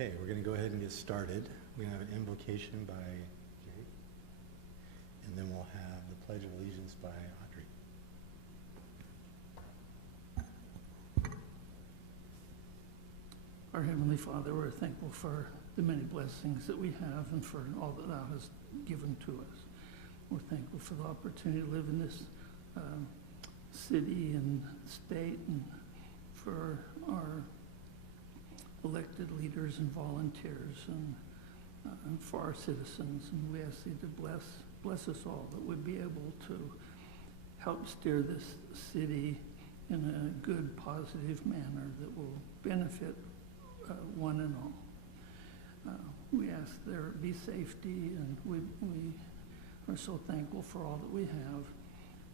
Okay, we're going to go ahead and get started. We're going to have an invocation by Jay, and then we'll have the Pledge of Allegiance by Audrey. Our Heavenly Father, we're thankful for the many blessings that we have and for all that Thou hast given to us. We're thankful for the opportunity to live in this city and state, and for our elected leaders and volunteers, and for our citizens. And we ask Thee to bless us all, that we'd be able to help steer this city in a good, positive manner that will benefit one and all. We ask there be safety, and we are so thankful for all that we have.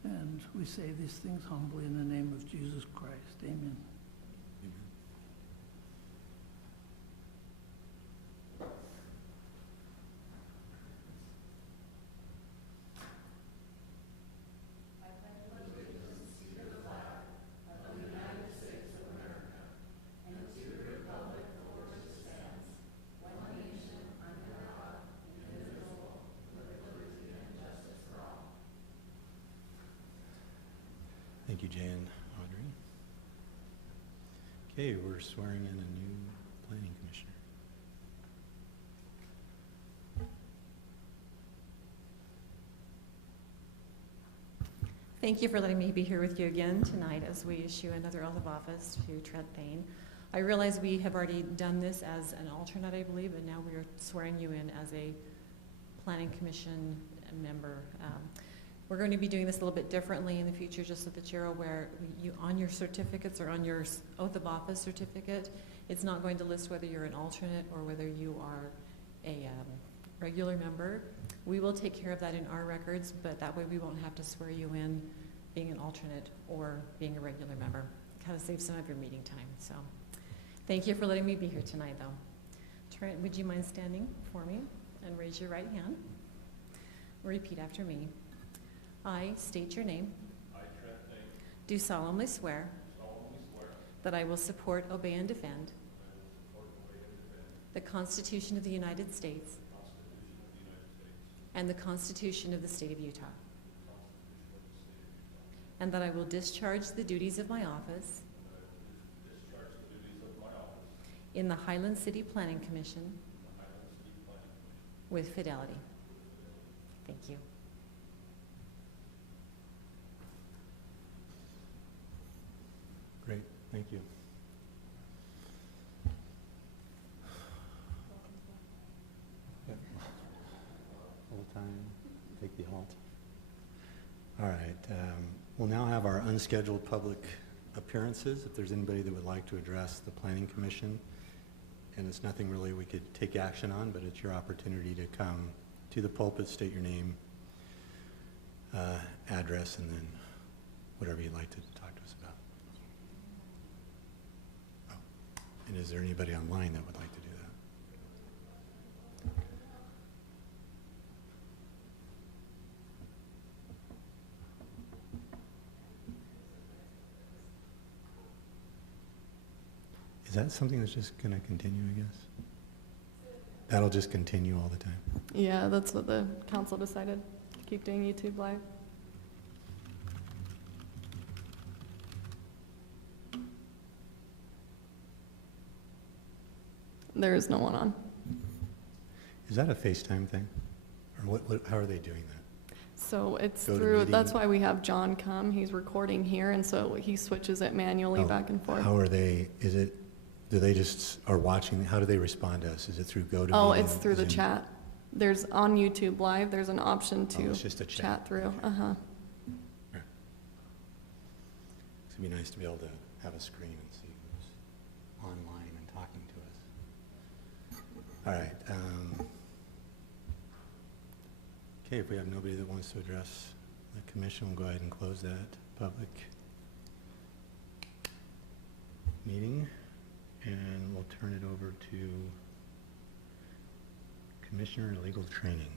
And we say these things humbly in the name of Jesus Christ. Amen. Thank you, Jay and Audrey. Okay, we're swearing in a new planning commissioner. Thank you for letting me be here with you again tonight as we issue another oath of office to Trent Payne. I realize we have already done this as an alternate, I believe, and now we are swearing you in as a planning commission member. We're going to be doing this a little bit differently in the future, just so that you're aware. On your certificates or on your oath of office certificate, it's not going to list whether you're an alternate or whether you are a regular member. We will take care of that in our records, but that way we won't have to swear you in being an alternate or being a regular member. Kind of save some of your meeting time. So thank you for letting me be here tonight, though. Trent, would you mind standing for me and raise your right hand? Repeat after me. I state your name. I, Trent Payne, do solemnly swear that I will support, obey, and defend the Constitution of the United States and the Constitution of the State of Utah, and that I will discharge the duties of my office in the Highland City Planning Commission with fidelity. Thank you. Great, thank you. Yep. Full time, take the halt. All right, we'll now have our unscheduled public appearances. If there's anybody that would like to address the Planning Commission, and it's nothing really we could take action on, but it's your opportunity to come to the pulpit, state your name, address, and then whatever you'd like to talk to us about. And is there anybody online that would like to do that? Is that something that's just going to continue, I guess? That'll just continue all the time? Yeah, that's what the council decided, to keep doing YouTube Live. There is no one on. Is that a FaceTime thing? Or how are they doing that? So it's through, that's why we have John come. He's recording here, and so he switches it manually back and forth. How are they, do they just are watching, how do they respond to us? Is it through GoToMeeting? Oh, it's through the chat. There's on YouTube Live, there's an option to it's just a chat through. Okay. Uh-huh. Right. It'd be nice to be able to have a screen and see who's online and talking to us. All right. Okay, if we have nobody that wants to address the commission, we'll go ahead and close that public meeting, and we'll turn it over to Commissioner Legal Training.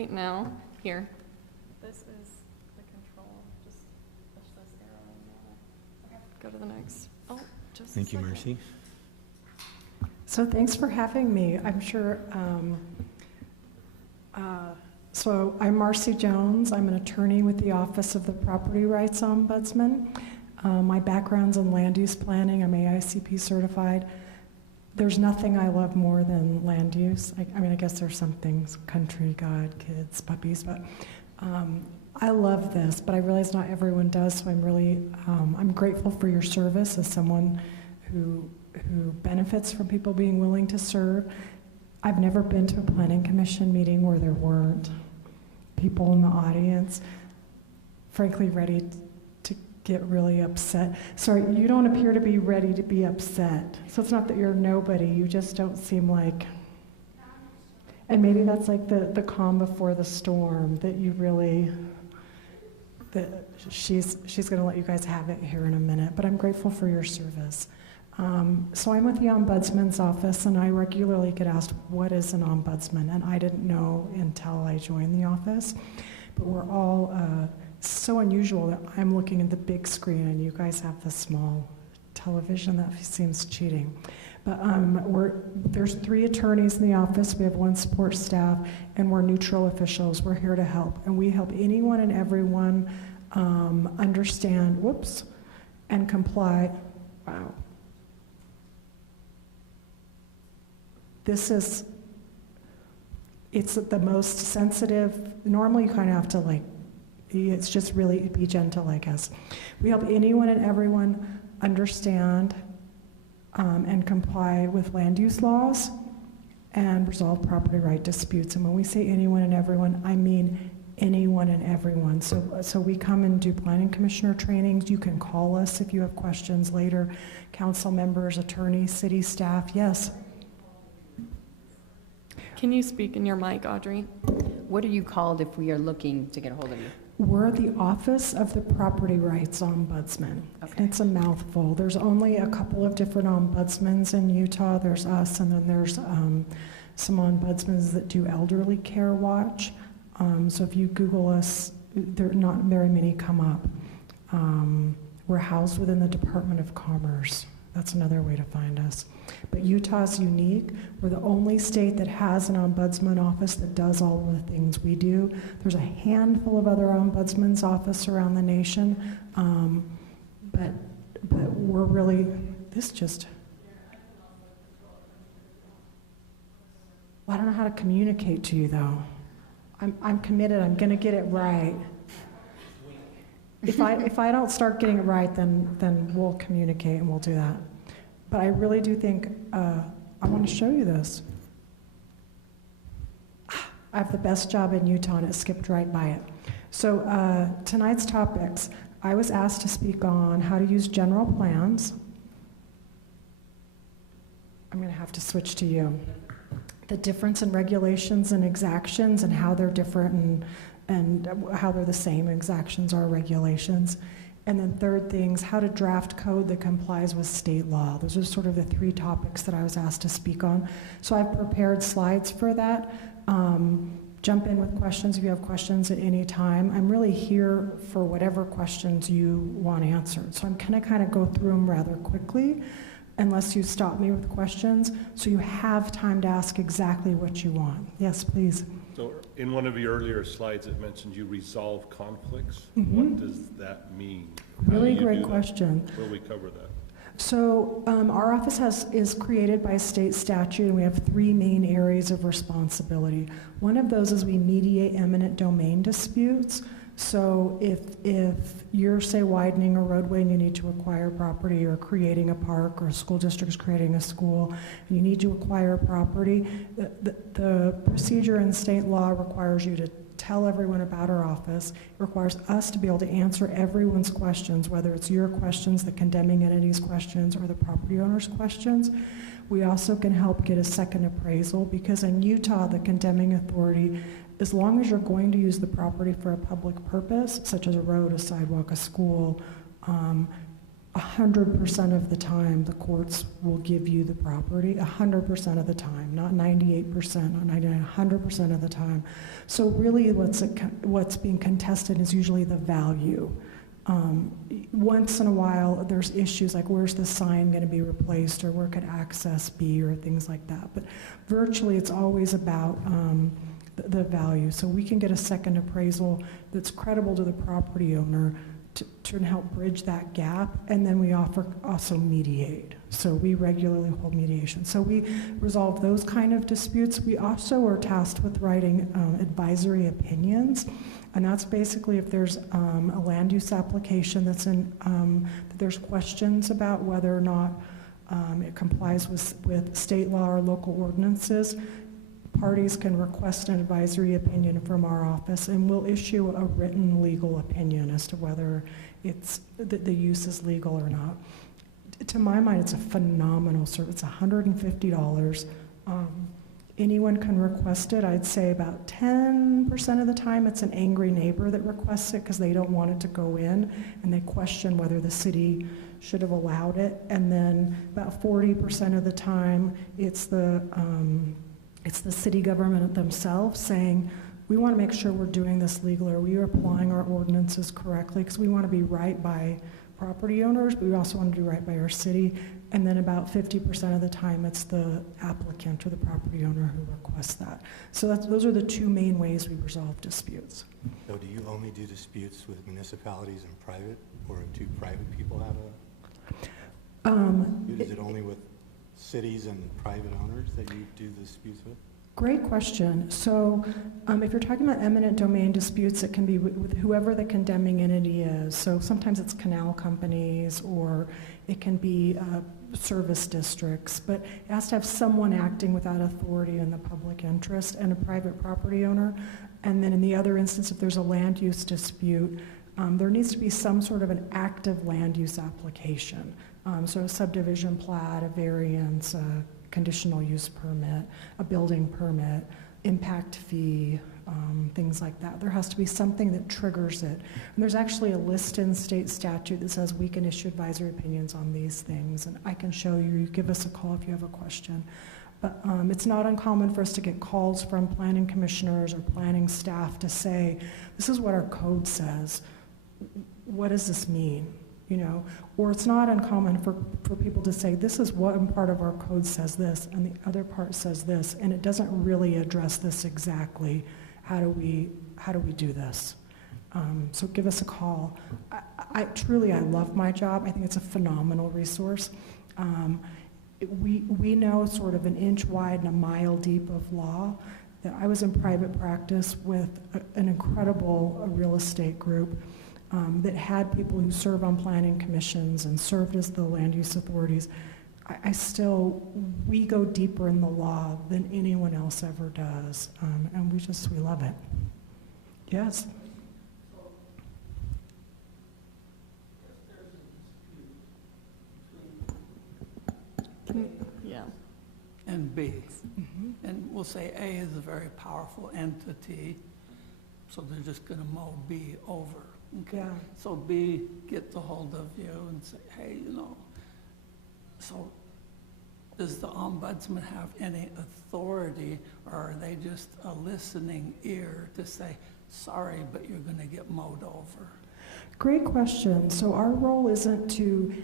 Right now, here. This is the control. Just push this arrow in there. go to the next. Oh, just a Thank you, second. Mercy. So thanks for having me. I'm sure, so I'm Marcy Jones. I'm an attorney with the Office of the Property Rights Ombudsman. My background's in land use planning. I'm AICP certified. There's nothing I love more than land use. I mean, I guess there's some things, country, God, kids, puppies, but I love this, but I realize not everyone does, so I'm really, I'm grateful for your service as someone who benefits from people being willing to serve. I've never been to a planning commission meeting where there weren't people in the audience, frankly, ready to get really upset. Sorry, you don't appear to be ready to be upset. So it's not that you're nobody, you just don't seem like, and maybe that's like the calm before the storm, that you really, that she's gonna let you guys have it here in a minute, but I'm grateful for your service. So I'm with the Ombudsman's office, and I regularly get asked, what is an ombudsman? And I didn't know until I joined the office. But we're all so unusual that I'm looking at the big screen, and you guys have the small television. That seems cheating. But there's 3 attorneys in the office. We have 1 support staff, and we're neutral officials. We're here to help. And we help anyone and everyone understand, and comply. Wow. It's the most sensitive. Normally you kind of have to it's just really be gentle, I guess. We help anyone and everyone understand and comply with land use laws and resolve property right disputes. And when we say anyone and everyone, I mean anyone and everyone. So we come and do planning commissioner trainings. You can call us if you have questions later. Council members, attorneys, city staff, yes. Can you speak in your mic, Audrey? What are you called if we are looking to get a hold of you? We're the Office of the Property Rights Ombudsman. Okay. It's a mouthful. There's only a couple of different ombudsmans in Utah. There's us, and then there's some ombudsmans that do elderly care watch. So if you Google us, there not very many come up. We're housed within the Department of Commerce. That's another way to find us. But Utah's unique. We're the only state that has an ombudsman office that does all of the things we do. There's a handful of other ombudsman's offices around the nation, but we're really, well, I don't know how to communicate to you though. I'm committed, I'm gonna get it right. If I don't start getting it right, then we'll communicate and we'll do that. But I really do think, I want to show you this. I have the best job in Utah, and it skipped right by it. So tonight's topics, I was asked to speak on how to use general plans. I'm going to have to switch to you. The difference in regulations and exactions and how they're different and how they're the same. Exactions are regulations. And then third things, how to draft code that complies with state law. Those are sort of the 3 topics that I was asked to speak on. So I've prepared slides for that. Jump in with questions if you have questions at any time. I'm really here for whatever questions you want answered. So I'm gonna kind of go through them rather quickly unless you stop me with questions, so you have time to ask exactly what you want. Yes, please. So in one of your earlier slides, it mentioned you resolve conflicts. Mm-hmm. What does that mean? How Really do you great do that? question. Will we cover that? So our office is created by state statute, and we have 3 main areas of responsibility. One of those is we mediate eminent domain disputes. So if you're, say, widening a roadway and you need to acquire property, or creating a park, or a school district is creating a school, and you need to acquire property, the procedure in state law requires you to tell everyone about our office. It requires us to be able to answer everyone's questions, whether it's your questions, the condemning entity's questions, or the property owner's questions. We also can help get a second appraisal, because in Utah, the condemning authority, as long as you're going to use the property for a public purpose, such as a road, a sidewalk, a school, 100% of the time, the courts will give you the property, 100% of the time, not 98%, not 99, 100% of the time. So really what's being contested is usually the value. Once in a while, there's issues like where's the sign going to be replaced, or where could access be, or things like that. But virtually, it's always about the value. So we can get a second appraisal that's credible to the property owner to help bridge that gap, and then we offer also mediate. So we regularly hold mediation. So we resolve those kind of disputes. We also are tasked with writing advisory opinions, and that's basically if there's a land use application that's in, that there's questions about whether or not it complies with state law or local ordinances. Parties can request an advisory opinion from our office, and we'll issue a written legal opinion as to whether the use is legal or not. To my mind, it's a phenomenal service. It's $150. Anyone can request it. I'd say about 10% of the time it's an angry neighbor that requests it because they don't want it to go in, and they question whether the city should have allowed it. And then about 40% of the time it's the city government themselves saying, we want to make sure we're doing this legally, or we are applying our ordinances correctly, because we want to be right by property owners, but we also want to do right by our city. And then about 50% of the time, it's the applicant or the property owner who requests that. So those are the two main ways we resolve disputes. So do you only do disputes with municipalities and private, or do private people have a? Is it only with cities and private owners that you do disputes with? Great question. So if you're talking about eminent domain disputes, it can be with whoever the condemning entity is. So sometimes it's canal companies, or it can be service districts, but it has to have someone acting without authority in the public interest and a private property owner. And then in the other instance, if there's a land use dispute, there needs to be some sort of an active land use application. So a subdivision plat, a variance, a conditional use permit, a building permit, impact fee, things like that. There has to be something that triggers it. And there's actually a list in state statute that says we can issue advisory opinions on these things, and I can show you. You give us a call if you have a question. But it's not uncommon for us to get calls from planning commissioners or planning staff to say, this is what our code says. What does this mean? You know, or it's not uncommon for people to say, this is one part of our code says this, and the other part says this, and it doesn't really address this exactly. How do we do this? So give us a call. I truly love my job. I think it's a phenomenal resource. We know sort of an inch wide and a mile deep of law. That I was in private practice with an incredible real estate group that had people who serve on planning commissions and served as the land use authorities. We go deeper in the law than anyone else ever does, and we love it. Yes? Yeah. And B. And we'll say A is a very powerful entity, so they're just going to mow B over. Okay. Yeah. So B gets a hold of you and say, hey, so does the ombudsman have any authority, or are they just a listening ear to say, sorry, but you're going to get mowed over? Great question. So our role is to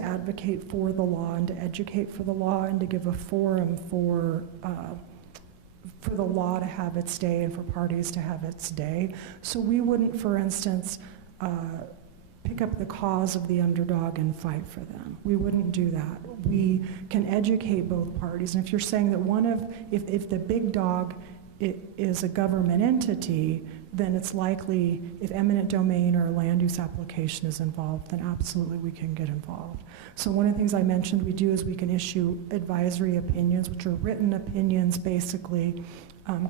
advocate for the law and to educate for the law and to give a forum for the law to have its day and for parties to have its day. So we wouldn't, for instance, pick up the cause of the underdog and fight for them. We wouldn't do that. We can educate both parties. And if you're saying that if the big dog is a government entity, then it's likely if eminent domain or a land use application is involved, then absolutely we can get involved. So one of the things I mentioned we do is we can issue advisory opinions, which are written opinions, basically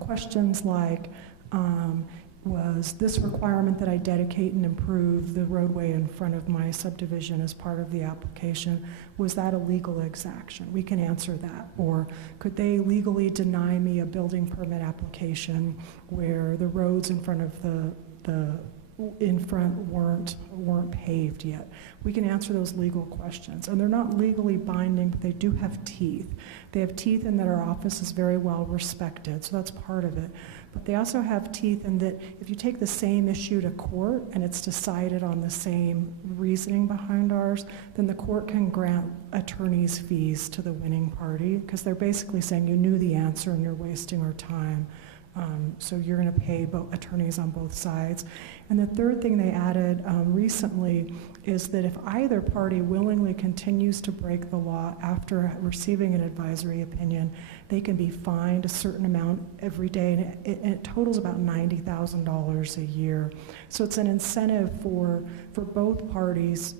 questions like, was this requirement that I dedicate and improve the roadway in front of my subdivision as part of the application, was that a legal exaction? We can answer that. Or could they legally deny me a building permit application where the roads in front of in front weren't paved yet? We can answer those legal questions. And they're not legally binding, but they do have teeth. They have teeth in that our office is very well respected, so that's part of it. but they also have teeth in that if you take the same issue to court and it's decided on the same reasoning behind ours, then the court can grant attorney's fees to the winning party, because they're basically saying you knew the answer and you're wasting our time. So you're going to pay attorneys on both sides. And the third thing they added recently is that if either party willingly continues to break the law after receiving an advisory opinion, they can be fined a certain amount every day, and it totals about $90,000 a year. So it's an incentive for both parties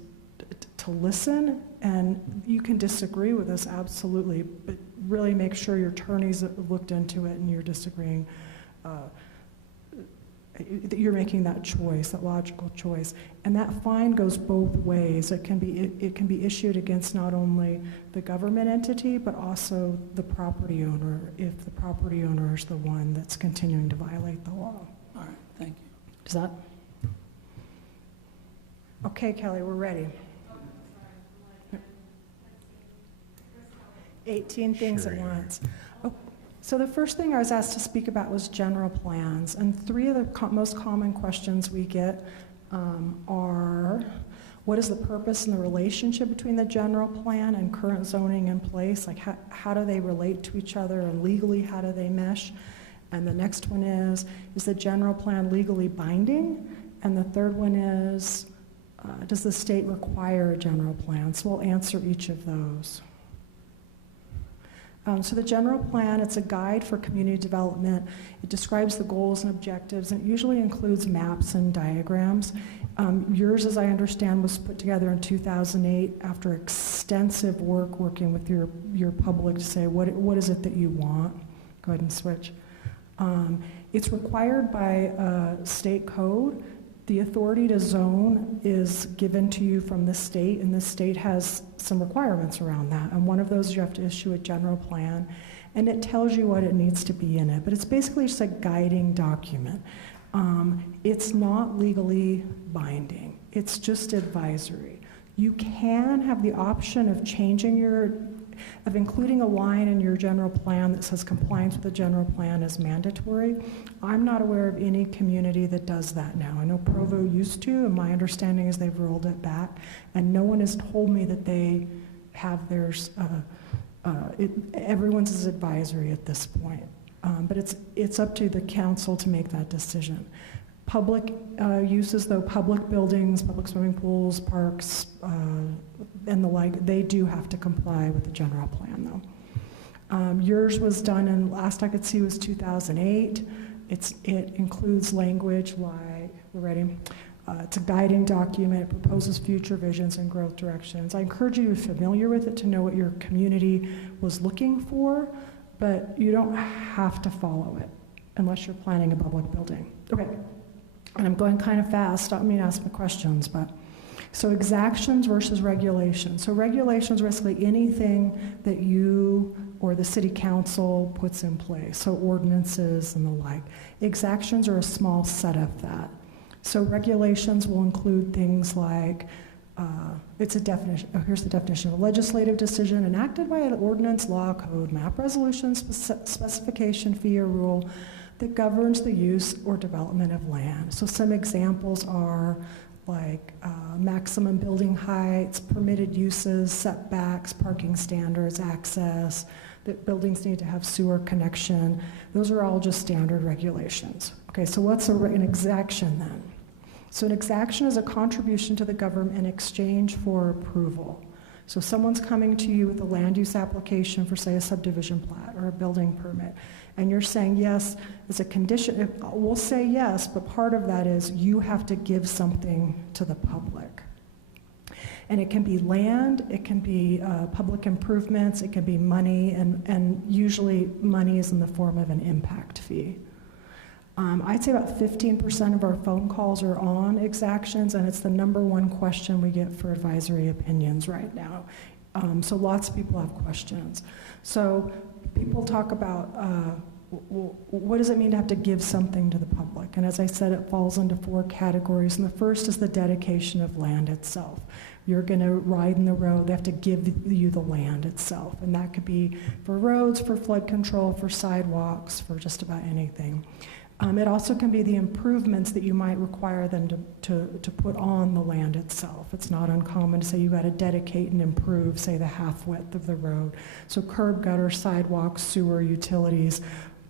to listen, and you can disagree with us, absolutely, but really make sure your attorneys looked into it and you're disagreeing, that you're making that choice, that logical choice. And that fine goes both ways. It can be issued against not only the government entity, but also the property owner, if the property owner is the one that's continuing to violate the law. All right, thank you. Does that? Okay, Kelly, we're ready. 18 things Sure, at yeah. once. Oh, so the first thing I was asked to speak about was general plans, and three of the most common questions we get are, what is the purpose and the relationship between the general plan and current zoning in place? Like how do they relate to each other, and legally how do they mesh? And the next one is the general plan legally binding? And the third one is, does the state require a general plan? So we'll answer each of those. So the general plan, it's a guide for community development. It describes the goals and objectives, and it usually includes maps and diagrams. Yours, as I understand, was put together in 2008 after extensive work working with your public to say, what is it that you want? Go ahead and switch. It's required by state code. The authority to zone is given to you from the state, and the state has some requirements around that. And one of those, you have to issue a general plan, and it tells you what it needs to be in it. But it's basically just a guiding document. It's not legally binding. It's just advisory. You can have the option of of including a line in your general plan that says compliance with the general plan is mandatory. I'm not aware of any community that does that now. I know Provo used to, and my understanding is they've rolled it back, and no one has told me that they have theirs. Everyone's is advisory at this point, but it's up to the council to make that decision. Public uses, though, public buildings, public swimming pools, parks, and the like, they do have to comply with the general plan, though. Yours was done in, last I could see, was 2008. It includes language like, we're ready? It's a guiding document. It proposes future visions and growth directions. I encourage you to be familiar with it to know what your community was looking for, but you don't have to follow it unless you're planning a public building. Okay. And I'm going kind of fast, stop me and ask me questions, but. So exactions versus regulations. So regulations are basically anything that you or the city council puts in place, so ordinances and the like. Exactions are a small set of that. So regulations will include things like, it's a definition, here's the definition, a legislative decision enacted by an ordinance, law, code, map, resolution, specification, fee, or rule that governs the use or development of land. So some examples are like maximum building heights, permitted uses, setbacks, parking standards, access, that buildings need to have sewer connection. Those are all just standard regulations. Okay, so what's an exaction then? So an exaction is a contribution to the government in exchange for approval. So someone's coming to you with a land use application for, say, a subdivision plat or a building permit, and you're saying yes as a condition. We'll say yes, but part of that is you have to give something to the public. And it can be land, it can be public improvements, it can be money, and usually money is in the form of an impact fee. I'd say about 15% of our phone calls are on exactions, and it's the #1 question we get for advisory opinions right now. So lots of people have questions. So people talk about what does it mean to have to give something to the public? And as I said, it falls into 4 categories. And the first is the dedication of land itself. You're going to ride in the road, they have to give you the land itself. And that could be for roads, for flood control, for sidewalks, for just about anything. It also can be the improvements that you might require them to put on the land itself. It's not uncommon to say you got to dedicate and improve, say, the half width of the road. So curb, gutter, sidewalks, sewer, utilities,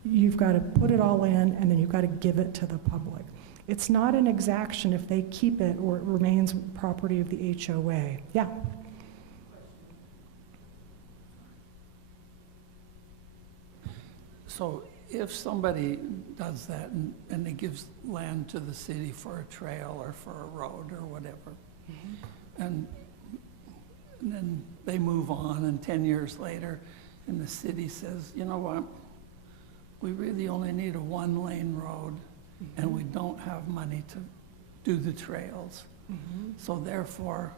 you've got to put it all in, and then you've got to give it to the public. It's not an exaction if they keep it or it remains property of the HOA. Yeah. So if somebody does that and they gives land to the city for a trail or for a road or whatever, and then they move on, and 10 years later, and the city says, you know what, we really only need a one-lane road, and we don't have money to do the trails. So therefore,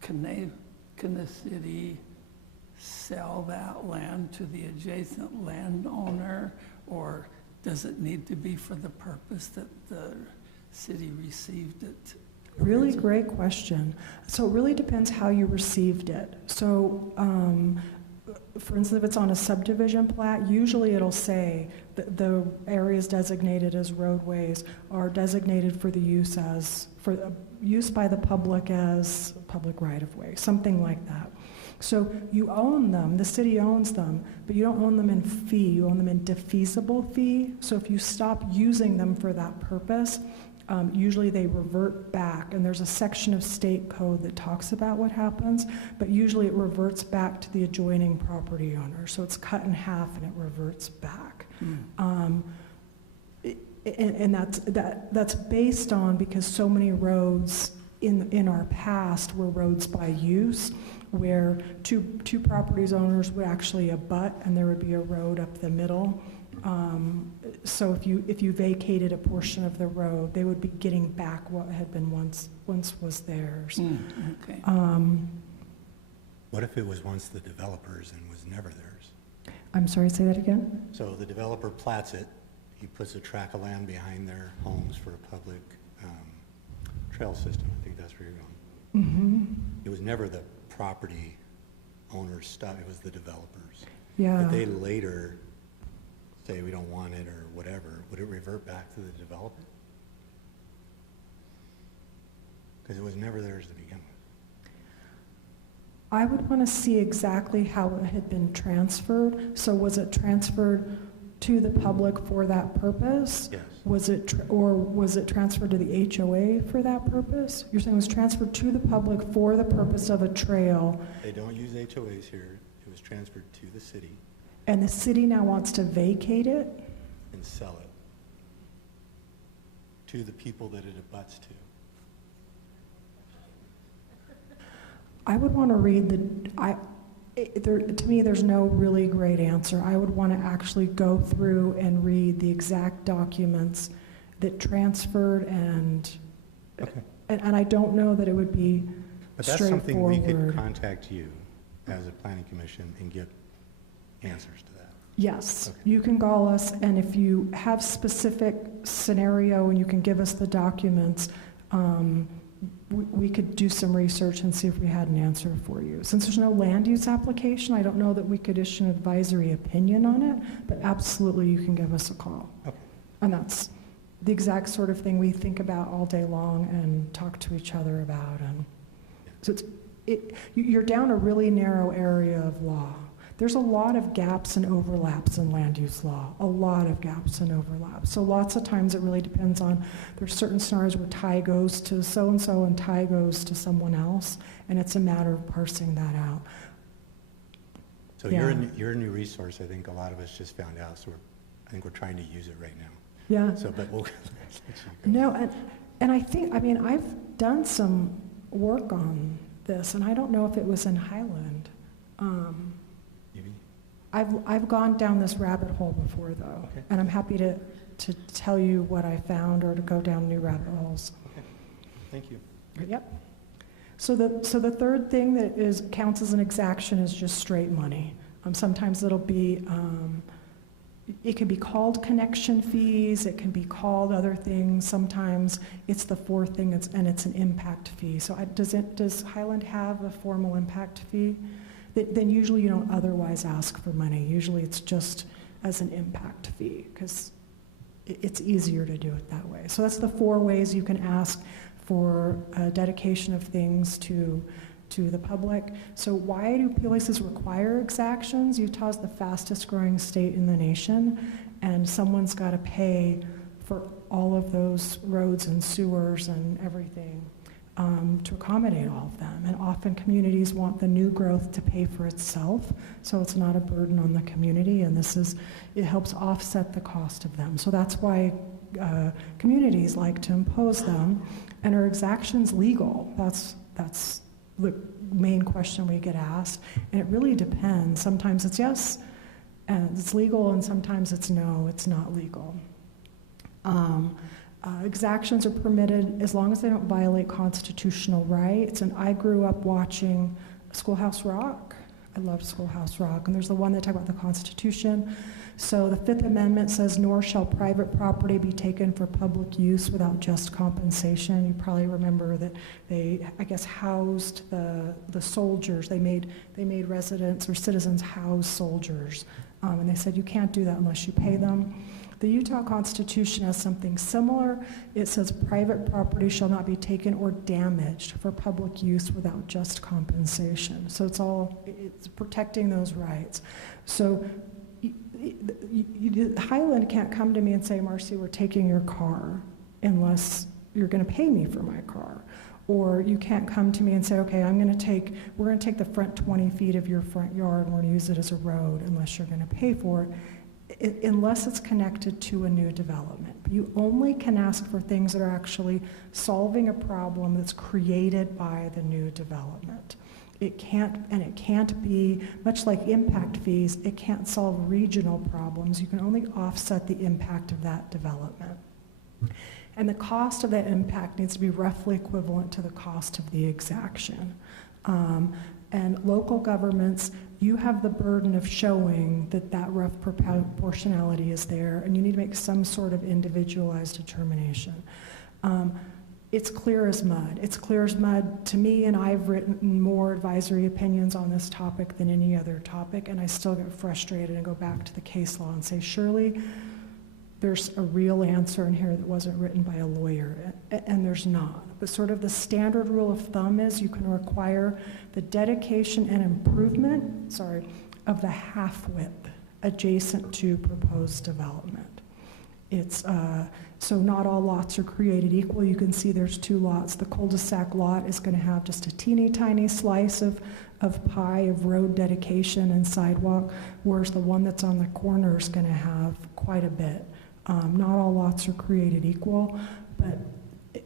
can the city sell that land to the adjacent landowner, or does it need to be for the purpose that the city received it? Really great question. So it really depends how you received it. So, for instance, if it's on a subdivision plat, usually it'll say that the areas designated as roadways are designated for the use by the public as public right-of-way, something like that. So you own them, the city owns them, but you don't own them in fee, you own them in defeasible fee. So if you stop using them for that purpose, usually they revert back, and there's a section of state code that talks about what happens, but usually it reverts back to the adjoining property owner. So it's cut in half and it reverts back. And that's based on, because so many roads in our past were roads by use, where two properties owners would actually abut, and there would be a road up the middle. So if you vacated a portion of the road, they would be getting back what had been once was theirs. Okay. What if it was once the developer's and was never theirs? I'm sorry, say that again? So the developer plats it, he puts a tract of land behind their homes for a public trail system. I think that's where you're going. It was never the property owner's stuff, it was the developer's. Yeah. But they later say we don't want it or whatever, would it revert back to the developer? Because it was never theirs to begin with. I would want to see exactly how it had been transferred. So was it transferred to the public for that purpose? Yes. Was it transferred to the HOA for that purpose? You're saying it was transferred to the public for the purpose of a trail. They don't use HOAs here. It was transferred to the city And the city now wants to vacate it? and sell it to the people that it abuts to. I would want to read to me, there's no really great answer. I would want to actually go through and read the exact documents that transferred and I don't know that it would be But that's something we could straightforward. contact you as a planning commission and get answers to that. Yes, Okay. you can call us, and if you have specific scenario and you can give us the documents, we could do some research and see if we had an answer for you. Since there's no land use application, I don't know that we could issue an advisory opinion on it, but absolutely you can give us a call. Okay. And that's the exact sort of thing we think about all day long and talk to each other about. And so you're down a really narrow area of law. There's a lot of gaps and overlaps in land use law, a lot of gaps and overlaps. So lots of times it really depends on, there's certain scenarios where tie goes to so-and-so and tie goes to someone else, and it's a matter of parsing that out. So Yeah. you're a new resource, I think a lot of us just found out, so I think we're trying to use it right now. Yeah. So, but we'll let you go. No, and I think, I mean, I've done some work on this, and I don't know if it was in Highland. Maybe? I've gone down this rabbit hole before, though, Okay. and I'm happy to tell you what I found or to go down new rabbit holes. Okay, thank you. Yep. So the third thing that counts as an exaction is just straight money. Sometimes it'll be, it can be called connection fees, it can be called other things. Sometimes it's the fourth thing, and it's an impact fee. So does Highland have a formal impact fee? Then usually you don't otherwise ask for money. Usually it's just as an impact fee, because it's easier to do it that way. So that's the 4 ways you can ask for a dedication of things to the public. So why do places require exactions? Utah's the fastest growing state in the nation, and someone's got to pay for all of those roads and sewers and everything to accommodate all of them. And often communities want the new growth to pay for itself, so it's not a burden on the community, and it helps offset the cost of them. So that's why communities like to impose them. And are exactions legal? That's the main question we get asked, and it really depends. Sometimes it's yes, and it's legal, and sometimes it's no, it's not legal. Exactions are permitted as long as they don't violate constitutional rights, and I grew up watching Schoolhouse Rock. I loved Schoolhouse Rock, and there's the one that talks about the Constitution. So the Fifth Amendment says, nor shall private property be taken for public use without just compensation. You probably remember that they, I guess, housed the soldiers. They made residents or citizens house soldiers. And they said you can't do that unless you pay them. The Utah Constitution has something similar. It says private property shall not be taken or damaged for public use without just compensation. So it's protecting those rights. So Highland can't come to me and say, Marcy, we're taking your car unless you're going to pay me for my car. Or you can't come to me and say, okay, we're going to take the front 20 feet of your front yard and we're going to use it as a road unless you're going to pay for it. Unless it's connected to a new development. You only can ask for things that are actually solving a problem that's created by the new development. It can't be, much like impact fees, it can't solve regional problems. You can only offset the impact of that development. And the cost of that impact needs to be roughly equivalent to the cost of the exaction. And local governments, you have the burden of showing that rough proportionality is there, and you need to make some sort of individualized determination. It's clear as mud. It's clear as mud to me, and I've written more advisory opinions on this topic than any other topic, and I still get frustrated and go back to the case law and say, surely there's a real answer in here that wasn't written by a lawyer, and there's not. But sort of the standard rule of thumb is you can require the dedication and improvement, of the half width adjacent to proposed development. It's, so not all lots are created equal. You can see there's 2 lots. The cul-de-sac lot is going to have just a teeny tiny slice of pie of road dedication and sidewalk, whereas the one that's on the corner is going to have quite a bit. Not all lots are created equal, but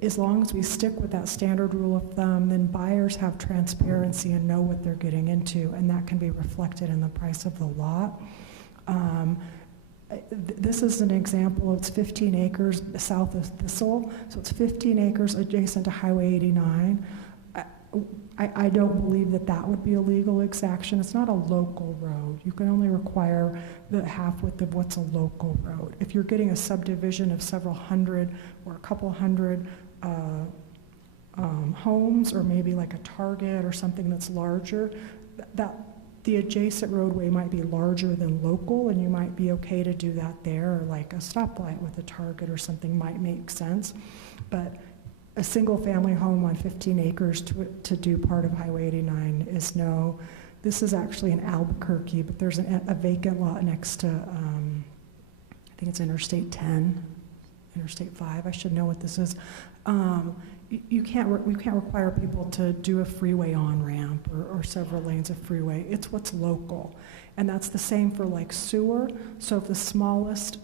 as long as we stick with that standard rule of thumb, then buyers have transparency and know what they're getting into, and that can be reflected in the price of the lot. This is an example. It's 15 acres south of Thistle, so it's 15 acres adjacent to Highway 89. I don't believe that would be a legal exaction. It's not a local road. You can only require the half width of what's a local road. If you're getting a subdivision of several hundred or a couple hundred homes, or maybe like a Target or something that's larger, the adjacent roadway might be larger than local, and you might be okay to do that there, or like a stoplight with a Target or something might make sense. But a single family home on 15 acres to do part of Highway 89 is no. This is actually in Albuquerque, but there's a vacant lot next to, I think it's Interstate 10, Interstate 5, I should know what this is. You can't require people to do a freeway on-ramp or several lanes of freeway. It's what's local. And that's the same for like sewer. So if the smallest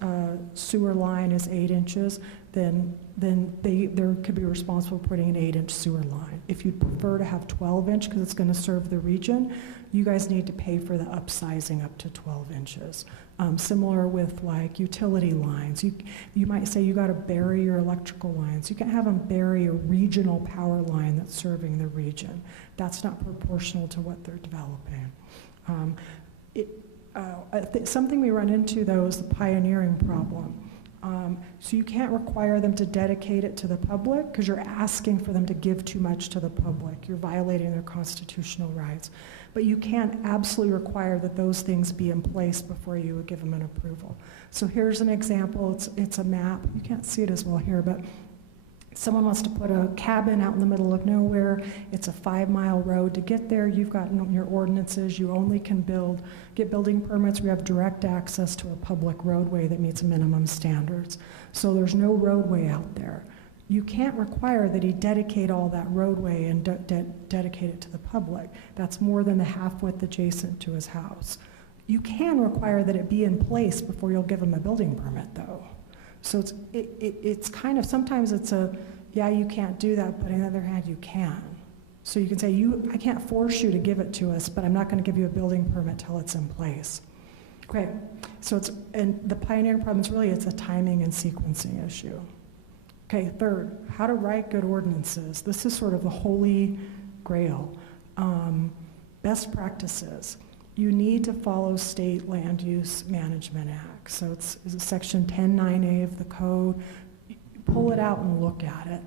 sewer line is 8 inches, then they could be responsible for putting an 8-inch sewer line. If you'd prefer to have 12-inch because it's going to serve the region, you guys need to pay for the upsizing up to 12 inches. Similar with like utility lines. You might say you got to bury your electrical lines. You can't have them bury a regional power line that's serving the region. That's not proportional to what they're developing. Something we run into, though, is the pioneering problem. So you can't require them to dedicate it to the public because you're asking for them to give too much to the public. You're violating their constitutional rights. But you can absolutely require that those things be in place before you would give them an approval. So here's an example. It's a map. You can't see it as well here, but someone wants to put a cabin out in the middle of nowhere. It's a 5-mile road. To get there, you've got in your ordinances, you only can get building permits. We have direct access to a public roadway that meets minimum standards. So there's no roadway out there. You can't require that he dedicate all that roadway and dedicate it to the public. That's more than the half width adjacent to his house. You can require that it be in place before you'll give him a building permit, though. So it's kind of, sometimes it's yeah, you can't do that, but on the other hand, you can. So you can say, I can't force you to give it to us, but I'm not going to give you a building permit till it's in place. Okay, so and the pioneering problem is really, it's a timing and sequencing issue. Okay, third, how to write good ordinances. This is sort of the holy grail. Best practices. You need to follow state land use management act. So it's section 10.9A of the code. Pull it out and look at it.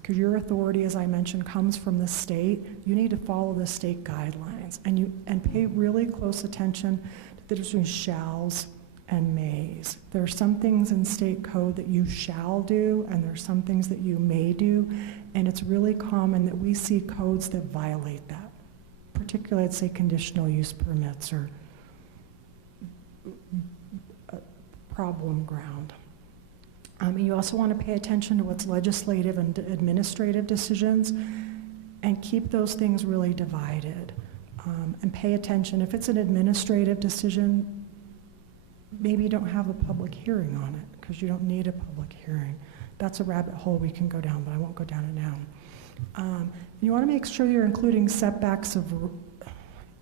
Because your authority, as I mentioned, comes from the state. You need to follow the state guidelines and pay really close attention to the difference between shalls and mays. There are some things in state code that you shall do, and there are some things that you may do, and it's really common that we see codes that violate that. Particularly, I'd say conditional use permits or problem ground. You also want to pay attention to what's legislative and administrative decisions and keep those things really divided. And pay attention. If it's an administrative decision, maybe you don't have a public hearing on it because you don't need a public hearing. That's a rabbit hole we can go down, but I won't go down it now. You want to make sure you're including setbacks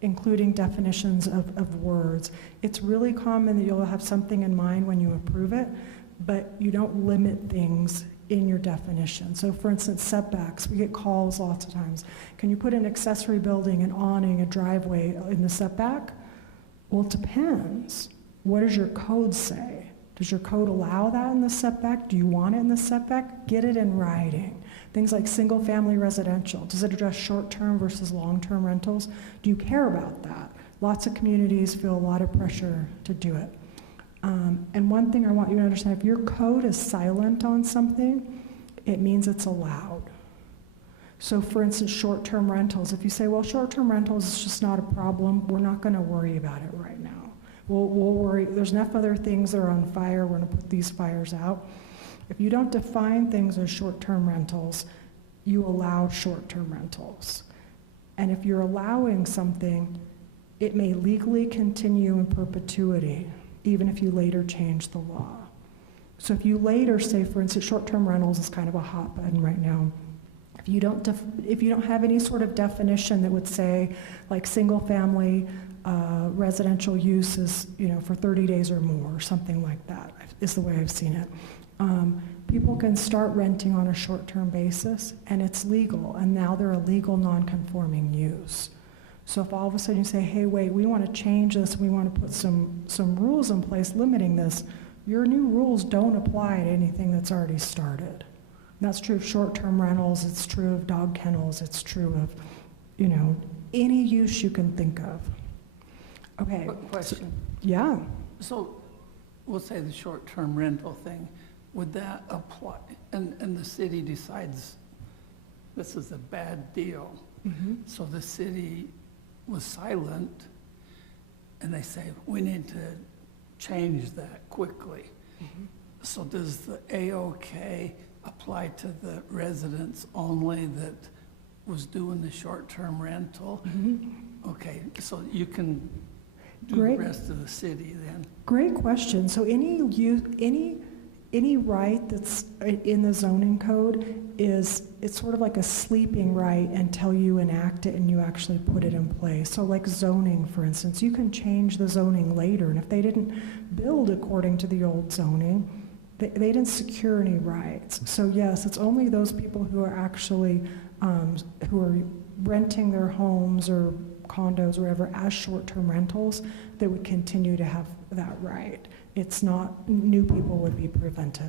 including definitions of words. It's really common that you'll have something in mind when you approve it, but you don't limit things in your definition. So for instance, setbacks, we get calls lots of times. Can you put an accessory building, an awning, a driveway in the setback? Well, it depends. What does your code say? Does your code allow that in the setback? Do you want it in the setback? Get it in writing. Things like single-family residential. Does it address short-term versus long-term rentals? Do you care about that? Lots of communities feel a lot of pressure to do it. And one thing I want you to understand, if your code is silent on something, it means it's allowed. So for instance, short-term rentals. If you say, well, short-term rentals is just not a problem, we're not going to worry about it right now. We'll worry. There's enough other things that are on fire. We're going to put these fires out. If you don't define things as short-term rentals, you allow short-term rentals. And if you're allowing something, it may legally continue in perpetuity, even if you later change the law. So if you later say, for instance, short-term rentals is kind of a hot button right now. If you don't have any sort of definition that would say, like single-family residential use is, for 30 days or more, or something like that, is the way I've seen it. People can start renting on a short-term basis, and it's legal, and now they're a legal non-conforming use. So if all of a sudden you say, hey, wait, we want to change this, we want to put some rules in place limiting this, your new rules don't apply to anything that's already started. And that's true of short-term rentals, it's true of dog kennels, it's true of, any use you can think of. Okay. Quick question. Yeah. So we'll say the short-term rental thing, would that apply, and the city decides this is a bad deal. Mm-hmm. So the city was silent, and they say, we need to change that quickly. Mm-hmm. So does the AOK apply to the residents only that was doing the short-term rental? Mm-hmm. Okay, so you can do Great. the rest of the city then? Great question. So any right that's in the zoning code it's sort of like a sleeping right until you enact it and you actually put it in place. So like zoning, for instance, you can change the zoning later, and if they didn't build according to the old zoning, they didn't secure any rights. So yes, it's only those people who are actually who are renting their homes or condos or whatever as short-term rentals that would continue to have that right. It's not, new people would be prevented.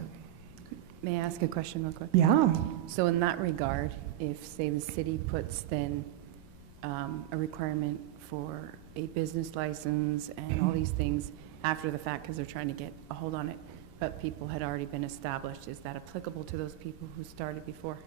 May I ask a question real quick? Yeah. So in that regard, if, say, the city puts then a requirement for a business license and all these things after the fact because they're trying to get a hold on it, but people had already been established, is that applicable to those people who started before?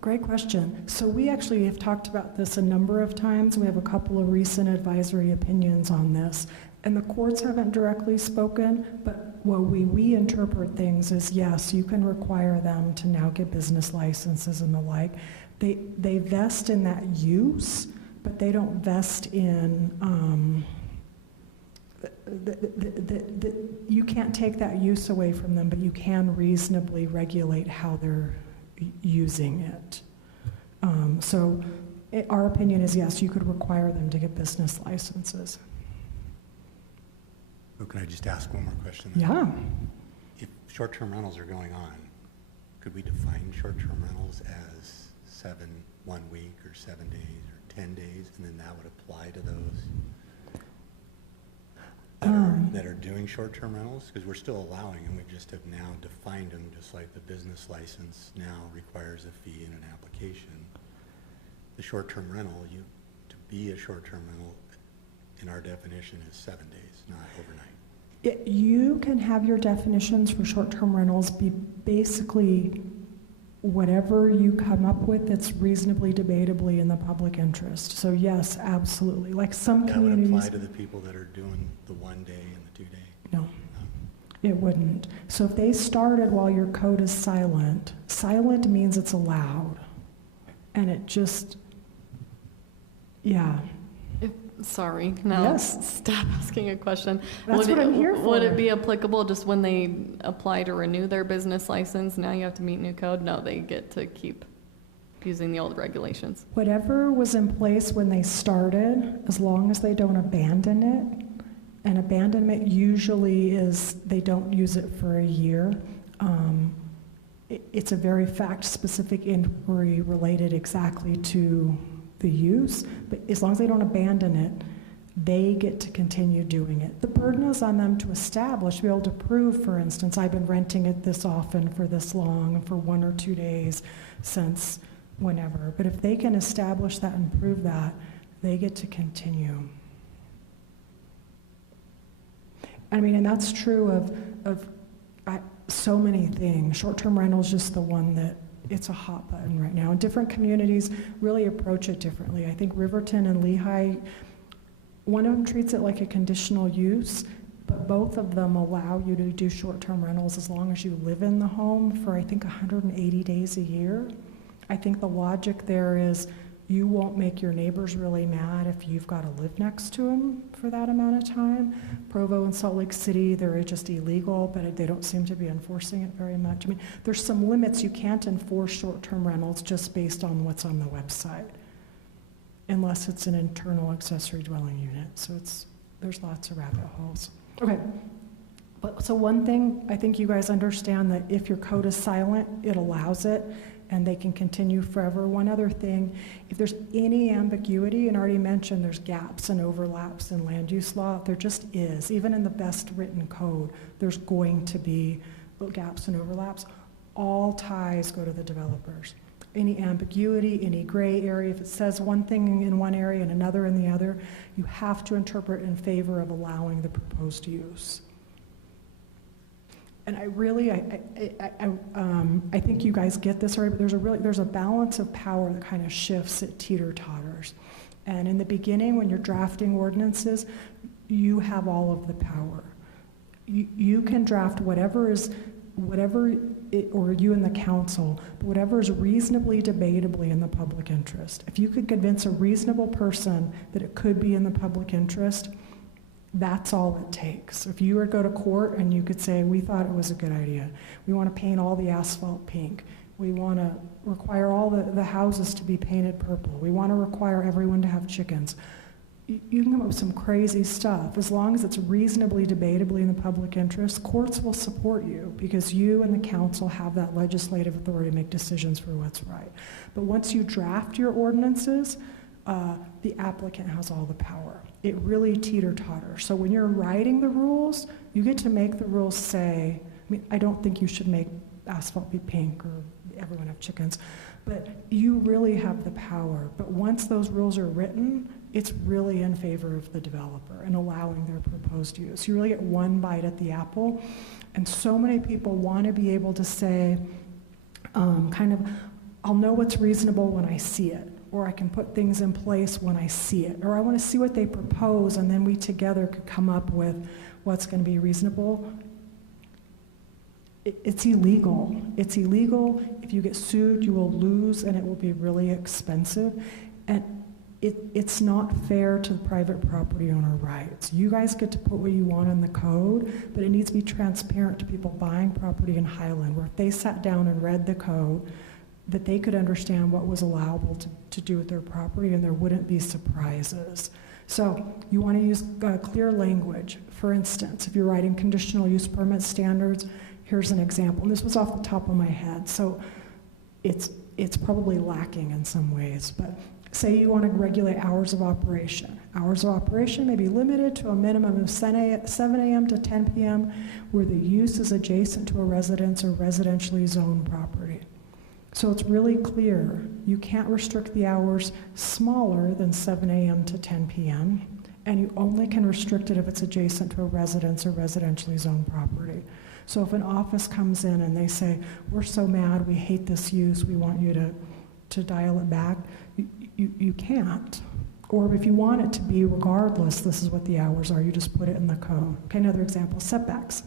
Great question. So we actually have talked about this a number of times. We have a couple of recent advisory opinions on this. And the courts haven't directly spoken, but what we interpret things is, yes, you can require them to now get business licenses and the like. They vest in that use, but they don't vest in, you can't take that use away from them, but you can reasonably regulate how they're using it. Our opinion is, yes, you could require them to get business licenses. Oh, can I just ask one more question? Yeah. If short-term rentals are going on, could we define short-term rentals as 1 week or 7 days or 10 days, and then that would apply to those that are doing short-term rentals? Because we're still allowing them, we just have now defined them, just like the business license now requires a fee and an application. The short-term rental, to be a short-term rental, in our definition, is 7 days, not overnight. You can have your definitions for short-term rentals be basically whatever you come up with that's reasonably debatably in the public interest. So yes, absolutely. Like some That would communities. apply to the people that are doing the 1 day and the 2 day? No, it wouldn't. So if they started while your code is silent, silent means it's allowed. And it just, yeah. Sorry, now Yes. stop asking a question. That's what I'm here for. Would it be applicable just when they apply to renew their business license? Now you have to meet new code? No, they get to keep using the old regulations. Whatever was in place when they started, as long as they don't abandon it, and abandonment usually is they don't use it for a year. It's a very fact-specific inquiry related exactly to the use, but as long as they don't abandon it, they get to continue doing it. The burden is on them to establish, to be able to prove, for instance, I've been renting it this often for this long, for 1 or 2 days since whenever. But if they can establish that and prove that, they get to continue. I mean, and that's true of so many things. Short-term rental is just the one that it's a hot button right now. And different communities really approach it differently. I think Riverton and Lehigh, one of them treats it like a conditional use, but both of them allow you to do short-term rentals as long as you live in the home for, I think, 180 days a year. I think the logic there is you won't make your neighbors really mad if you've got to live next to them for that amount of time. Provo and Salt Lake City, they're just illegal, but they don't seem to be enforcing it very much. I mean, there's some limits. You can't enforce short-term rentals just based on what's on the website, unless it's an internal accessory dwelling unit. So there's lots of rabbit holes. Okay, so one thing, I think you guys understand that if your code is silent, it allows it, and they can continue forever. One other thing, if there's any ambiguity, and I already mentioned there's gaps and overlaps in land use law, there just is. Even in the best written code, there's going to be gaps and overlaps. All ties go to the developers. Any ambiguity, any gray area, if it says one thing in one area and another in the other, you have to interpret in favor of allowing the proposed use. And I think you guys get this already, but there's a balance of power that kind of shifts at teeter-totters. And in the beginning, when you're drafting ordinances, you have all of the power. You can draft or you and the council, but whatever is reasonably debatably in the public interest. If you could convince a reasonable person that it could be in the public interest, that's all it takes. If you were to go to court and you could say, we thought it was a good idea. We want to paint all the asphalt pink. We want to require all the houses to be painted purple. We want to require everyone to have chickens. You can come up with some crazy stuff. As long as it's reasonably debatably in the public interest, courts will support you because you and the council have that legislative authority to make decisions for what's right. But once you draft your ordinances, the applicant has all the power. It really teeter-totter. So when you're writing the rules, you get to make the rules say, I mean, I don't think you should make asphalt be pink or everyone have chickens, but you really have the power. But once those rules are written, it's really in favor of the developer and allowing their proposed use. You really get one bite at the apple. And so many people want to be able to say, I'll know what's reasonable when I see it, or I can put things in place when I see it, or I want to see what they propose, and then we together could come up with what's going to be reasonable. It's illegal. It's illegal. If you get sued, you will lose, and it will be really expensive. And it's not fair to the private property owner rights. You guys get to put what you want in the code, but it needs to be transparent to people buying property in Highland, where if they sat down and read the code, that they could understand what was allowable to do with their property, and there wouldn't be surprises. So you want to use clear language. For instance, if you're writing conditional use permit standards, here's an example. And this was off the top of my head, so it's probably lacking in some ways, but say you want to regulate hours of operation. Hours of operation may be limited to a minimum of 7 a.m. to 10 p.m. where the use is adjacent to a residence or residentially zoned property. So it's really clear. You can't restrict the hours smaller than 7 a.m. to 10 p.m., and you only can restrict it if it's adjacent to a residence or residentially zoned property. So if an office comes in and they say, we're so mad, we hate this use, we want you to dial it back, you can't. Or if you want it to be regardless, this is what the hours are, you just put it in the code. Okay, another example, setbacks.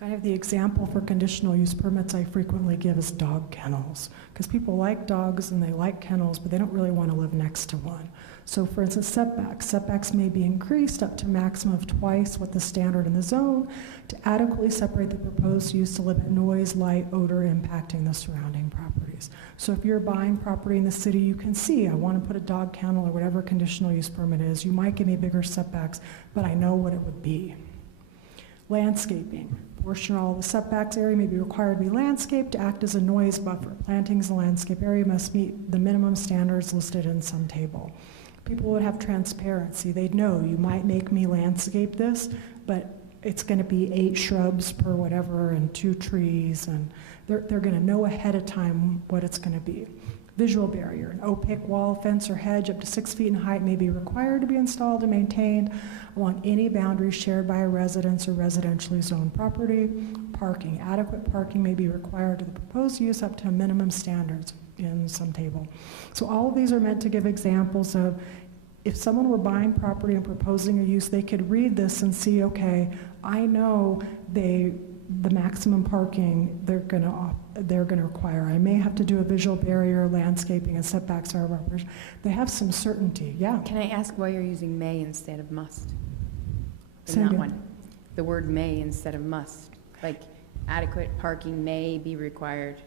I have the example for conditional use permits I frequently give is dog kennels, because people like dogs and they like kennels, but they don't really want to live next to one. So for instance, setbacks may be increased up to a maximum of twice what the standard in the zone to adequately separate the proposed use to limit noise, light, odor impacting the surrounding properties. So if you're buying property in the city, you can see, I want to put a dog kennel or whatever conditional use permit is. You might give me bigger setbacks, but I know what it would be. Landscaping. Portion or all of the setbacks area may be required to be landscaped to act as a noise buffer. Plantings in the landscape area must meet the minimum standards listed in some table. People would have transparency. They'd know, you might make me landscape this, but it's going to be 8 shrubs per whatever and 2 trees, and they're going to know ahead of time what it's going to be. Visual barrier, an opaque wall, fence, or hedge up to 6 feet in height may be required to be installed and maintained along any boundary shared by a residence or residentially zoned property. Parking, adequate parking may be required to the proposed use up to minimum standards in some table. So all of these are meant to give examples of if someone were buying property and proposing a use, they could read this and see, okay, I know the maximum parking they're going to require. I may have to do a visual barrier, landscaping, and setbacks are operation. They have some certainty. Yeah. Can I ask why you're using may instead of must? Say In that again. one, the word may instead of must. Like adequate parking may be required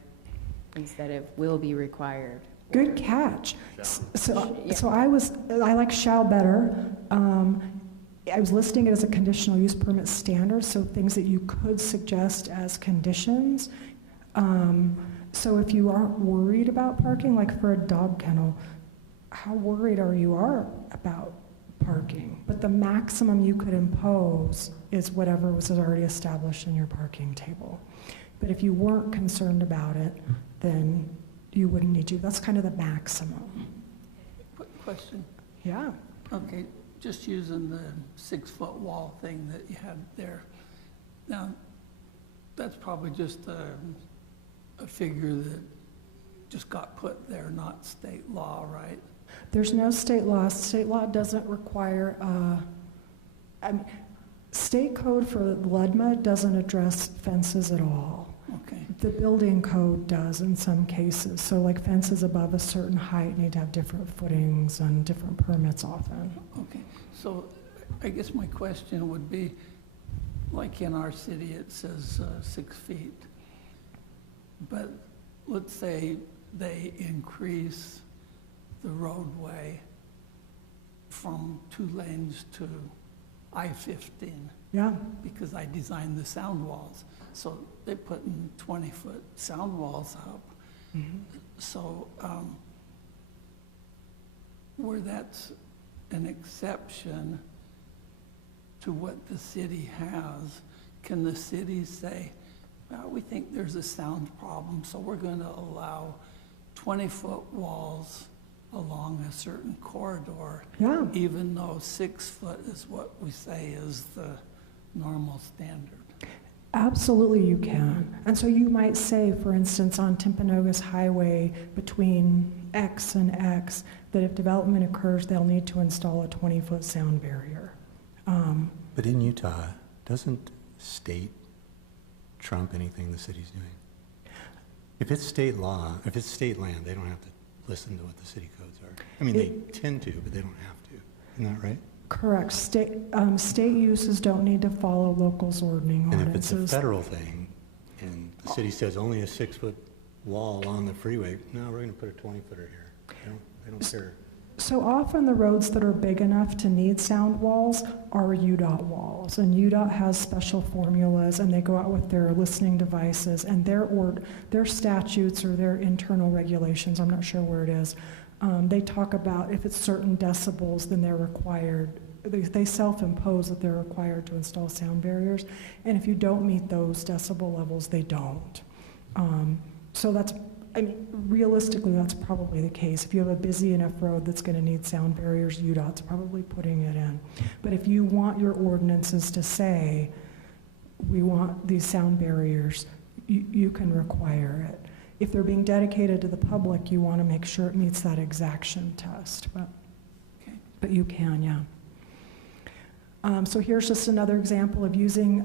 instead of will be required. Good catch. So Yeah. I like shall better. I was listing it as a conditional use permit standard, so things that you could suggest as conditions. So if you aren't worried about parking, like for a dog kennel, how worried are you about parking? But the maximum you could impose is whatever was already established in your parking table. But if you weren't concerned about it, then you wouldn't need to. That's kind of the maximum. Quick question. Yeah. Okay, just using the 6-foot wall thing that you had there. Now, that's probably just a figure that just got put there, not state law, right? There's no state law. State law doesn't require, state code for LUDMA doesn't address fences at all. Okay. The building code does in some cases. So like fences above a certain height need to have different footings and different permits often. Okay, so I guess my question would be, like in our city, it says 6 feet. But let's say they increase the roadway from 2 lanes to I-15 Yeah. because I designed the sound walls. So they put in 20-foot sound walls up. Mm-hmm. So where that's an exception to what the city has, can the city say, well, we think there's a sound problem, so we're going to allow 20-foot walls along a certain corridor, Yeah. even though 6 foot is what we say is the normal standard? Absolutely you can. And so you might say, for instance, on Timpanogos Highway between X and X, that if development occurs, they'll need to install a 20-foot sound barrier. But in Utah, doesn't state trump anything the city's doing? If it's state law, if it's state land, they don't have to listen to what the city codes are. I mean, they tend to, but they don't have to. Isn't that right? Correct. State uses don't need to follow locals' ordering And if it's a ordinances. federal thing, and the city says only a 6-foot wall on the freeway, no, we're gonna put a 20-footer here. They don't care. So often the roads that are big enough to need sound walls are UDOT walls, and UDOT has special formulas, and they go out with their listening devices, and their statutes or their internal regulations, I'm not sure where it is, they talk about if it's certain decibels, then they're required, they self-impose that they're required to install sound barriers, and if you don't meet those decibel levels, they don't. So that's, I mean, realistically, that's probably the case. If you have a busy enough road that's going to need sound barriers, UDOT's probably putting it in. But if you want your ordinances to say, we want these sound barriers, you can require it. If they're being dedicated to the public, you want to make sure it meets that exaction test. But you can, yeah. So here's just another example of using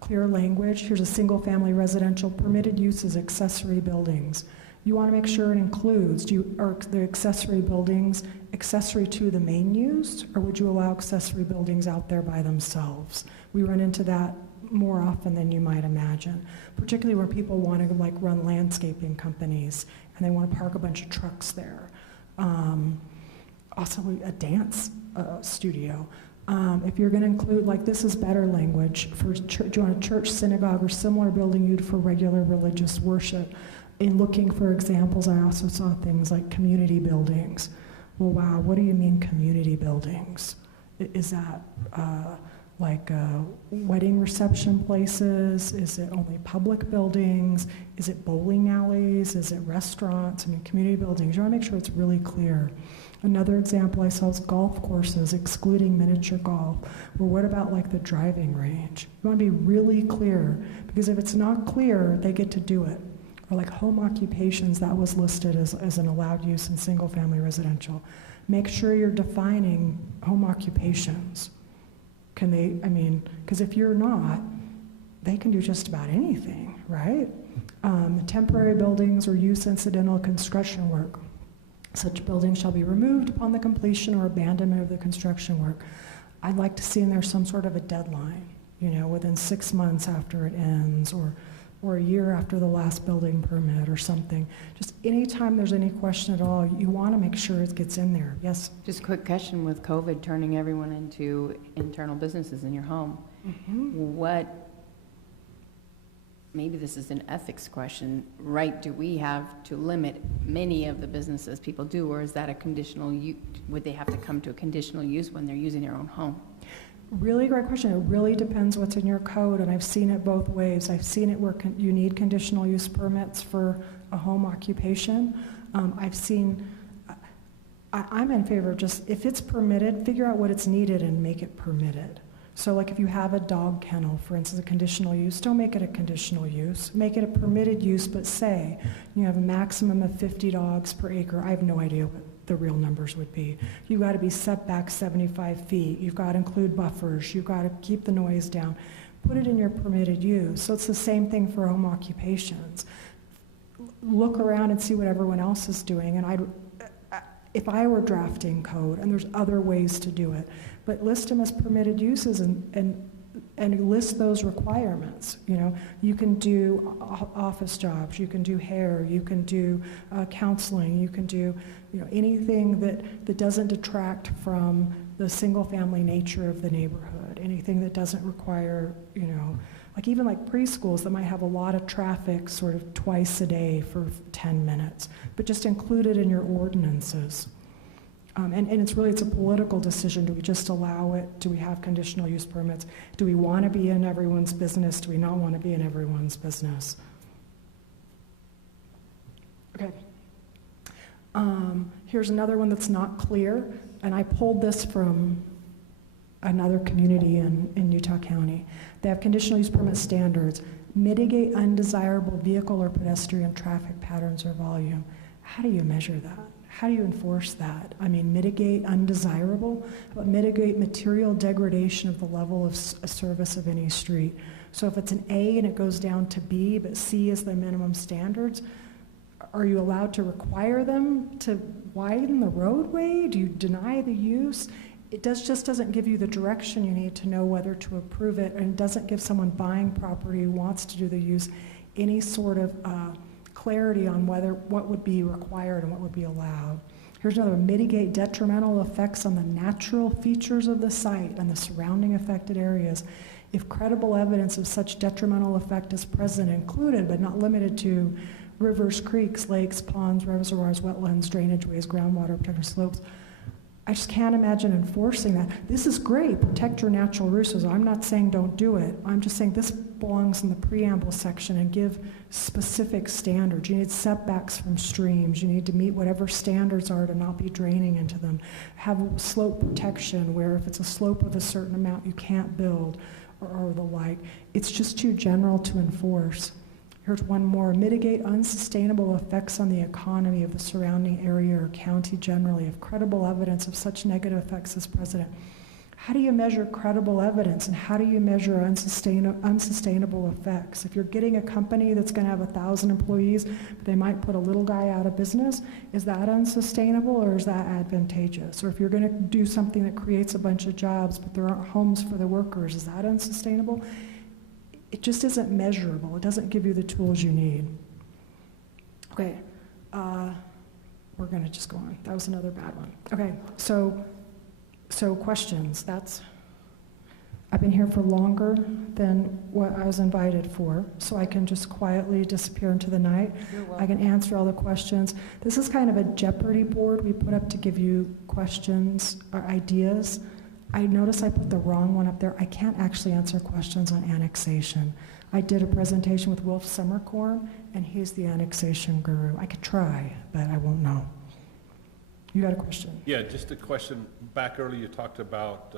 clear language. Here's a single-family residential permitted use as accessory buildings. You want to make sure it includes, are the accessory buildings accessory to the main use, or would you allow accessory buildings out there by themselves? We run into that more often than you might imagine, particularly where people want to like run landscaping companies and they want to park a bunch of trucks there. Also a dance studio. If you're going to include, like this is better language, for church, you want a church, synagogue, or similar building used for regular religious worship. In looking for examples, I also saw things like community buildings. Well, wow, what do you mean community buildings? Is that like wedding reception places? Is it only public buildings? Is it bowling alleys? Is it restaurants? I mean, community buildings. You want to make sure it's really clear. Another example I saw is golf courses, excluding miniature golf. Well, what about like the driving range? You want to be really clear, because if it's not clear, they get to do it. Or like home occupations, that was listed as an allowed use in single-family residential. Make sure you're defining home occupations. Can they, I mean, because if you're not, they can do just about anything, right? Temporary buildings or use incidental construction work. Such buildings shall be removed upon the completion or abandonment of the construction work. I'd like to see in there some sort of a deadline, you know, within 6 months after it ends, or a year after the last building permit or something. Just anytime there's any question at all, you want to make sure it gets in there. Yes? Just a quick question, with COVID turning everyone into internal businesses in your home, maybe this is an ethics question, right do we have to limit many of the businesses people do, or is that a conditional use? Would they have to come to a conditional use when they're using their own home? Really great question. It really depends what's in your code, and I've seen it both ways. I've seen it where you need conditional use permits for a home occupation. I've seen, I'm in favor of just, if it's permitted, figure out what it's needed and make it permitted. So like if you have a dog kennel, for instance, a conditional use, don't make it a conditional use. Make it a permitted use, but say you have a maximum of 50 dogs per acre. I have no idea what the real numbers would be. You've got to be set back 75 feet. You've got to include buffers. You've got to keep the noise down. Put it in your permitted use. So it's the same thing for home occupations. Look around and see what everyone else is doing. And if I were drafting code, and there's other ways to do it, but list them as permitted uses and list those requirements. You know, you can do office jobs, you can do hair, you can do counseling, you can do, you know, anything that doesn't detract from the single-family nature of the neighborhood. Anything that doesn't require, you know, like even like preschools that might have a lot of traffic sort of twice a day for 10 minutes, but just include it in your ordinances. And it's a political decision. Do we just allow it? Do we have conditional use permits? Do we want to be in everyone's business? Do we not want to be in everyone's business? Okay. Here's another one that's not clear, and I pulled this from another community in Utah County. They have conditional use permit standards, mitigate undesirable vehicle or pedestrian traffic patterns or volume. How do you measure that? How do you enforce that? I mean, mitigate undesirable, but mitigate material degradation of the level of service of any street. So if it's an A and it goes down to B, but C is the minimum standards, are you allowed to require them to widen the roadway? Do you deny the use? It just doesn't give you the direction you need to know whether to approve it, and it doesn't give someone buying property who wants to do the use any sort of clarity on what would be required and what would be allowed. Here's another one. Mitigate detrimental effects on the natural features of the site and the surrounding affected areas. If credible evidence of such detrimental effect is present, included but not limited to rivers, creeks, lakes, ponds, reservoirs, wetlands, drainage ways, groundwater, protected slopes. I just can't imagine enforcing that. This is great, protect your natural resources. I'm not saying don't do it. I'm just saying this belongs in the preamble section and give specific standards. You need setbacks from streams. You need to meet whatever standards are to not be draining into them. Have slope protection where if it's a slope of a certain amount you can't build or the like. It's just too general to enforce. Here's one more. Mitigate unsustainable effects on the economy of the surrounding area or county generally if credible evidence of such negative effects is present. How do you measure credible evidence, and how do you measure unsustainable effects? If you're getting a company that's going to have 1,000 employees, but they might put a little guy out of business, is that unsustainable or is that advantageous? Or if you're going to do something that creates a bunch of jobs, but there aren't homes for the workers, is that unsustainable? It just isn't measurable. It doesn't give you the tools you need. Okay, we're going to just go on. That was another bad one. Okay, so questions. I've been here for longer than what I was invited for, so I can just quietly disappear into the night. I can answer all the questions. This is kind of a Jeopardy board we put up to give you questions or ideas. I notice I put the wrong one up there. I can't actually answer questions on annexation. I did a presentation with Wolf Summercorn, and he's the annexation guru. I could try, but I won't know. You got a question? Yeah, just a question. Back earlier, you talked about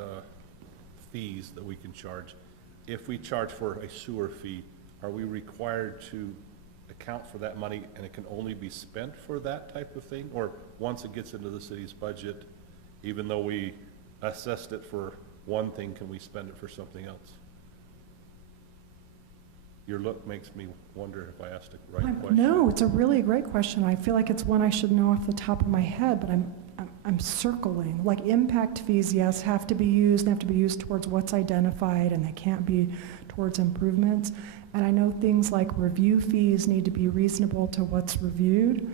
fees that we can charge. If we charge for a sewer fee, are we required to account for that money and it can only be spent for that type of thing? Or once it gets into the city's budget, even though we assessed it for one thing, can we spend it for something else? Your look makes me wonder if I asked the right question. No, it's a really great question. I feel like it's one I should know off the top of my head, but I'm circling. Like impact fees, yes, have to be used. They have to be used towards what's identified, and they can't be towards improvements. And I know things like review fees need to be reasonable to what's reviewed.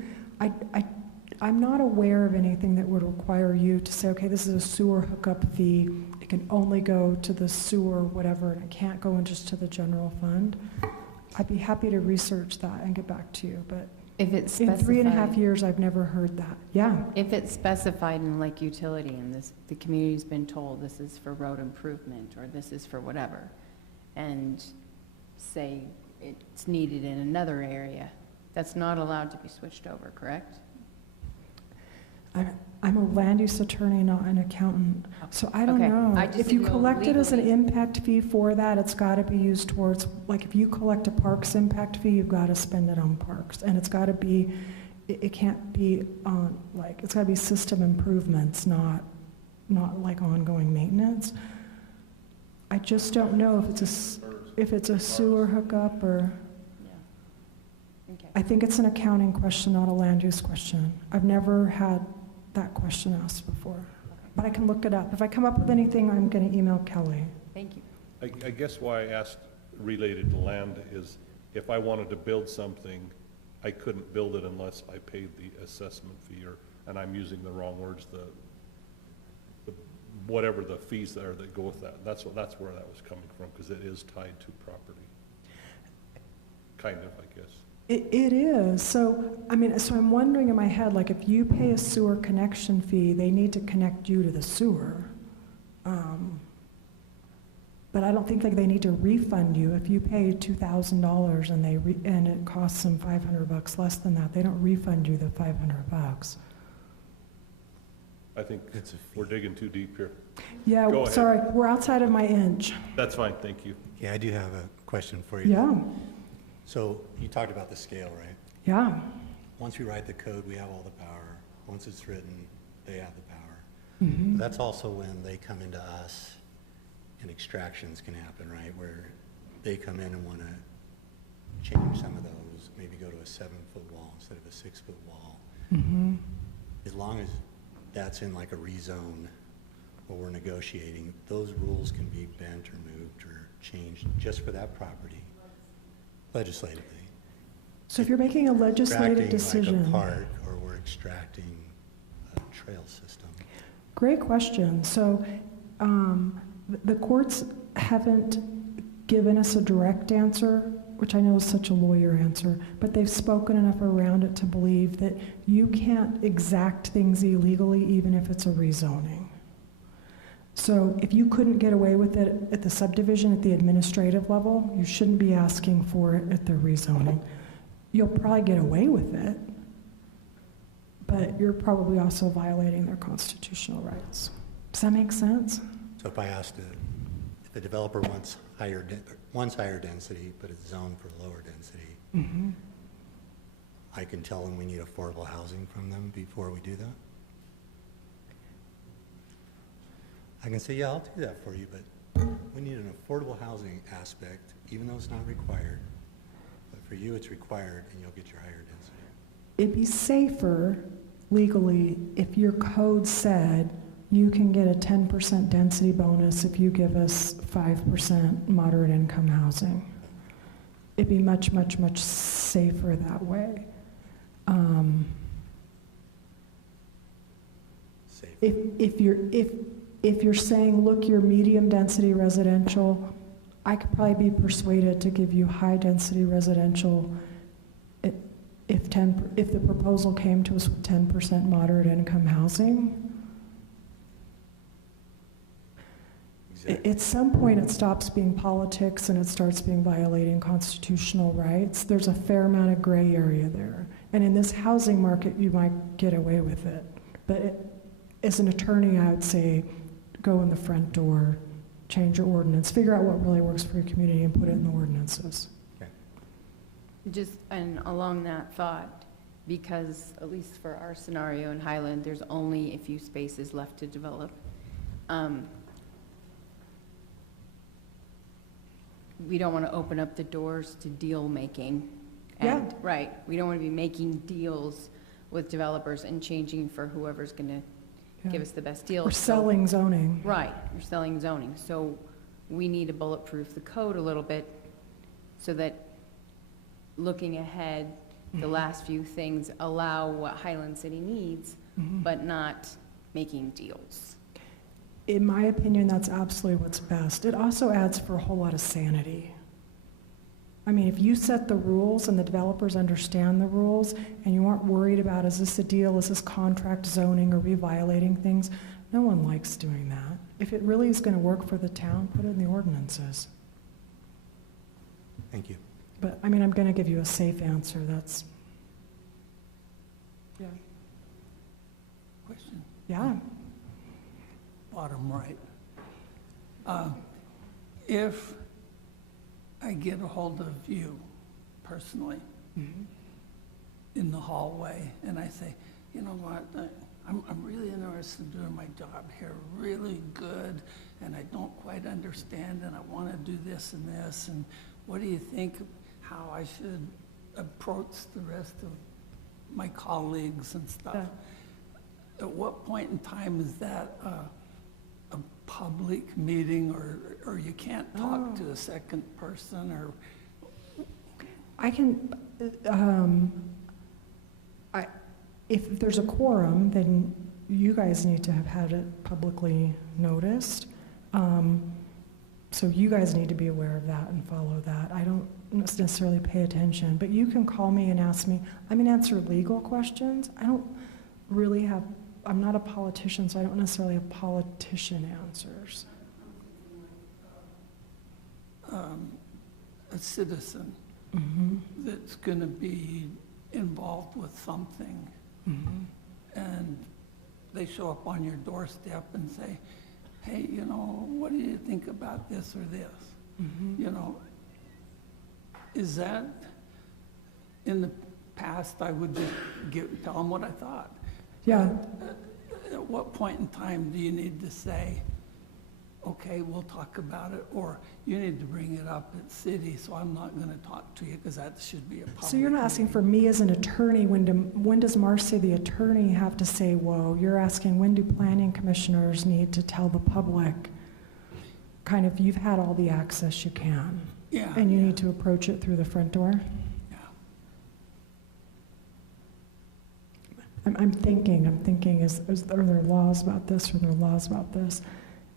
I'm not aware of anything that would require you to say, okay, this is a sewer hookup fee. It can only go to the sewer, whatever, and it can't go in just to the general fund. I'd be happy to research that and get back to you, but If it's in specified. 3.5 years, I've never heard that. Yeah. If it's specified in like utility and the community's been told this is for road improvement or this is for whatever, and say it's needed in another area, that's not allowed to be switched over, correct? I'm a land use attorney, not an accountant, so I don't Okay. know. I just If you didn't know collect it as an legally. impact fee for that, it's got to be used towards, like if you collect a parks impact fee, you've got to spend it on parks, and it's got to be, it can't be on, like, it's got to be system improvements, not like ongoing maintenance. I just don't know if it's a sewer hookup or, Yeah. Okay. I think it's an accounting question, not a land use question. I've never had that question asked before, but I can look it up. If I come up with anything, I'm going to email Kelly. Thank you. I guess why I asked related to land is if I wanted to build something, I couldn't build it unless I paid the assessment fee, and I'm using the wrong words, the whatever the fees there that go with that. That's where that was coming from, because it is tied to property. Kind of, I guess. It is. So, I mean, so I'm wondering in my head, like, if you pay a sewer connection fee, they need to connect you to the sewer. But I don't think like they need to refund you. If you pay $2,000 and and it costs them $500 less than that, they don't refund you the $500. I think It's a we're fee. digging too deep here. Yeah, Go ahead. sorry, we're outside of my inch. That's fine, thank you. Yeah, I do have a question for you. Yeah, So you talked about the scale, right? yeah. Once we write the code, we have all the power. Once it's written, they have the power. Mhm. But that's also when they come into us and extractions can happen, right? Where they come in and want to change some of those, maybe go to a 7-foot wall instead of a 6-foot wall. Mhm. As long as that's in like a rezone or we're negotiating, those rules can be bent or moved or changed just for that property legislatively. So if you're making a legislative Extracting decision. like a park or we're extracting a trail system. Great question. So the courts haven't given us a direct answer, which I know is such a lawyer answer, but they've spoken enough around it to believe that you can't exact things illegally even if it's a rezoning. So if you couldn't get away with it at the subdivision at the administrative level, you shouldn't be asking for it at the rezoning. You'll probably get away with it, but you're probably also violating their constitutional rights. Does that make sense? So if I asked, if a developer wants higher density, but it's zoned for lower density, Mm-hmm. I can tell them we need affordable housing from them before we do that? I can say, yeah, I'll do that for you, but we need an affordable housing aspect, even though it's not required. But for you, it's required, and you'll get your higher density. It'd be safer legally if your code said you can get a 10% density bonus if you give us 5% moderate income housing. It'd be much, much, much safer that way. Safe. If you're saying, look, you're medium density residential, I could probably be persuaded to give you high density residential if the proposal came to us with 10% moderate income housing. Exactly. At some point, it stops being politics and it starts being violating constitutional rights. There's a fair amount of gray area there. And in this housing market, you might get away with it. But as an attorney, I would say, go in the front door, change your ordinance, figure out what really works for your community and put it in the ordinances. Just, and along that thought, because at least for our scenario in Highland, there's only a few spaces left to develop. We don't want to open up the doors to deal making. Yeah. And, right, we don't want to be making deals with developers and changing for whoever's going to Yeah. give us the best deal. Or selling zoning. Right, you're selling zoning. So we need to bulletproof the code a little bit so that looking ahead, the last few things allow what Highland City needs, Mhm. but not making deals. In my opinion, that's absolutely what's best. It also adds for a whole lot of sanity. I mean, if you set the rules and the developers understand the rules and you aren't worried about, is this a deal, is this contract zoning, are we violating things? No one likes doing that. If it really is going to work for the town, put it in the ordinances. Thank you. But, I mean, I'm going to give you a safe answer. That's, Question, yeah. bottom right. If I get a hold of you personally in the hallway and I say, you know what, I'm really interested in doing my job here really good and I don't quite understand and I want to do this and this, and what do you think how I should approach the rest of my colleagues and stuff? Yeah. At what point in time is that a public meeting, or you can't talk to a second person, or? I can, if there's a quorum, then you guys need to have had it publicly noticed. So you guys need to be aware of that and follow that. necessarily pay attention, but you can call me and ask me, answer legal questions. I don't really have, I'm not a politician, so I don't necessarily have politician answers. A citizen that's going to be involved with something, and they show up on your doorstep and say, hey, what do you think about this or this? Is that, in the past, I would just tell them what I thought. Yeah. At what point in time do you need to say, okay, we'll talk about it, or you need to bring it up at city, so I'm not going to talk to you because that should be a public. So you're not asking meeting. for me as an attorney, when does Marcy, the attorney, have to say, whoa? You're asking, when do planning commissioners need to tell the public, kind of, you've had all the access you can, Yeah. and you yeah, need to approach it through the front door? yeah. I'm thinking, are there laws about this, or are there laws about this?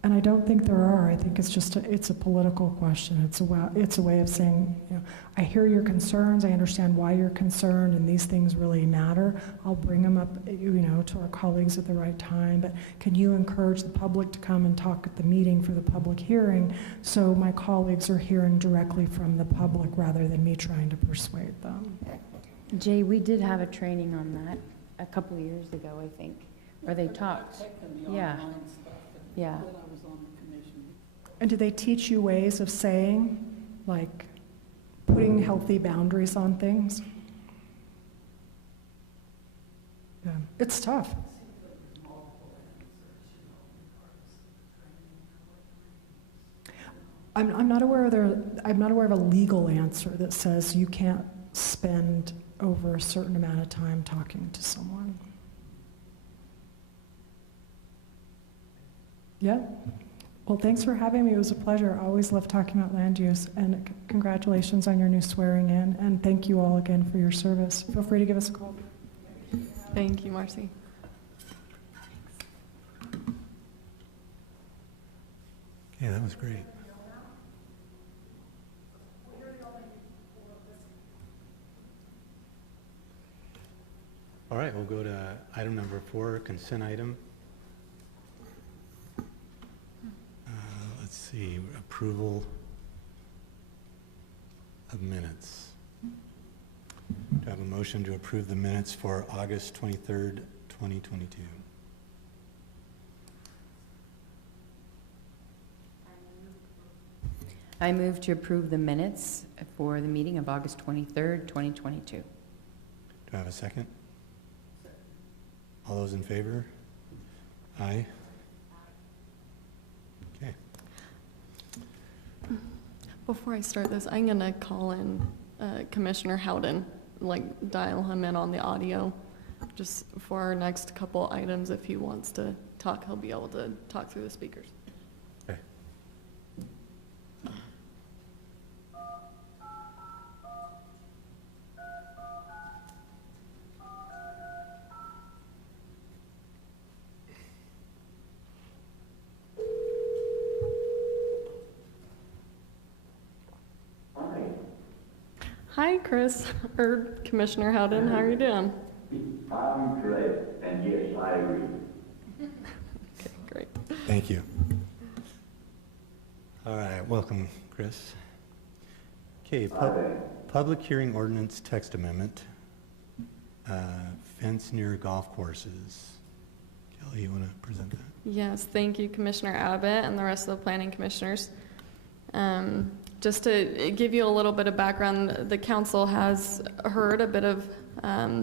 And I don't think there are. I think it's just it's a political question. It's a way of saying, I hear your concerns, I understand why you're concerned, and these things really matter. I'll bring them up, to our colleagues at the right time, but can you encourage the public to come and talk at the meeting for the public hearing, so my colleagues are hearing directly from the public rather than me trying to persuade them? Jay, we did have a training on that a couple of years ago, I think, where they talked. Yeah. Yeah. When I was on the commission. And do they teach you ways of saying, like, putting healthy boundaries on things? Yeah, it's tough. I'm not aware of a legal answer that says you can't spend over a certain amount of time talking to someone. Yeah. Well, thanks for having me. It was a pleasure. I always love talking about land use, and congratulations on your new swearing in, and thank you all again for your service. Feel free to give us a call. Thank you, Marcy. Okay, that was great. All right, we'll go to item number 4, consent item. Let's see, approval of minutes. Do I have a motion to approve the minutes for August 23rd, 2022? I move to approve the minutes for the meeting of August 23rd, 2022. Do I have a second? All those in favor? Aye. Okay. Before I start this, I'm gonna call in Commissioner Howden, dial him in on the audio, just for our next couple items. If he wants to talk, he'll be able to talk through the speakers. Okay. Hi, Chris, or Commissioner Howden, how are you doing? I'm great, and yes, I agree. Okay, great. Thank you. All right, welcome, Chris. Okay, public hearing ordinance text amendment, fence near golf courses. Kelly, you want to present that? Yes, thank you, Commissioner Abbott and the rest of the planning commissioners. Just to give you a little bit of background, the council has heard a bit of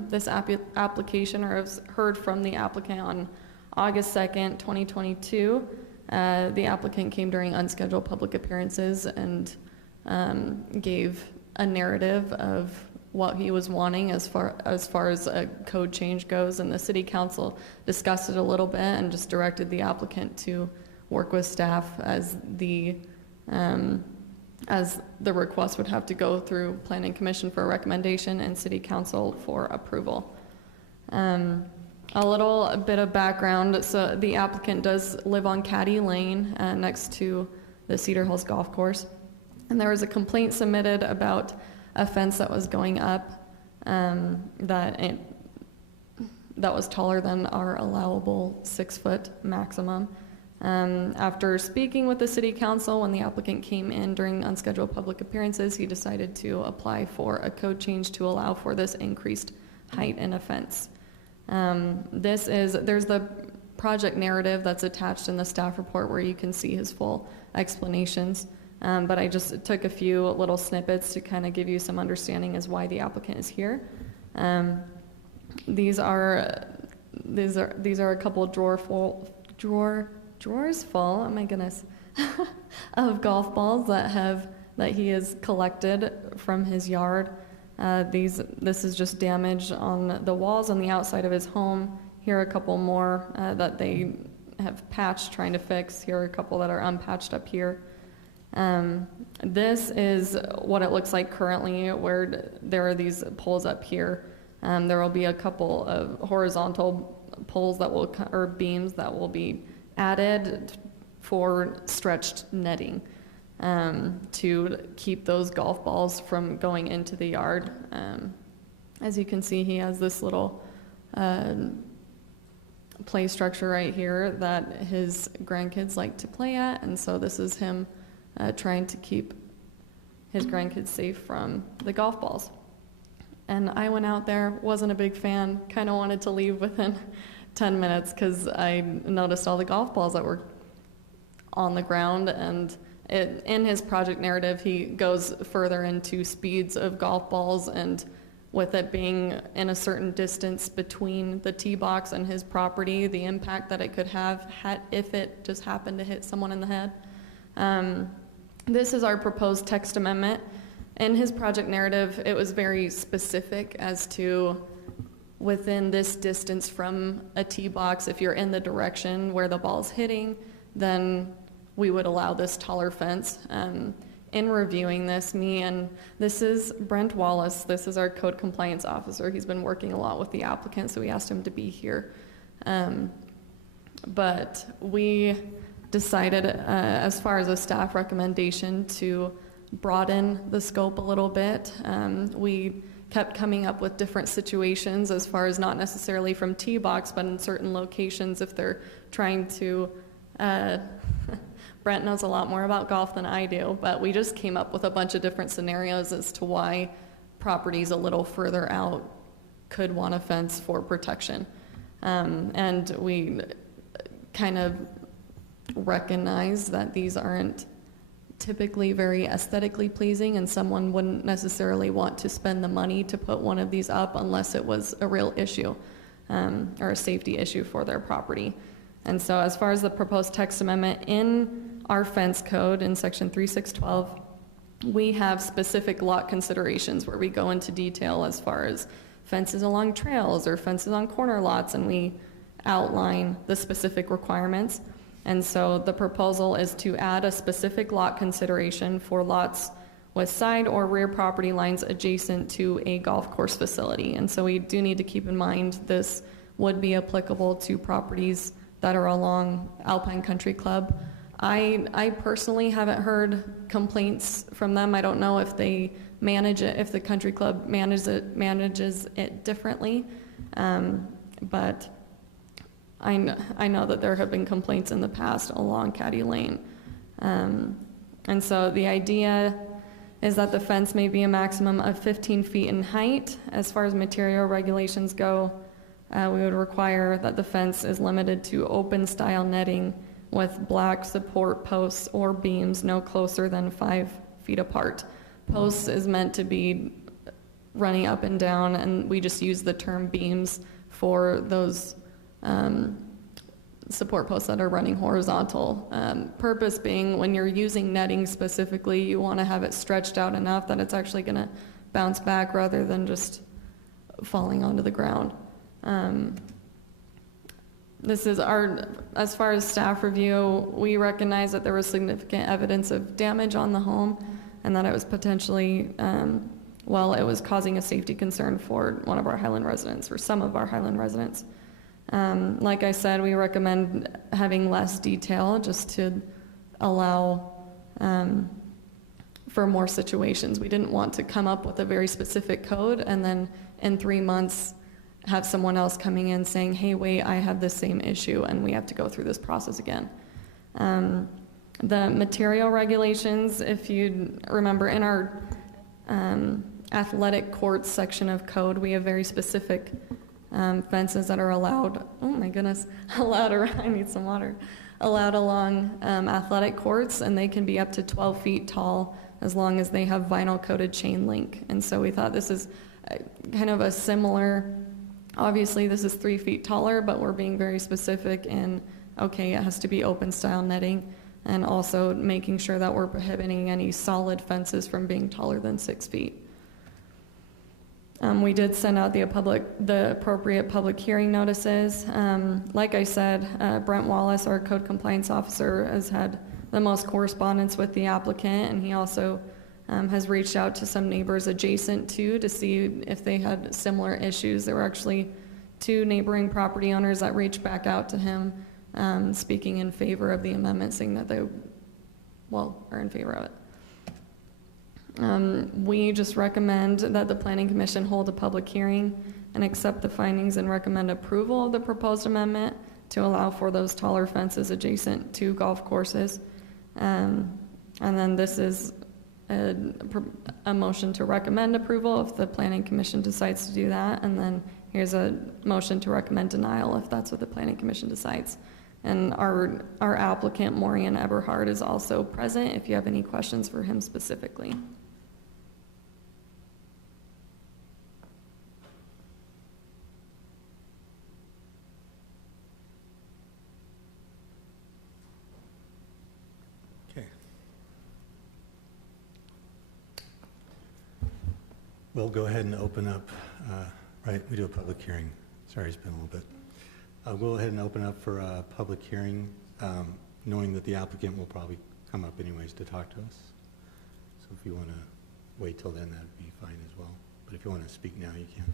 this application, or has heard from the applicant on August 2nd, 2022. The applicant came during unscheduled public appearances and gave a narrative of what he was wanting as far as a code change goes, and the city council discussed it a little bit and just directed the applicant to work with staff as the request would have to go through planning commission for a recommendation and city council for approval. A little bit of background. So the applicant does live on Caddy Lane next to the Cedar Hills Golf Course. And there was a complaint submitted about a fence that was going up that was taller than our allowable 6-foot maximum. After speaking with the city council, when the applicant came in during unscheduled public appearances, he decided to apply for a code change to allow for this increased height in a fence. There's the project narrative that's attached in the staff report where you can see his full explanations. But I just took a few little snippets to kind of give you some understanding as why the applicant is here. These are a couple drawers full, oh my goodness, of golf balls that he has collected from his yard. This is just damage on the walls on the outside of his home. Here are a couple more that they have patched, trying to fix. Here are a couple that are unpatched up here. This is what it looks like currently, where there are these poles up here. There will be a couple of horizontal poles or beams that will be added for stretched netting to keep those golf balls from going into the yard. As you can see, he has this little play structure right here that his grandkids like to play at, and so this is him trying to keep his grandkids safe from the golf balls. And I went out there, wasn't a big fan, kind of wanted to leave within 10 minutes because I noticed all the golf balls that were on the ground. And in his project narrative, he goes further into speeds of golf balls, and with it being in a certain distance between the tee box and his property, the impact that it could have if it just happened to hit someone in the head. This is our proposed text amendment. In his project narrative, it was very specific as to within this distance from a tee box, if you're in the direction where the ball's hitting, then we would allow this taller fence. In reviewing this, this is Brent Wallace. This is our code compliance officer. He's been working a lot with the applicant, so we asked him to be here. But we decided, as far as a staff recommendation, to broaden the scope a little bit. We kept coming up with different situations as far as not necessarily from tee box, but in certain locations if they're trying to, Brent knows a lot more about golf than I do, but we just came up with a bunch of different scenarios as to why properties a little further out could want a fence for protection. And we kind of recognize that these aren't typically very aesthetically pleasing, and someone wouldn't necessarily want to spend the money to put one of these up unless it was a real issue or a safety issue for their property. And so as far as the proposed text amendment, in our fence code in section 3612, we have specific lot considerations where we go into detail as far as fences along trails or fences on corner lots, and we outline the specific requirements. And so the proposal is to add a specific lot consideration for lots with side or rear property lines adjacent to a golf course facility. And so we do need to keep in mind this would be applicable to properties that are along Alpine Country Club. I personally haven't heard complaints from them. I don't know if they manage it, if the country club manages it differently, but I know that there have been complaints in the past along Caddy Lane. And so the idea is that the fence may be a maximum of 15 feet in height. As far as material regulations go, we would require that the fence is limited to open style netting with black support posts or beams no closer than 5 feet apart. Posts is meant to be running up and down, and we just use the term beams for those support posts that are running horizontal. Purpose being, when you're using netting specifically, you want to have it stretched out enough that it's actually going to bounce back rather than just falling onto the ground. This is as far as staff review, we recognize that there was significant evidence of damage on the home and that it was potentially, it was causing a safety concern for one of our Highland residents, or some of our Highland residents. Like I said, we recommend having less detail just to allow for more situations. We didn't want to come up with a very specific code and then in 3 months have someone else coming in saying, hey, wait, I have the same issue, and we have to go through this process again. The material regulations, if you remember, in our athletic courts section of code, we have very specific fences that are allowed, oh my goodness, allowed around, I need some water, allowed along athletic courts, and they can be up to 12 feet tall as long as they have vinyl coated chain link. And so we thought this is kind of a similar, obviously this is 3 feet taller, but we're being very specific in, okay, it has to be open style netting, and also making sure that we're prohibiting any solid fences from being taller than 6 feet. We did send out the appropriate public hearing notices. Like I said, Brent Wallace, our code compliance officer, has had the most correspondence with the applicant, and he also has reached out to some neighbors adjacent to see if they had similar issues. There were actually 2 neighboring property owners that reached back out to him, speaking in favor of the amendment, saying that they, are in favor of it. We just recommend that the Planning Commission hold a public hearing and accept the findings and recommend approval of the proposed amendment to allow for those taller fences adjacent to golf courses. And then this is a motion to recommend approval if the Planning Commission decides to do that. And then here's a motion to recommend denial if that's what the Planning Commission decides. And our applicant, Maureen Eberhard, is also present if you have any questions for him specifically. We'll go ahead and open up, right, we do a public hearing. Sorry, it's been a little bit. We'll go ahead and open up for a public hearing, knowing that the applicant will probably come up anyways to talk to us. So if you want to wait till then, that'd be fine as well. But if you want to speak now, you can.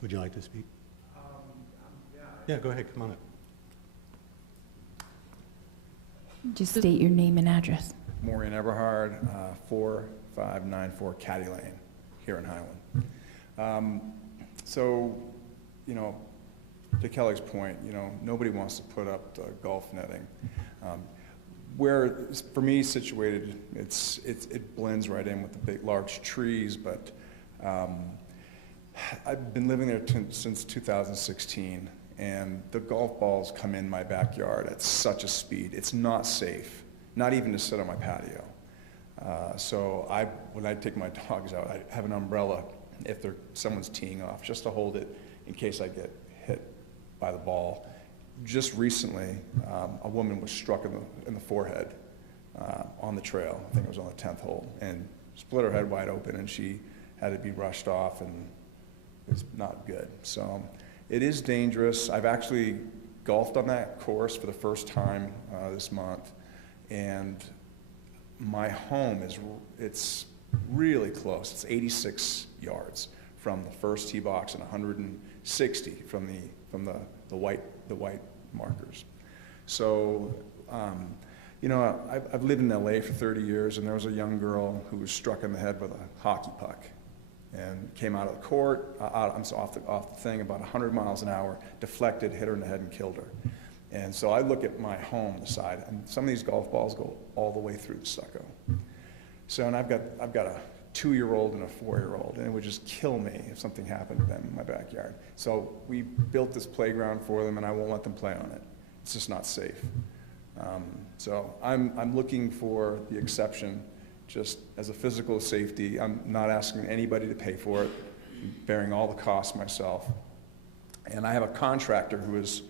Would you like to speak? Yeah, go ahead, come on up. Just state your name and address. Maureen Eberhard, 4594 Caddy Lane, here in Highland. So, to Kelly's point, nobody wants to put up the golf netting. Where, for me, situated, it blends right in with the big, large trees, but I've been living there since 2016, and the golf balls come in my backyard at such a speed. It's not safe. Not even to sit on my patio. So when I take my dogs out, I have an umbrella if someone's teeing off, just to hold it in case I get hit by the ball. Just recently, a woman was struck in the forehead on the trail. I think it was on the 10th hole, and split her head wide open, and she had to be rushed off, and it's not good. So it is dangerous. I've actually golfed on that course for the first time this month. And my home it's really close. It's 86 yards from the first tee box and 160 from the white markers. So, I've lived in LA for 30 years, and there was a young girl who was struck in the head with a hockey puck, and came out of the court, off the thing about 100 miles an hour, deflected, hit her in the head, and killed her. And so I look at my home, the side, and some of these golf balls go all the way through the stucco. So, and I've got a 2-year-old and a 4-year-old, and it would just kill me if something happened to them in my backyard. So we built this playground for them, and I won't let them play on it. It's just not safe. So I'm looking for the exception, just as a physical safety. I'm not asking anybody to pay for it, I'm bearing all the costs myself. And I have a contractor who is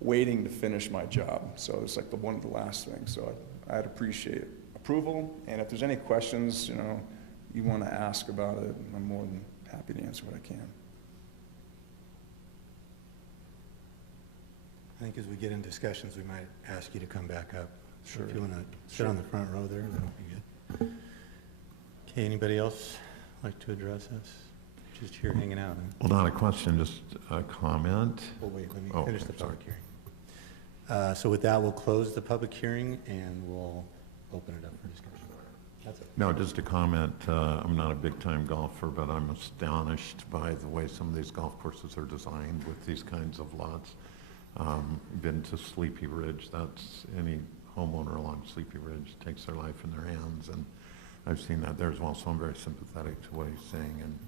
waiting to finish my job. So it's like one of the last things. So I'd appreciate approval. And if there's any questions, you want to ask about it, I'm more than happy to answer what I can. I think as we get in discussions, we might ask you to come back up. Sure. If you want to sit on the front row there, that'll be good. Okay, anybody else like to address us? Just here hanging out. Well, not a question, just a comment. Well, wait, let me finish the sorry. public hearing. So with that, we'll close the public hearing, and we'll open it up for discussion. That's it. No, just a comment. I'm not a big-time golfer, but I'm astonished by the way some of these golf courses are designed with these kinds of lots. Been to Sleepy Ridge. That's any homeowner along Sleepy Ridge takes their life in their hands, and I've seen that there as well. So I'm very sympathetic to what he's saying and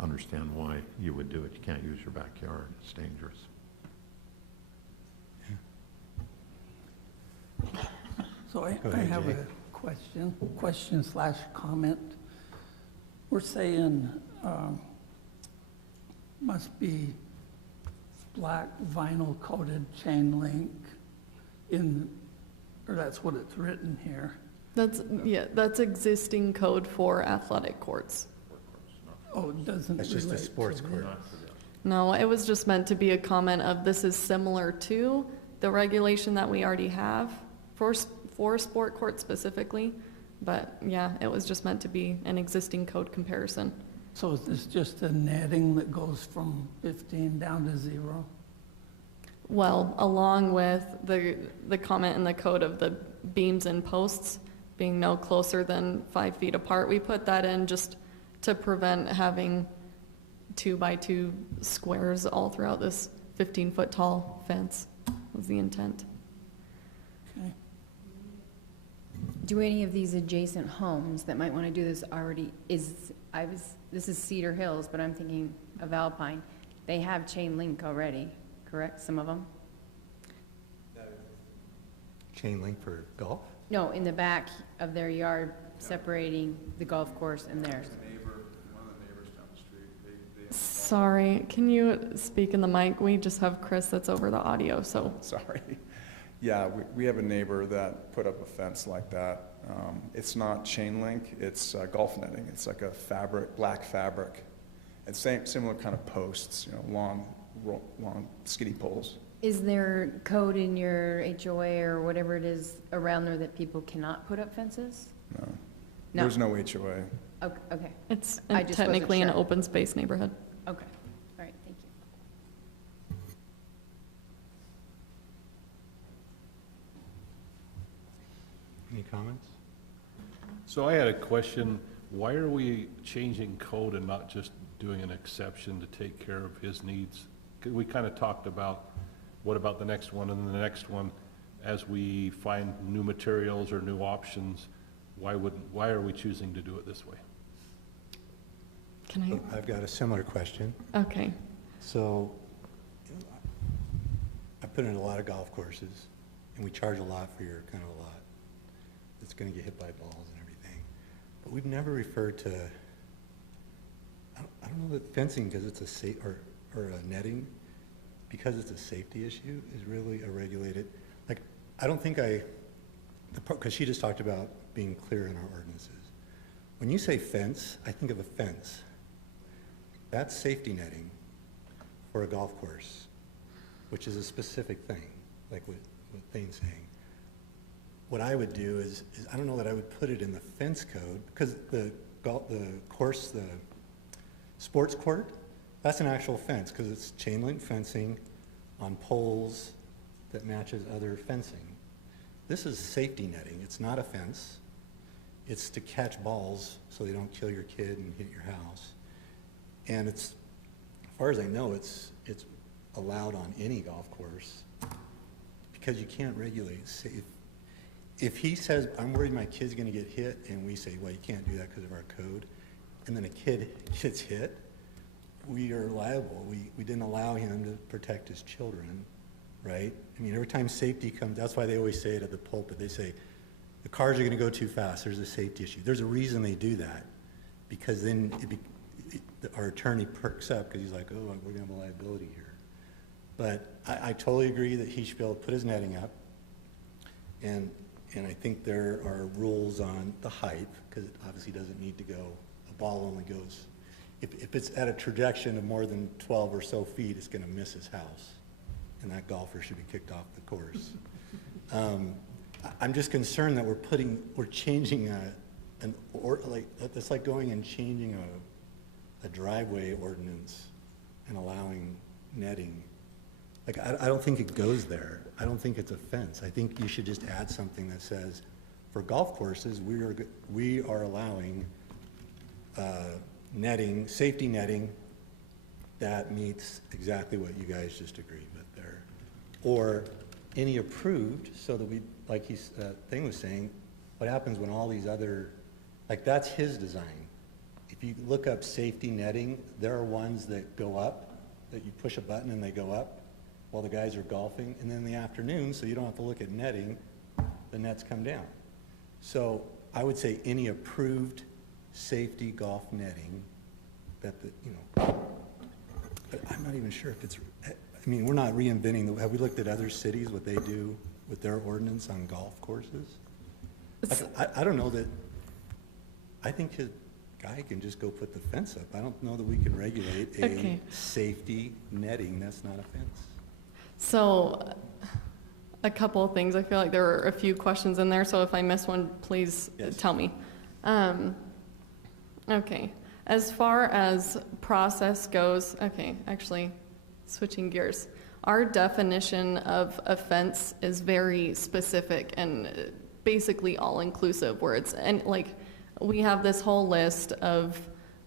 understand why you would do it. You can't use your backyard. It's dangerous. So I Go ahead, have Jay. a question/comment. We're saying must be black vinyl coated chain link or that's what it's written here. That's existing code for athletic courts. Oh, it doesn't That's just a relate sports to court. this. No, it was just meant to be a comment of this is similar to the regulation that we already have for sport court specifically. But yeah, it was just meant to be an existing code comparison. So is this just a netting that goes from 15 down to 0? Well, along with the comment in the code of the beams and posts being no closer than 5 feet apart, we put that in just to prevent having 2x2 squares all throughout this 15-foot tall fence, was the intent. Okay. Do any of these adjacent homes that might want to do this already, this is Cedar Hills, but I'm thinking of Alpine. They have chain link already, correct, some of them? Chain link for golf? No, in the back of their yard, separating the golf course and theirs. Sorry, can you speak in the mic? We just have Chris that's over the audio, so. Sorry. Yeah, we have a neighbor that put up a fence like that. It's not chain link, it's golf netting. It's like a fabric, black fabric. And similar kind of posts, long skinny poles. Is there code in your HOA or whatever it is around there that people cannot put up fences? No. No. There's no HOA. Okay, It's I just wasn't technically an sure. open space neighborhood. okay, all right, thank you. Any comments? So I had a question. Why are we changing code and not just doing an exception to take care of his needs? 'Cause we kind of talked about, what about the next one and then the next one? As we find new materials or new options, why are we choosing to do it this way? Can I've got a similar question. okay. So, I put in a lot of golf courses, and we charge a lot for your kind of a lot. It's gonna get hit by balls and everything. But we've never referred to, I don't know that fencing, because it's or a netting, because it's a safety issue, is really a regulated, like, I don't think because she just talked about being clear in our ordinances. When you say fence, I think of a fence. That's safety netting for a golf course, which is a specific thing, like what Thane's saying. What I would do is I don't know that I would put it in the fence code, because the sports court, that's an actual fence, because it's chain link fencing on poles that matches other fencing. This is safety netting. It's not a fence. It's to catch balls so they don't kill your kid and hit your house. And it's, as far as I know, it's allowed on any golf course, because you can't regulate. If he says, I'm worried my kid's gonna get hit, and we say, well, you can't do that because of our code, and then a kid gets hit, we are liable. We didn't allow him to protect his children, right? I mean, every time safety comes, that's why they always say it at the pulpit. They say, the cars are gonna go too fast, there's a safety issue. There's a reason they do that, because then our attorney perks up, because he's like, oh, we're gonna have a liability here. But I totally agree that he should be able to put his netting up, and I think there are rules on the height, because it obviously doesn't need to go, a ball only goes, if it's at a trajectory of more than 12 or so feet, it's gonna miss his house, and that golfer should be kicked off the course. I'm just concerned that we're changing it's like going and changing a driveway ordinance and allowing netting. Like, I don't think it goes there. I don't think it's a fence. I think you should just add something that says, For golf courses, we are allowing netting, safety netting that meets exactly what you guys just agreed with there. Or any approved, so that we, like Thing was saying, what happens when all these other, like that's his design. If you look up safety netting, there are ones that go up, that you push a button and they go up while the guys are golfing, and then in the afternoon, so you don't have to look at netting, the nets come down. So I would say any approved safety golf netting that but I'm not even sure if it's, I mean, we're not reinventing, have we looked at other cities, what they do with their ordinance on golf courses? I don't know that, I think his guy can just go put the fence up. I don't know that we can regulate a safety netting, that's not a fence. So, a couple of things. I feel like there are a few questions in there, so if I miss one, please tell me. Okay. As far as process goes, actually, switching gears. Our definition of offense is very specific and basically all-inclusive, where it's, and like, we have this whole list of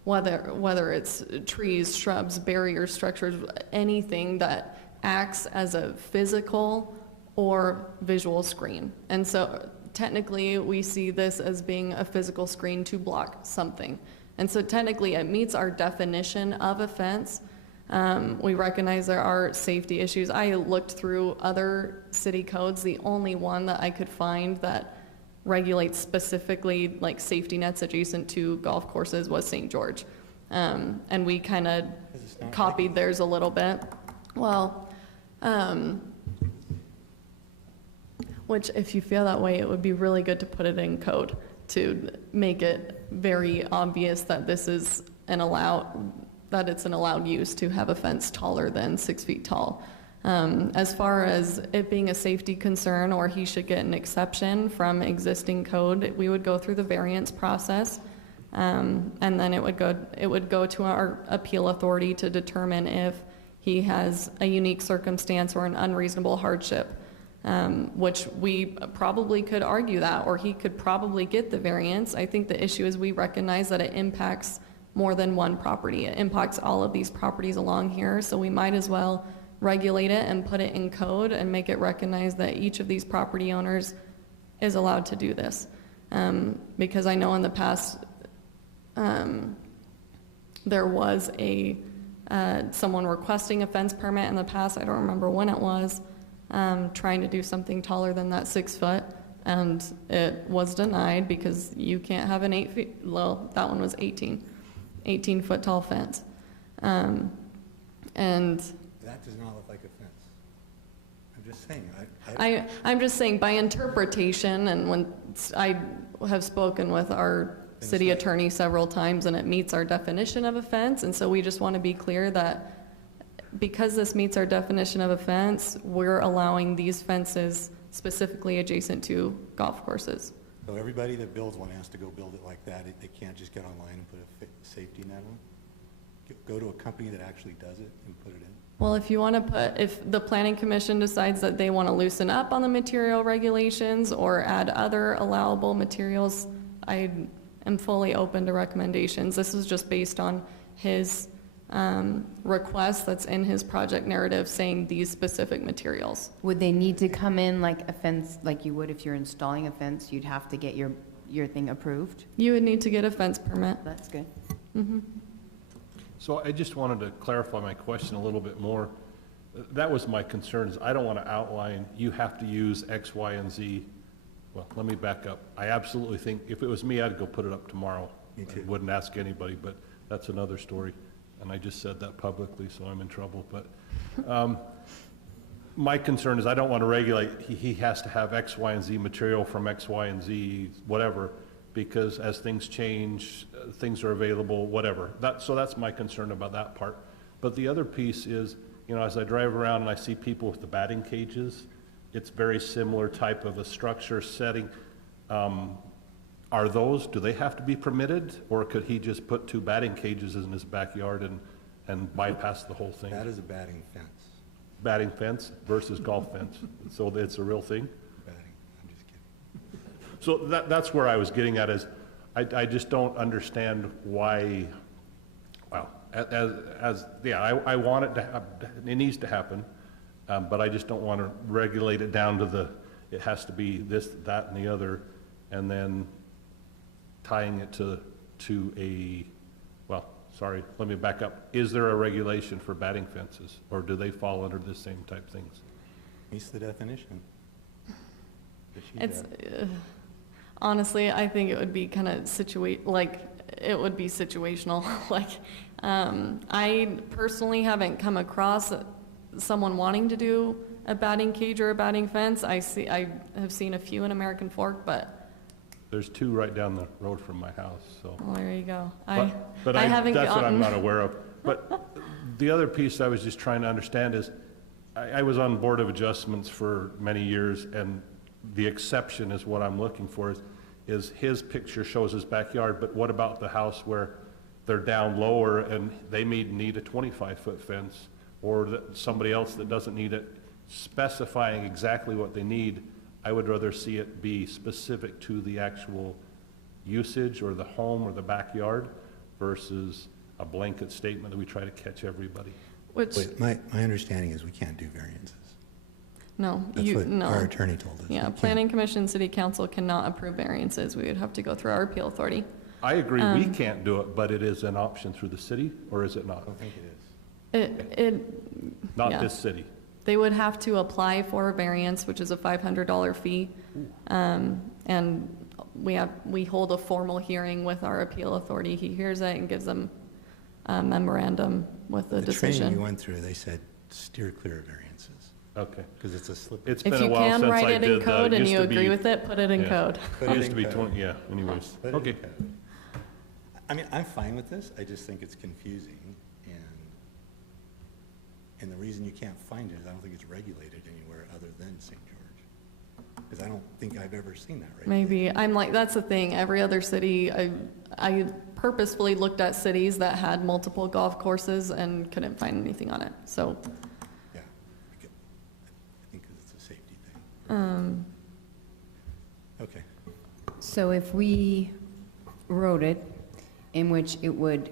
whether it's trees, shrubs, barriers, structures, anything that acts as a physical or visual screen. And so technically we see this as being a physical screen to block something. And so technically it meets our definition of offense. We recognize there are safety issues. I looked through other city codes. The only one that I could find that regulates specifically like safety nets adjacent to golf courses was St. George. And we kind of copied theirs a little bit. Well, which if you feel that way, it would be really good to put it in code to make it very obvious that this is it's an allowed use to have a fence taller than 6 feet tall. As far as it being a safety concern or he should get an exception from existing code, we would go through the variance process, and then it would go to our appeal authority to determine if he has a unique circumstance or an unreasonable hardship, which we probably could argue that, or he could probably get the variance. I think the issue is we recognize that it impacts more than one property. It impacts all of these properties along here, so we might as well regulate it and put it in code and make it recognize that each of these property owners is allowed to do this. Because I know in the past, there was someone requesting a fence permit in the past, I don't remember when it was, trying to do something taller than that 6 foot, and it was denied because you can't have an 8 feet, well, that one was 18 foot tall fence. And that does not look like a fence. I'm just saying. I'm just saying by interpretation, and when I have spoken with our city attorney several times, and it meets our definition of offense, and so we just want to be clear that because this meets our definition of offense, we're allowing these fences specifically adjacent to golf courses. So everybody that builds one has to go build it like that. They can't just get online and put a safety net on. Go to a company that actually does it and put it in. Well, if you want to if the planning commission decides that they want to loosen up on the material regulations or add other allowable materials, I am fully open to recommendations. This is just based on his request that's in his project narrative saying these specific materials. Would they need to come in like a fence, like you would if you're installing a fence? You'd have to get your thing approved? You would need to get a fence permit. That's good. Mm-hmm. So I just wanted to clarify my question a little bit more. That was my concern, is I don't want to outline, you have to use X, Y, and Z. Well, let me back up. I absolutely think, if it was me, I'd go put it up tomorrow. Me too. I wouldn't ask anybody, but that's another story. And I just said that publicly, so I'm in trouble. But my concern is I don't want to regulate, he has to have X, Y, and Z material from X, Y, and Z, whatever, because as things change, things are available, whatever. So that's my concern about that part. But the other piece is, as I drive around and I see people with the batting cages, it's very similar type of a structure setting. Do they have to be permitted, or could he just put 2 batting cages in his backyard and bypass the whole thing? That is a batting fence. Batting fence versus golf fence. So it's a real thing? Batting, I'm just kidding. So that's where I was getting at is, I just don't understand why, well, I want it to happen, it needs to happen, but I just don't want to regulate it down to it has to be this, that, and the other, and then tying it to a, well, sorry, let me back up. Is there a regulation for batting fences, or do they fall under the same type things? Meets the definition. that she It's, had. honestly, I think it would be kind of it would be situational. I personally haven't come across someone wanting to do a batting cage or a batting fence. I have seen a few in American Fork, but. There's two right down the road from my house, so. Well, there you go. But I haven't that's what I'm gotten- not aware of. But the other piece I was just trying to understand is, I was on Board of Adjustments for many years, and the exception is what I'm looking for, is his picture shows his backyard, but what about the house where they're down lower and they may need a 25-foot fence, or somebody else that doesn't need it, specifying exactly what they need? I would rather see it be specific to the actual usage or the home or the backyard versus a blanket statement that we try to catch everybody. Which, Wait, my understanding is we can't do variances. no, That's what no. our attorney told us. We Yeah, can't. Planning Commission, City Council cannot approve variances. We would have to go through our appeal authority. I agree, we can't do it, but it is an option through the city, or is it I not? don't think it is. Not Yeah. this city. They would have to apply for a variance, which is a $500 fee. And we hold a formal hearing with our appeal authority. He hears it and gives them a memorandum with the The training you decision. went through, they said steer clear of variances, Okay. because it's a slip. It's If been a you while can since write I it in did code that. and Used you to agree be- with it, put it in yeah. code. Put It it used in to be code. 20, yeah, anyways. Put it in Okay. code. I mean, I'm fine with this, I just think it's confusing, and the reason you can't find it is I don't think it's regulated anywhere other than St. George. Because I don't think I've ever seen that regulated. Maybe, I'm like, that's the thing, every other city, I purposefully looked at cities that had multiple golf courses and couldn't find anything on it, so. Yeah, I think 'cause it's a safety thing. Okay, So if we wrote it in which it would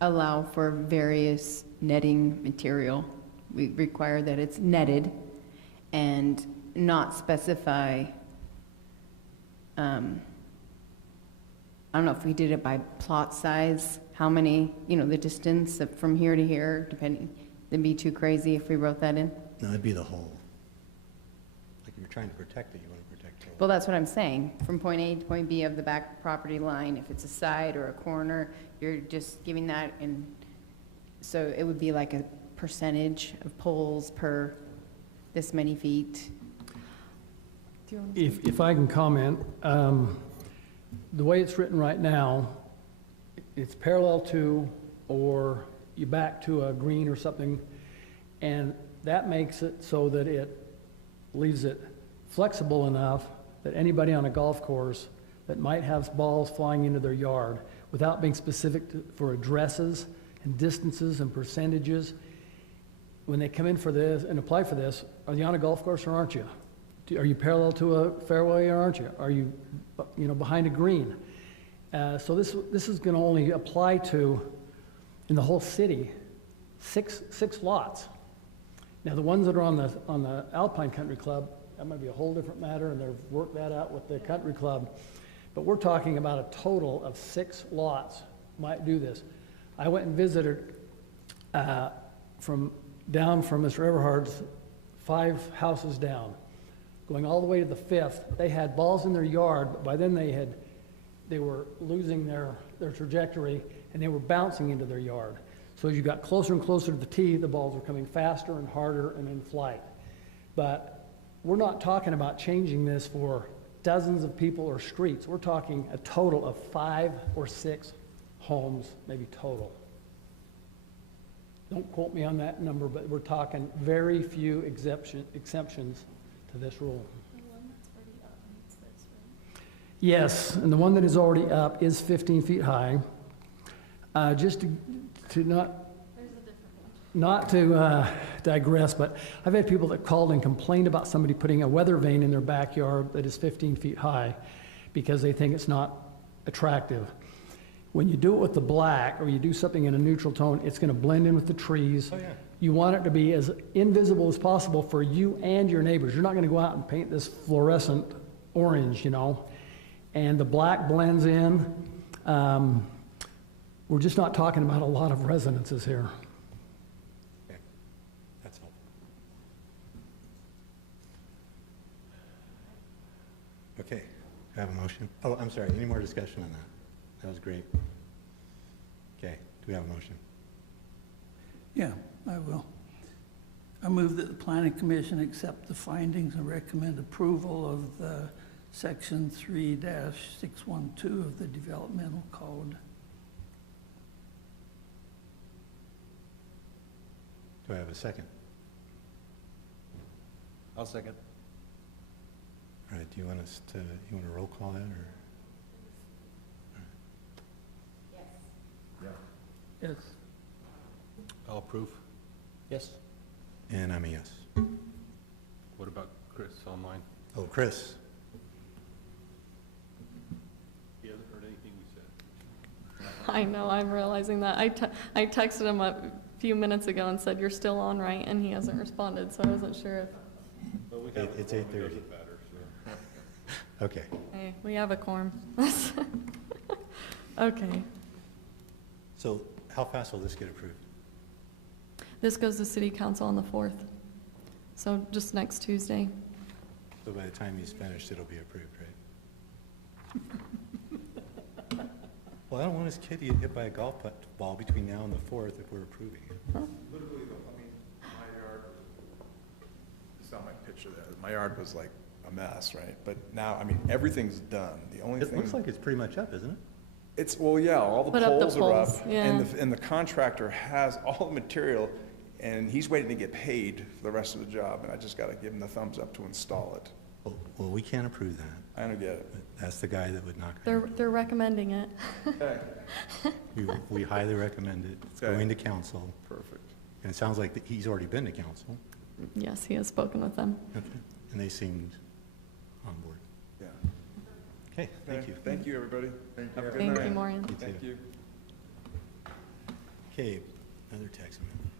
allow for various netting material, we require that it's netted and not specify, I don't know if we did it by plot size, how many, the distance from here to here, depending, it'd be too crazy if we wrote that in. no, it'd be the whole. Like if you're trying to protect it, you want to protect the whole. Well, that's what I'm saying, from point A to point B of the back property line, if it's a side or a corner, you're just giving that, and so it would be like a percentage of poles per this many feet. Do you want to- If I can comment, the way it's written right now, it's parallel to, or you back to a green or something, and that makes it so that it leaves it flexible enough that anybody on a golf course that might have balls flying into their yard, without being specific for addresses and distances and percentages, when they come in for this and apply for this, are you on a golf course or aren't you? Are you parallel to a fairway or aren't you? Are you, behind a green? So this is going to only apply to, in the whole city, six lots. Now, the ones that are on the Alpine Country Club, that might be a whole different matter, and they've worked that out with the country club. But we're talking about a total of 6 lots might do this. I went and visited down from Mr. Everhard's 5 houses down. Going all the way to the 5th, they had balls in their yard, but by then they were losing their trajectory, and they were bouncing into their yard. So as you got closer and closer to the tee, the balls were coming faster and harder and in flight. But we're not talking about changing this for dozens of people or streets. We're talking a total of 5 or 6 homes, maybe total. Don't quote me on that number, but we're talking very few exceptions to this rule. The one that's already up needs this, right? Yes, and the one that is already up is 15 feet high. Just to not, There's a different one. Not to digress, but I've had people that called and complained about somebody putting a weather vane in their backyard that is 15 feet high because they think it's not attractive. When you do it with the black, or you do something in a neutral tone, it's going to blend in with the trees. Oh, yeah. You want it to be as invisible as possible for you and your neighbors. You're not going to go out and paint this fluorescent orange, you know, and the black blends in. We're just not talking about a lot of residences here. Okay, that's helpful. Okay, I have a motion. Oh, I'm sorry, any more discussion on that? That was great. Okay, do we have a motion? Yeah, I will. I move that the planning commission accept the findings and recommend approval of the section 3-612 of the developmental code. Do I have a second? I'll second. All right, do you want us to, you want to roll call that, or? Yes. I'll approve. Yes. And I'm a yes. What about Chris online? Oh, Chris? He hasn't heard anything we said. I know, I'm realizing that. I texted him a few minutes ago and said, "You're still on, right?" And he hasn't responded, so I wasn't sure if, But we have It's a quorum, 8:30. It doesn't matter, so. Okay. hey, we have a quorum. Okay. So how fast will this get approved? This goes to city council on the 4th, so just next Tuesday. So by the time he's finished, it'll be approved, right? Well, I don't want his kid to get hit by a golf ball between now and the 4th if we're approving it. Literally, though, I mean, my yard, it's not my picture there, my yard was like a mess, right? But now, I mean, everything's done. The only It thing. looks like it's pretty much up, isn't it? It's, well, yeah, all the Put up the poles are up. poles, yeah. And the contractor has all the material, and he's waiting to get paid for the rest of the job, and I just gotta give him the thumbs up to install it. Well, we can't approve that. I don't get it. But that's the guy that would not. They're recommending it. Okay, We highly recommend it. It's Okay. going to council, perfect. and it sounds like that he's already been to council. Yes, he has spoken with them. Okay. And they seemed on board. Yeah. Okay, thank you. Thank you, everybody. Thank you. Have a good Thank night. you, Maureen. You Thank too. you. Okay, another text amendment.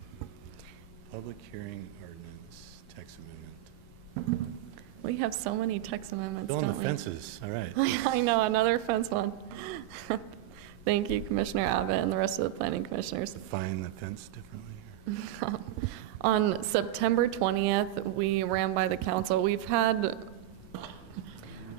Public hearing ordinance, text amendment. We have so many text amendments, Filling the don't we? fences, all right. I know, another fence one. Thank you, Commissioner Abbott and the rest of the planning commissioners. Define the fence differently. Or? On September 20th, we ran by the council. We've had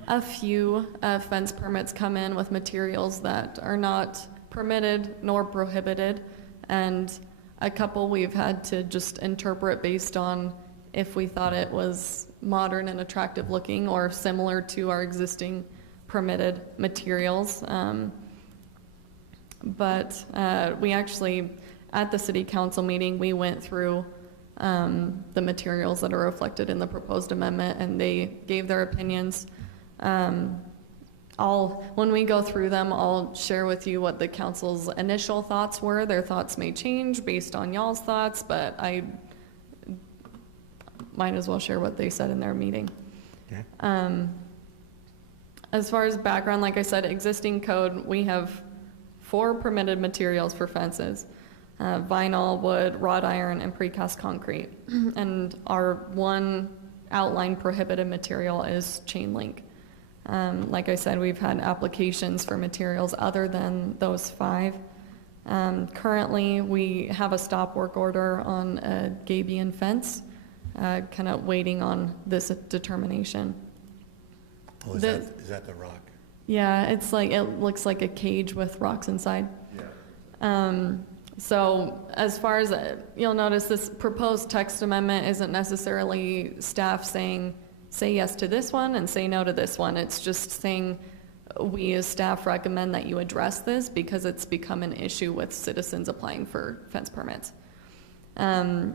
a few fence permits come in with materials that are not permitted nor prohibited, and a couple we've had to just interpret based on if we thought it was modern and attractive looking or similar to our existing permitted materials. But we actually, at the city council meeting, we went through the materials that are reflected in the proposed amendment, and they gave their opinions. When we go through them, I'll share with you what the council's initial thoughts were. Their thoughts may change based on y'all's thoughts, but I might as well share what they said in their meeting. Okay. As far as background, like I said, existing code, we have 4 permitted materials for fences: vinyl, wood, wrought iron, and precast concrete. And our one outline prohibited material is chain link. Like I said, we've had applications for materials other than those 5. Currently, we have a stop work order on a gabion fence, kind of waiting on this determination. Oh, is that the rock? Yeah, it's like, it looks like a cage with rocks inside. Yeah. So as far as, you'll notice this proposed text amendment isn't necessarily staff saying, say yes to this one and say no to this one. It's just saying, we as staff recommend that you address this because it's become an issue with citizens applying for fence permits.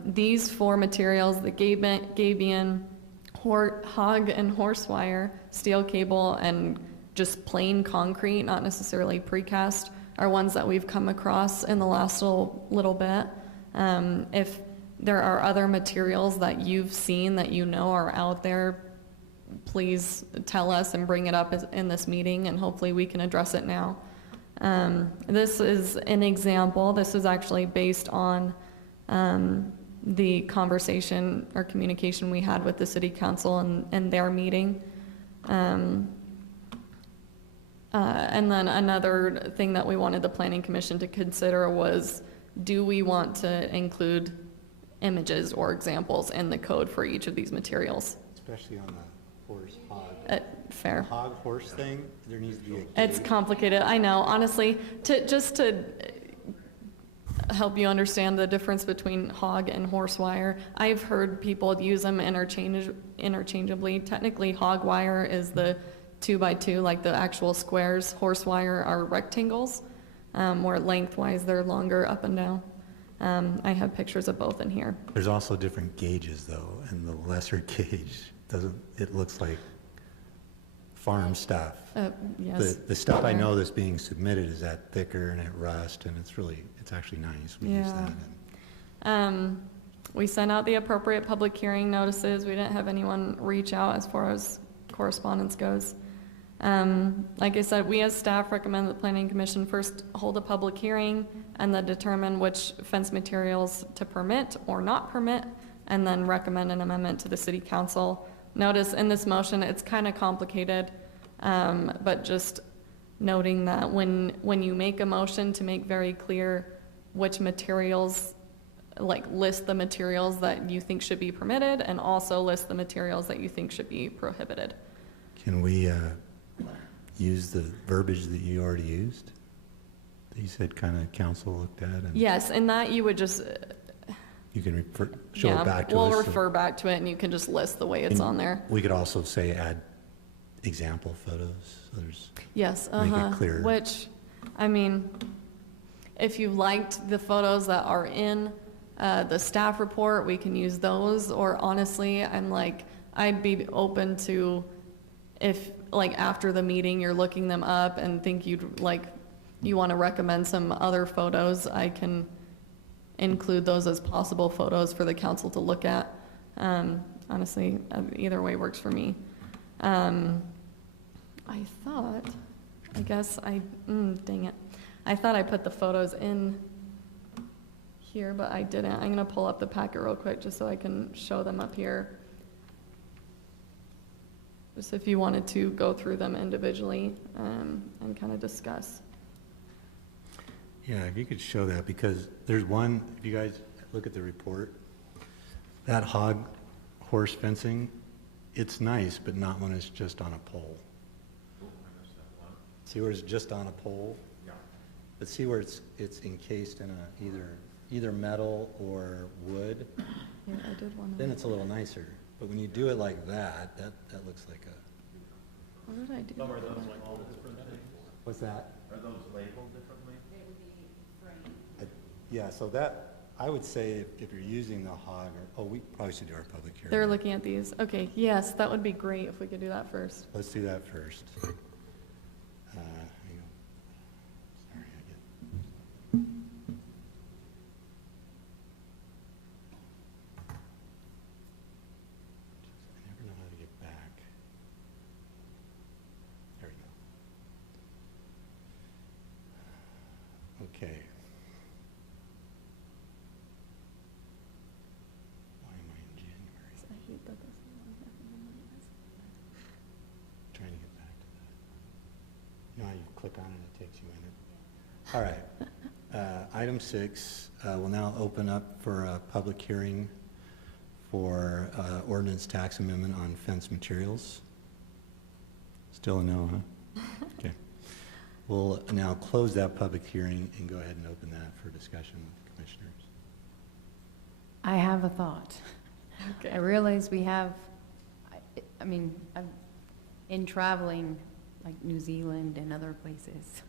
These 4 materials, the gabion, hog and horse wire, steel cable, and just plain concrete, not necessarily precast, are ones that we've come across in the last little bit. If there are other materials that you've seen that you know are out there, please tell us and bring it up in this meeting, and hopefully we can address it now. This is an example. This is actually based on the conversation or communication we had with the city council and their meeting. And then another thing that we wanted the planning commission to consider was, do we want to include images or examples in the code for each of these materials? Especially on the horse, hog. Fair. The hog horse thing, there needs to be a. It's complicated, I know, honestly. Just to help you understand the difference between hog and horse wire, I've heard people use them interchangeably. Technically, hog wire is the 2x2, like the actual squares. Horse wire are rectangles, where lengthwise they're longer up and down. I have pictures of both in here. There's also different gauges though, and the lesser gauge it looks like farm stuff. Yes. The stuff I know that's being submitted is that thicker and it rusts, and it's actually nice. We use that. We sent out the appropriate public hearing notices. We didn't have anyone reach out as far as correspondence goes. Like I said, we as staff recommend that the Planning Commission first hold a public hearing and then determine which fence materials to permit or not permit, and then recommend an amendment to the City Council. Notice in this motion, it's kind of complicated, but just noting that when you make a motion, to make very clear which materials, like list the materials that you think should be permitted, and also list the materials that you think should be prohibited. Can we use the verbiage that you already used? That you said kind of council looked at? And Yes, and that you would just, you can show it back to us. we'll refer back to it, and you can just list the way it's on there. We could also say add example photos. So Yes, make it clear. Which, I mean, if you liked the photos that are in the staff report, we can use those. Or honestly, I'd be open to, if like after the meeting you're looking them up and think you want to recommend some other photos, I can include those as possible photos for the council to look at. Honestly, either way works for me. Dang it. I thought I put the photos in here, but I didn't. I'm gonna pull up the packet real quick just so I can show them up here. Just if you wanted to go through them individually, and kind of discuss. Yeah, if you could show that, because there's one, if you guys look at the report, that hog horse fencing, it's nice, but not when it's just on a pole. See where it's just on a pole? Yeah. But see where it's encased in either metal or wood? Yeah, I did one. Then it's a little nicer. But when you do it like that looks like a... What did I do? Are those labeled differently? What's that? Are those labeled differently? Yeah, so that, I would say if you're using the hog, we probably should do our public hearing. They're looking at these. Okay, yes, that would be great if we could do that first. Let's do that first. Hang on. Sorry, I never know how to get back. There we go. Okay. Why am I in January? I hate that this is one happening on my list. Trying to get back to that. You know how you click on it, it takes you in it? All right. Item 6, we'll now open up for a public hearing for ordinance tax amendment on fence materials. Still a no, huh? Okay. We'll now close that public hearing and go ahead and open that for discussion with the commissioners. I have a thought. Okay. I realize we have, in traveling, like New Zealand and other places,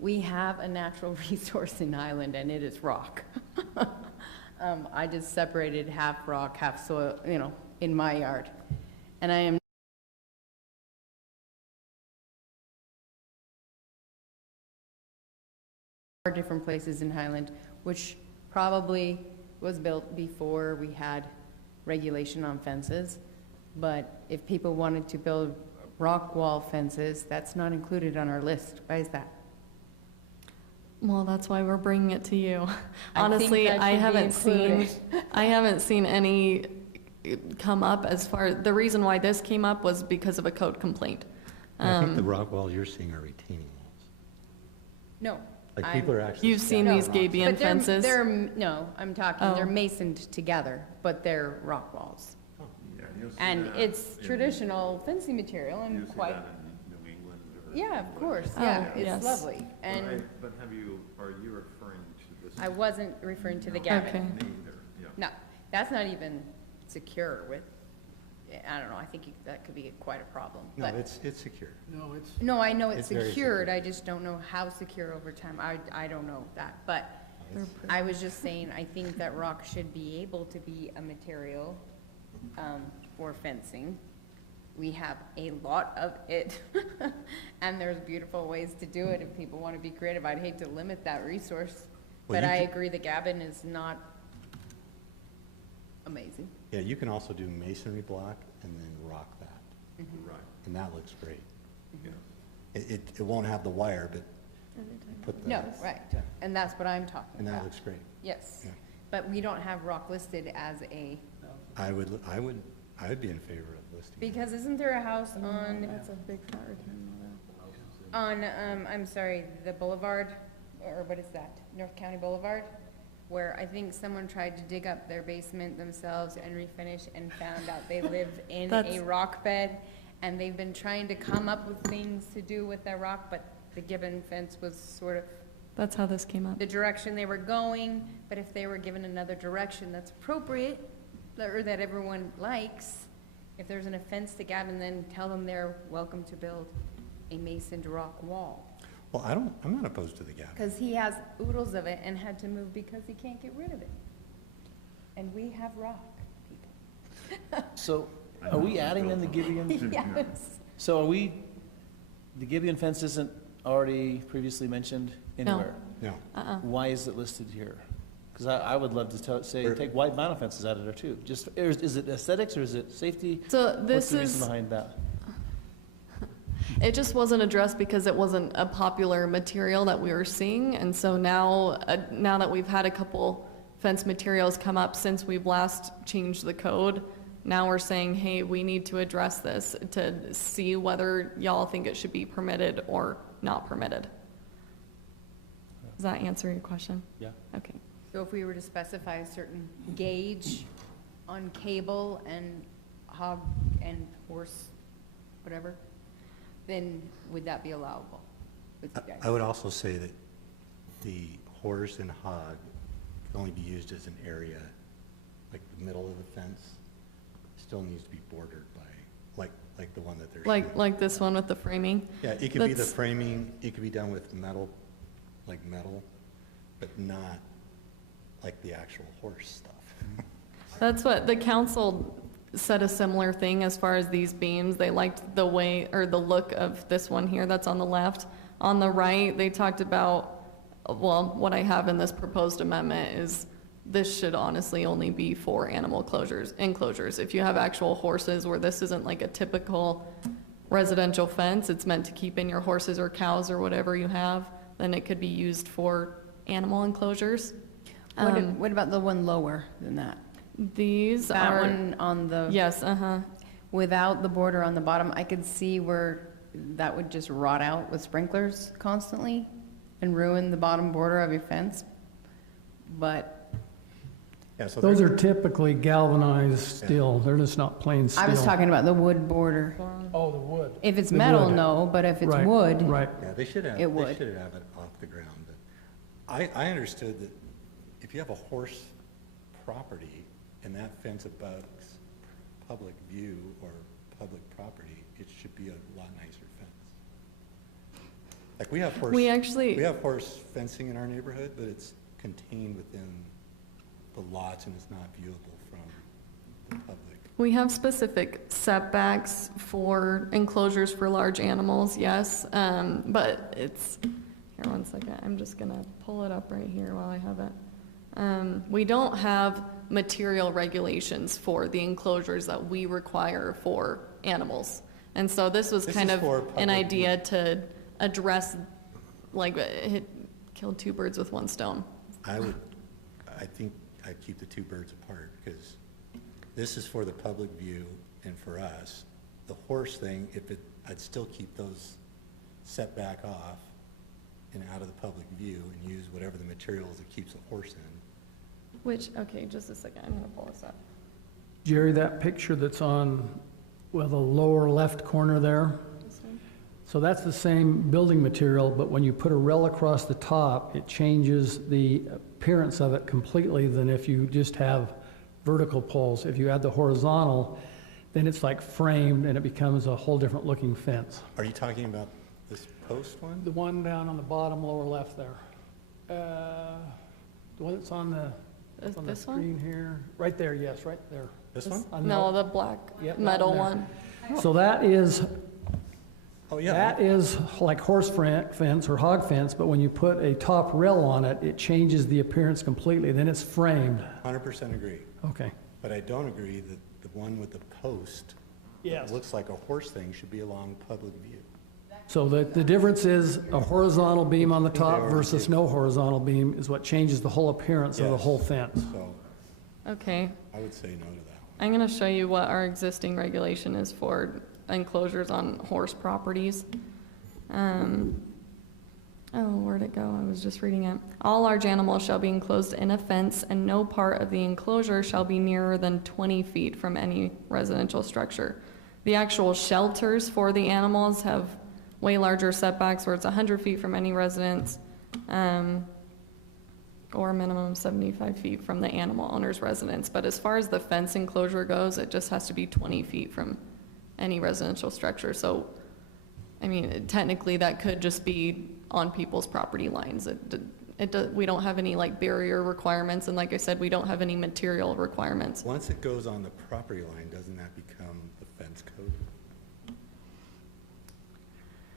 we have a natural resource in Highland, and it is rock. I just separated half rock, half soil, in my yard. And I am different places in Highland, which probably was built before we had regulation on fences. But if people wanted to build rock wall fences, that's not included on our list. Why is that? Well, that's why we're bringing it to you. I think Honestly, that I should be haven't seen, included. I haven't seen any come up as far, the reason why this came up was because of a code complaint. I think the rock walls you're seeing are retaining walls. No. Like I'm- people are actually. You've seen stacking these rocks. gabion But fences? no, I'm talking, they're Oh. masoned together, but they're rock walls. And it's traditional fencing material and quite, New England or? yeah, of course, Oh, yeah, it's yes. lovely. And But are you referring to this? I wasn't referring to the Okay. gabion. Neither, yeah. No, that's not even secure with, I don't know, I think that could be quite a problem. No, But it's secure. No, it's, no, I know it's It's very secured, secure. I just don't know how secure over time. I don't know that, but It's- I was just saying, I think that rock should be able to be a material for fencing. We have a lot of it, and there's beautiful ways to do it if people want to be creative. I'd hate to limit that resource, Well, but you I could- agree the gabion is not amazing. Yeah, you can also do masonry block and then rock that, Right, and that looks great. yeah. It won't have the wire, but put the. No, right, and that's what I'm talking And that about. looks great. Yes, Yeah. but we don't have rock listed as a, I would be in favor of listing. it. because isn't there a house on, a big fat I'm sorry, the boulevard, or what is that, North County Boulevard? Where I think someone tried to dig up their basement themselves and refinish and found out they live in a That's- rock bed. And they've been trying to come up with things to do with that rock, but the gibbon fence was sort of That's how this came up. the direction they were going. But if they were given another direction that's appropriate, or that everyone likes, if there's an offense to Gavin, then tell them they're welcome to build a masoned rock wall. Well, I'm not opposed to the gap. Because he has oodles of it and had to move because he can't get rid of it. And we have rock, people. So are we adding in the Gibeon? Yes. So are we, the Gibeon fence isn't already previously mentioned anywhere? No, Why is it listed here? Because I would love to say, Or- take wide vinyl fences out of there too. Just, is it aesthetics or is it safety? So What's this the reason is, behind that? it just wasn't addressed because it wasn't a popular material that we were seeing. And so now, now that we've had a couple fence materials come up since we've last changed the code, now we're saying, hey, we need to address this to see whether y'all think it should be permitted or not permitted. Does that answer your question? Yeah. Okay. So if we were to specify a certain gauge on cable and hog and horse, whatever, then would that be allowable with you guys? I would also say that the horse and hog can only be used as an area, like the middle of the fence, still needs to be bordered by, like the one that they're showing. Like this one with the framing? Yeah, it could be the That's- framing, it could be done with metal, like metal, but not like the actual horse stuff. That's what, the council said a similar thing as far as these beams. They liked the way, or the look of this one here that's on the left. On the right, they talked about, well, what I have in this proposed amendment is this should honestly only be for animal enclosures. If you have actual horses where this isn't like a typical residential fence, it's meant to keep in your horses or cows or whatever you have, then it could be used for animal enclosures. What about the one lower than that? These That are, one on the, yes, without the border on the bottom, I could see where that would just rot out with sprinklers constantly and ruin the bottom border of your fence. But Yeah, so Those there's- are typically galvanized steel. They're just not plain steel. I was talking about the wood border. Oh, the wood. If it's The metal, wood. no, but if it's Right, wood, Right. Yeah, they should have It would. it off the ground, but I understood that if you have a horse property and that fence abuts public view or public property, it should be a lot nicer fence. Like we have we actually. we have horse fencing in our neighborhood, but it's contained within the lots and it's not viewable from the public. We have specific setbacks for enclosures for large animals, yes, but it's, here, one second, I'm just gonna pull it up right here while I have it. We don't have material regulations for the enclosures that we require for animals. And so this was This kind is of for an public idea to address, like, killed two birds with one stone. I think I'd keep the two birds apart, because this is for the public view and for us. The horse thing, I'd still keep those set back off and out of the public view and use whatever the materials that keeps the horse in. Which, okay, just a second, I'm gonna pull this up. Jerry, that picture that's on, well, the lower left corner there, This one? so that's the same building material, but when you put a rail across the top, it changes the appearance of it completely than if you just have vertical poles. If you add the horizontal, then it's like framed and it becomes a whole different looking fence. Are you talking about this post one? The one down on the bottom lower left there. The one that's on the This one? screen here, right there, yes, right there. This one? No, the black Yep, that metal one one. So that is, Oh, yeah. that is like horse fence or hog fence, but when you put a top rail on it, it changes the appearance completely, then it's framed. 100% agree. Okay. But I don't agree that the one with the post Yes. that looks like a horse thing should be along public view. So the difference is a horizontal beam on the They top already versus do. no horizontal beam is what changes the whole appearance of the Yes. whole fence. So Okay, I would say no to that. I'm gonna show you what our existing regulation is for enclosures on horse properties. Oh, where'd it go? I was just reading it. All large animals shall be enclosed in a fence, and no part of the enclosure shall be nearer than 20 feet from any residential structure. The actual shelters for the animals have way larger setbacks, where it's 100 feet from any residence, or a minimum 75 feet from the animal owner's residence. But as far as the fence enclosure goes, it just has to be 20 feet from any residential structure. So, I mean, technically, that could just be on people's property lines. We don't have any like barrier requirements, and like I said, we don't have any material requirements. Once it goes on the property line, doesn't that become the fence code?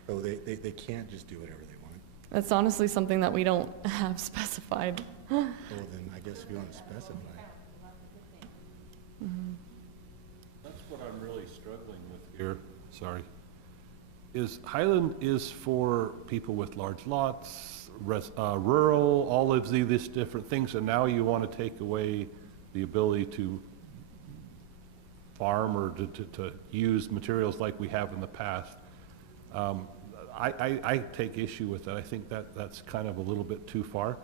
So they can't just do whatever they want. That's honestly something that we don't have specified. Well, then I guess if you want to specify. That's what I'm really struggling with here, sorry. Highland is for people with large lots, rural, all of these different things, and now you want to take away the ability to farm or to use materials like we have in the past. I take issue with that. I think that's kind of a little bit too far.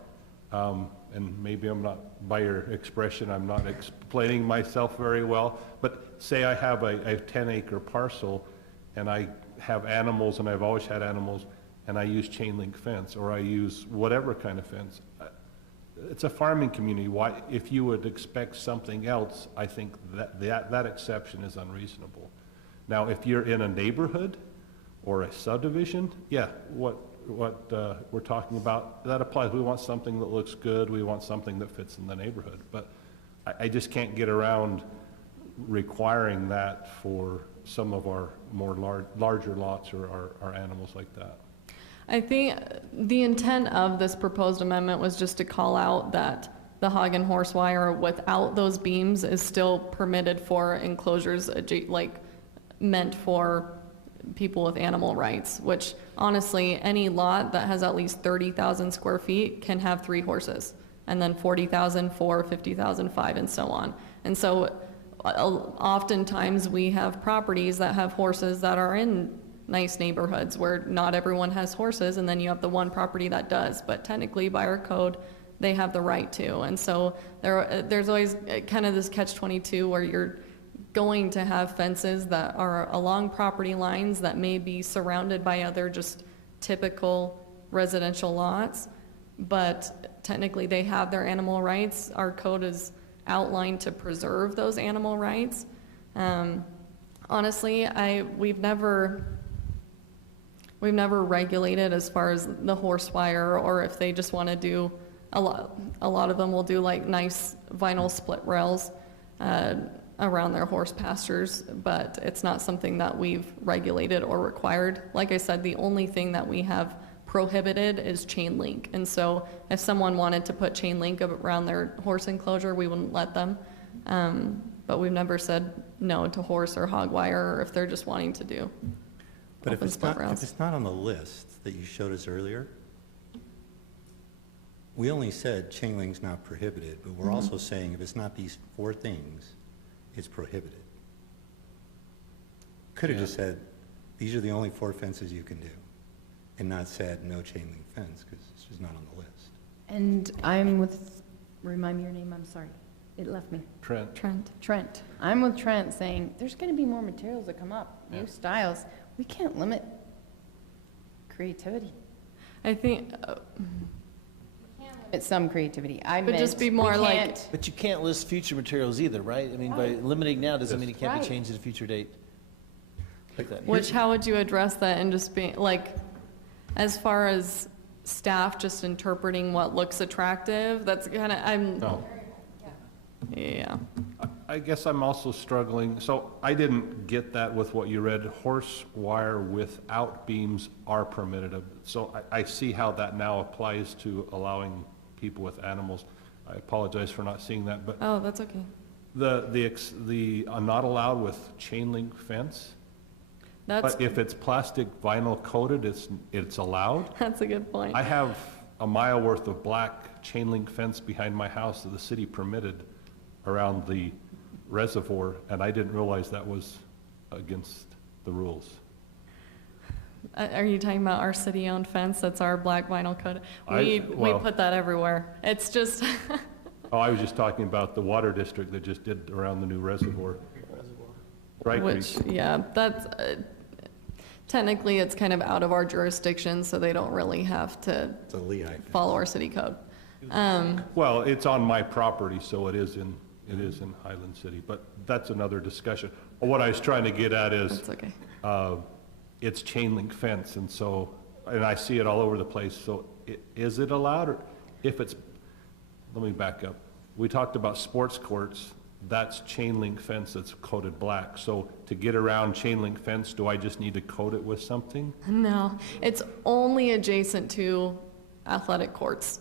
And maybe I'm not, by your expression, I'm not explaining myself very well, but say I have a 10-acre parcel and I have animals, and I've always had animals, and I use chain link fence, or I use whatever kind of fence. It's a farming community. Why, if you would expect something else, I think that exception is unreasonable. Now, if you're in a neighborhood or a subdivision, yeah, what we're talking about, that applies. We want something that looks good. We want something that fits in the neighborhood. But I just can't get around requiring that for some of our more larger lots or our animals like that. I think the intent of this proposed amendment was just to call out that the hog and horse wire without those beams is still permitted for enclosures, like meant for people with animal rights, which honestly, any lot that has at least 30,000 square feet can have 3 horses, and then 40,000, 4, 50,000, 5, and so on. And so oftentimes we have properties that have horses that are in nice neighborhoods where not everyone has horses, and then you have the one property that does, but technically by our code, they have the right to. And so there's always kind of this catch-22 where you're going to have fences that are along property lines that may be surrounded by other just typical residential lots, but technically they have their animal rights. Our code is outlined to preserve those animal rights. Honestly, we've never regulated as far as the horse wire, or if they just want to do a lot of them will do like nice vinyl split rails around their horse pastures, but it's not something that we've regulated or required. Like I said, the only thing that we have prohibited is chain link. And so if someone wanted to put chain link around their horse enclosure, we wouldn't let them. But we've never said no to horse or hog wire, or if they're just wanting to do But if open it's split not, if rails. it's not on the list that you showed us earlier, we only said chain link's not prohibited, but we're also saying if it's not these 4 things, it's prohibited. Could have just said, these are the only 4 fences you can do, and not said no chain link fence, because it's just not on the list. And I'm with, remind me your name, I'm sorry, it left me. Trent, Trent. I'm with Trent saying, there's gonna be more materials that come up, new styles. We can't limit creativity. I think, It's some creativity. I But meant, just be we more like- can't- But you can't list future materials either, right? I mean, by limiting now doesn't mean it can't be Right. changed at a future date. Like that. how would you address that and just be, like, as far as staff just interpreting what looks attractive, that's kind of, no. yeah. I guess I'm also struggling, so I didn't get that with what you read. Horse wire without beams are permitted. So I see how that now applies to allowing people with animals. I apologize for not seeing that, but Oh, that's okay. the not allowed with chain link fence, That's, but if it's plastic vinyl coated, it's allowed. that's a good point. I have a mile worth of black chain link fence behind my house that the city permitted around the reservoir, and I didn't realize that was against the rules. Are you talking about our city-owned fence? That's our black vinyl coated? We well- put that everywhere. It's just, Oh, I was just talking about the water district that just did around the new reservoir. Right, which, Creek. yeah, that's, technically, it's kind of out of our jurisdiction, so they don't really have to It's a Lehigh fence. follow our city code. Well, it's on my property, so it is in Highland City, but that's another discussion. What I was trying to get at is, That's okay. it's chain link fence, and I see it all over the place, so is it allowed, or if it's, let me back up. We talked about sports courts, that's chain link fence that's coated black, so to get around chain link fence, do I just need to coat it with something? No, it's only adjacent to athletic courts.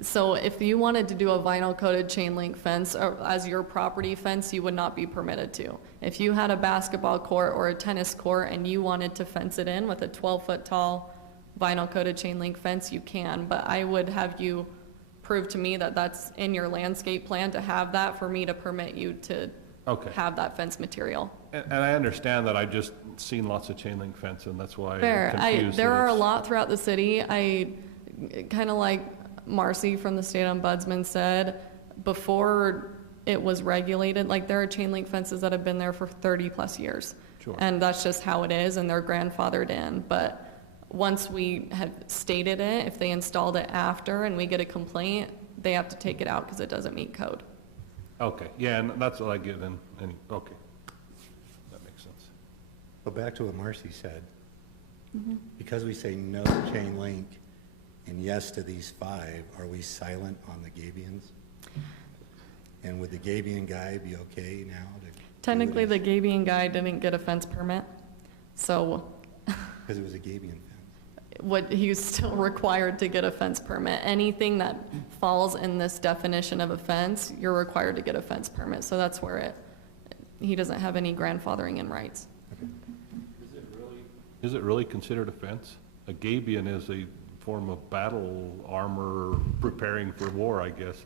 So if you wanted to do a vinyl coated chain link fence as your property fence, you would not be permitted to. If you had a basketball court or a tennis court and you wanted to fence it in with a 12-foot tall vinyl coated chain link fence, you can, but I would have you prove to me that that's in your landscape plan to have that for me to permit you to Okay. have that fence material. And I understand that, I've just seen lots of chain link fence, and that's why I'm Fair. confused. There that are a it's- lot throughout the city. Kind of like Marcy from the state ombudsman said, before it was regulated, like there are chain link fences that have been there for 30+ years. Sure. And that's just how it is, and they're grandfathered in. But once we have stated it, if they installed it after and we get a complaint, they have to take it out because it doesn't meet code. Okay, yeah, and that's what I get in, okay. That makes sense. But back to what Marcy said, because we say no chain link and yes to these 5, are we silent on the Gabions? And would the Gabion guy be okay now to? Technically, the Gabion guy didn't get a fence permit, so Because it was a Gabion fence. he's still required to get a fence permit. Anything that falls in this definition of a fence, you're required to get a fence permit. So that's where he doesn't have any grandfathering in rights. Is it really considered a fence? A gabion is a form of battle armor preparing for war, I guess.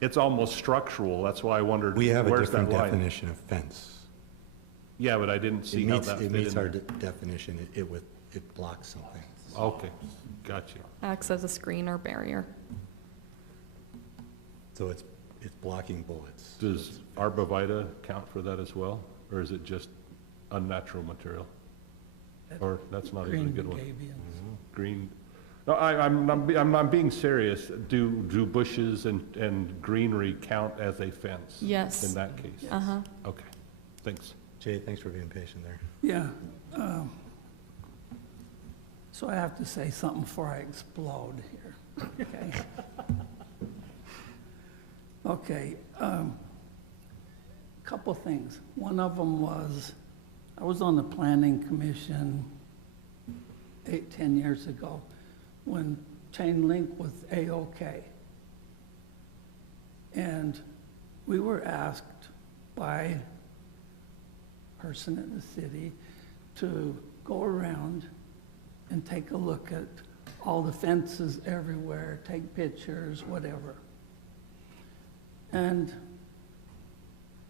It's almost structural, that's why I wondered, We have a where's that different line? definition of fence. Yeah, but I didn't see how that It fit meets in our there. definition, it blocks something. Okay, gotcha. Acts as a screen or barrier. So it's blocking bullets. Does arborvitae count for that as well, or is it just unnatural material? Or that's not even a good one? Green, no, I'm being serious. Do bushes and greenery count as a fence? Yes. In that case? Uh-huh. Okay, thanks. Jay, thanks for being patient there. Yeah. So I have to say something before I explode here, okay? Okay, couple things. One of them was, I was on the planning commission 10 years ago, when chain link was A-OK. And we were asked by a person in the city to go around and take a look at all the fences everywhere, take pictures, whatever. And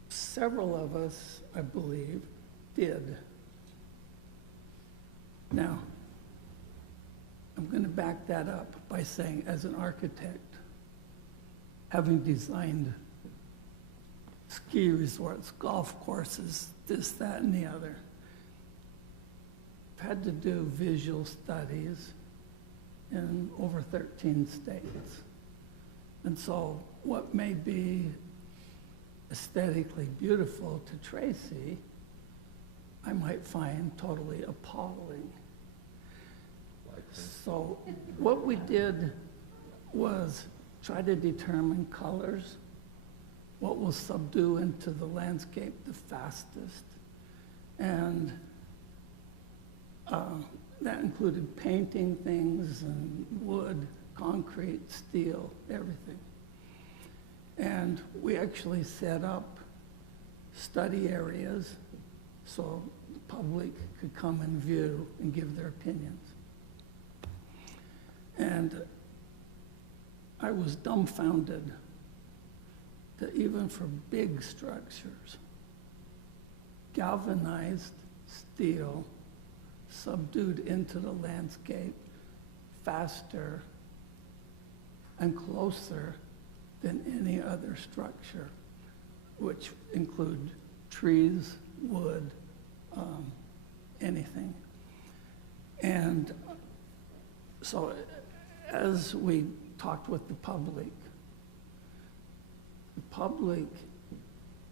several of us, I believe, did. Now, I'm going to back that up by saying, as an architect, having designed ski resorts, golf courses, this, that, and the other, I've had to do visual studies in over 13 states. And so what may be aesthetically beautiful to Tracy, I might find totally appalling. So what we did was try to determine colors, what will subdue into the landscape the fastest. And that included painting things and wood, concrete, steel, everything. And we actually set up study areas so the public could come and view and give their opinions. And I was dumbfounded that even for big structures, galvanized steel subdued into the landscape faster and closer than any other structure, which include trees, wood, anything. And so as we talked with the public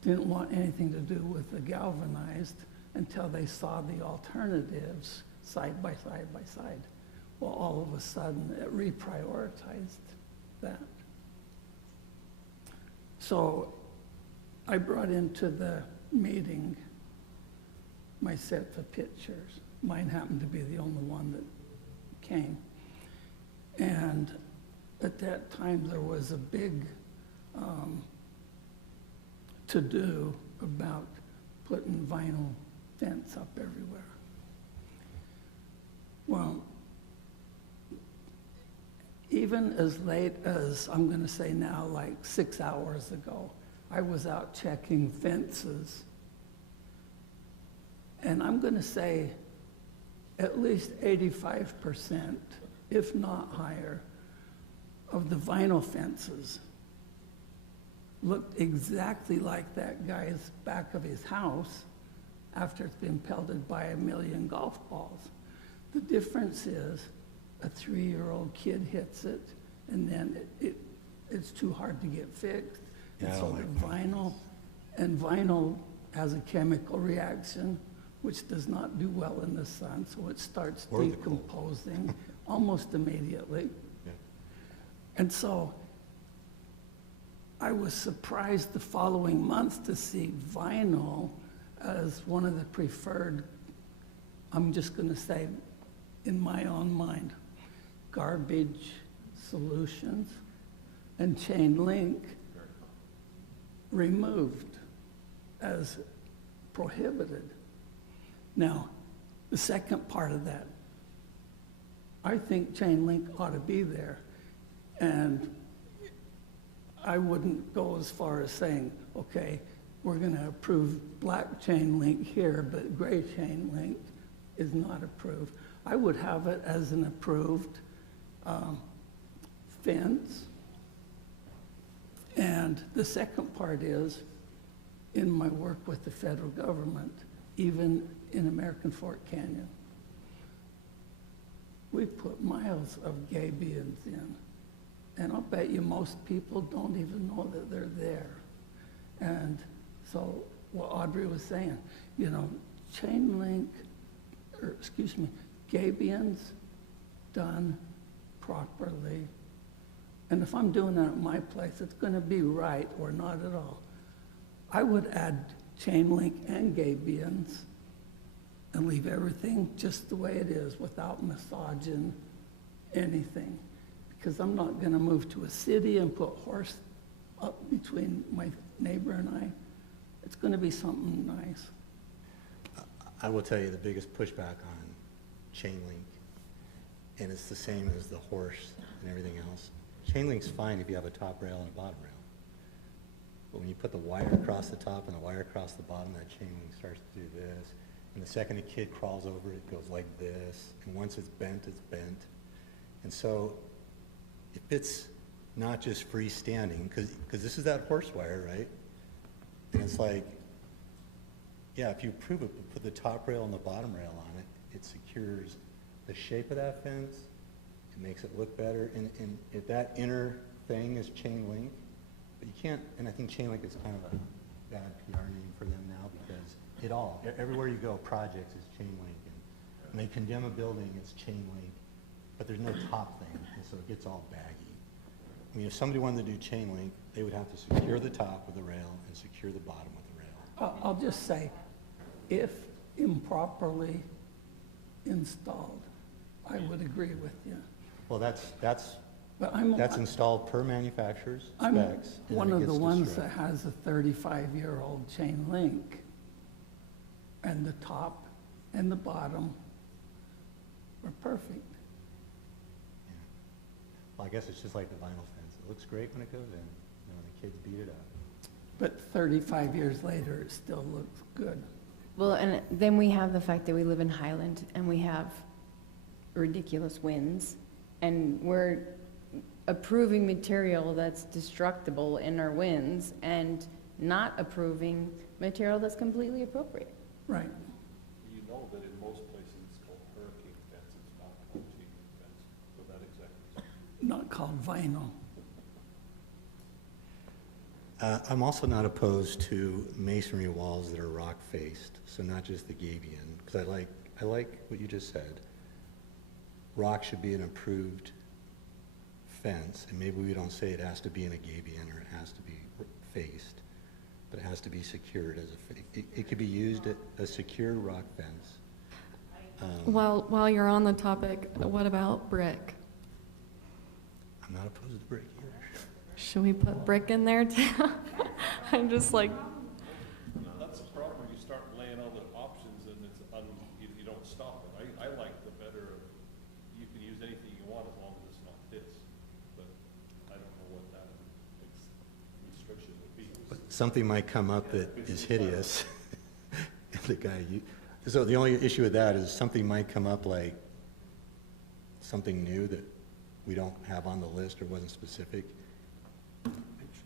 didn't want anything to do with the galvanized until they saw the alternatives side by side by side. Well, all of a sudden, it reprioritized that. So I brought into the meeting my sets of pictures. Mine happened to be the only one that came. And at that time, there was a big to-do about putting vinyl fence up everywhere. Well, even as late as, I'm going to say now, like 6 hours ago, I was out checking fences. And I'm going to say at least 85%, if not higher, of the vinyl fences looked exactly like that guy's back of his house after it's been pelted by 1 million golf balls. The difference is a 3-year-old kid hits it, and then it's too hard to get fixed. Yeah, and so like the vinyl has a chemical reaction which does not do well in the sun, so it starts Or the decomposing almost immediately. Yeah. And so I was surprised the following month to see vinyl as one of the preferred, I'm just going to say in my own mind, garbage solutions, and chain link removed as prohibited. Now, the second part of that, I think chain link ought to be there, and I wouldn't go as far as saying, okay, we're going to approve black chain link here, but gray chain link is not approved. I would have it as an approved fence. And the second part is, in my work with the federal government, even in American Fork Canyon, we put miles of gabions in. And I'll bet you most people don't even know that they're there. And so what Audrey was saying, you know, chain link, gabions done properly. And if I'm doing that at my place, it's going to be right or not at all. I would add chain link and gabions and leave everything just the way it is without massaging anything. Because I'm not gonna move to a city and put horse up between my neighbor and I. It's gonna be something nice. I will tell you the biggest pushback on chain link, and it's the same as the horse and everything else. Chain link's fine if you have a top rail and a bottom rail. But when you put the wire across the top and the wire across the bottom, that chain link starts to do this. And the second a kid crawls over it, it goes like this. And once it's bent, it's bent. And so if it's not just freestanding, because this is that horse wire, right? And it's like, yeah, if you approve it, but put the top rail and the bottom rail on it, it secures the shape of that fence, it makes it look better, and if that inner thing is chain link, but you can't, and I think chain link is kind of a bad PR name for them now, because everywhere you go, projects is chain link, and when they condemn a building, it's chain link, but there's no top thing, and so it gets all baggy. I mean, if somebody wanted to do chain link, they would have to secure the top with a rail and secure the bottom with a rail. I'll just say, if improperly installed, I would agree with you. Well, that's But installed per manufacturer's I'm specs. and one then it of the gets ones that destroyed. has a 35-year-old chain link, and the top and the bottom are perfect. Well, I guess it's just like the vinyl fence. It looks great when it goes in, the kids beat it up. But 35 years later, it still looks good. Well, and then we have the fact that we live in Highland and we have ridiculous winds, and we're approving material that's destructible in our winds and not approving material that's completely appropriate. Right. You know that in most places it's called hurricane fence, it's not called chain link fence, so that exactly. Not called vinyl. I'm also not opposed to masonry walls that are rock-faced, so not just the gabion, because I like what you just said. Rock should be an approved fence, and maybe we don't say it has to be in a gabion or it has to be faced, but it has to be secured as it could be used as a secure rock fence. While you're on the topic, what about brick? I'm not opposed to brick either. Should we put brick in there too? I'm just like, That's the problem, when you start laying all the options and it's, you don't stop it. I like the better, you can use anything you want as long as it's not this, but I don't know what that restriction would be. But something might come up that is hideous. So the only issue with that is something might come up like something new that we don't have on the list or wasn't specific.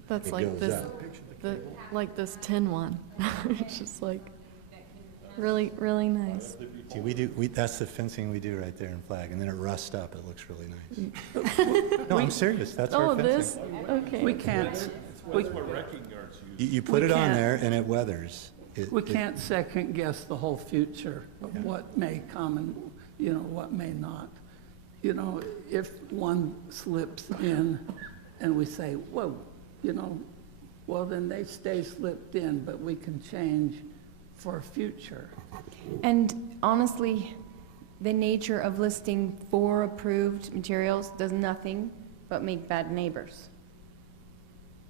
that's It like goes this, up. like this tin one. It's just like, really, really nice. See, that's the fencing we do right there in Flag, and then it rusts up, it looks really nice. No, I'm serious, that's our Oh, this, fencing. okay. We can't, That's what wrecking yards use. You put we it on can't- there and it weathers. we can't second guess the whole future of what may come and, what may not. If one slips in and we say, whoa, well, then they stay slipped in, but we can change for future. And honestly, the nature of listing 4 approved materials does nothing but make bad neighbors.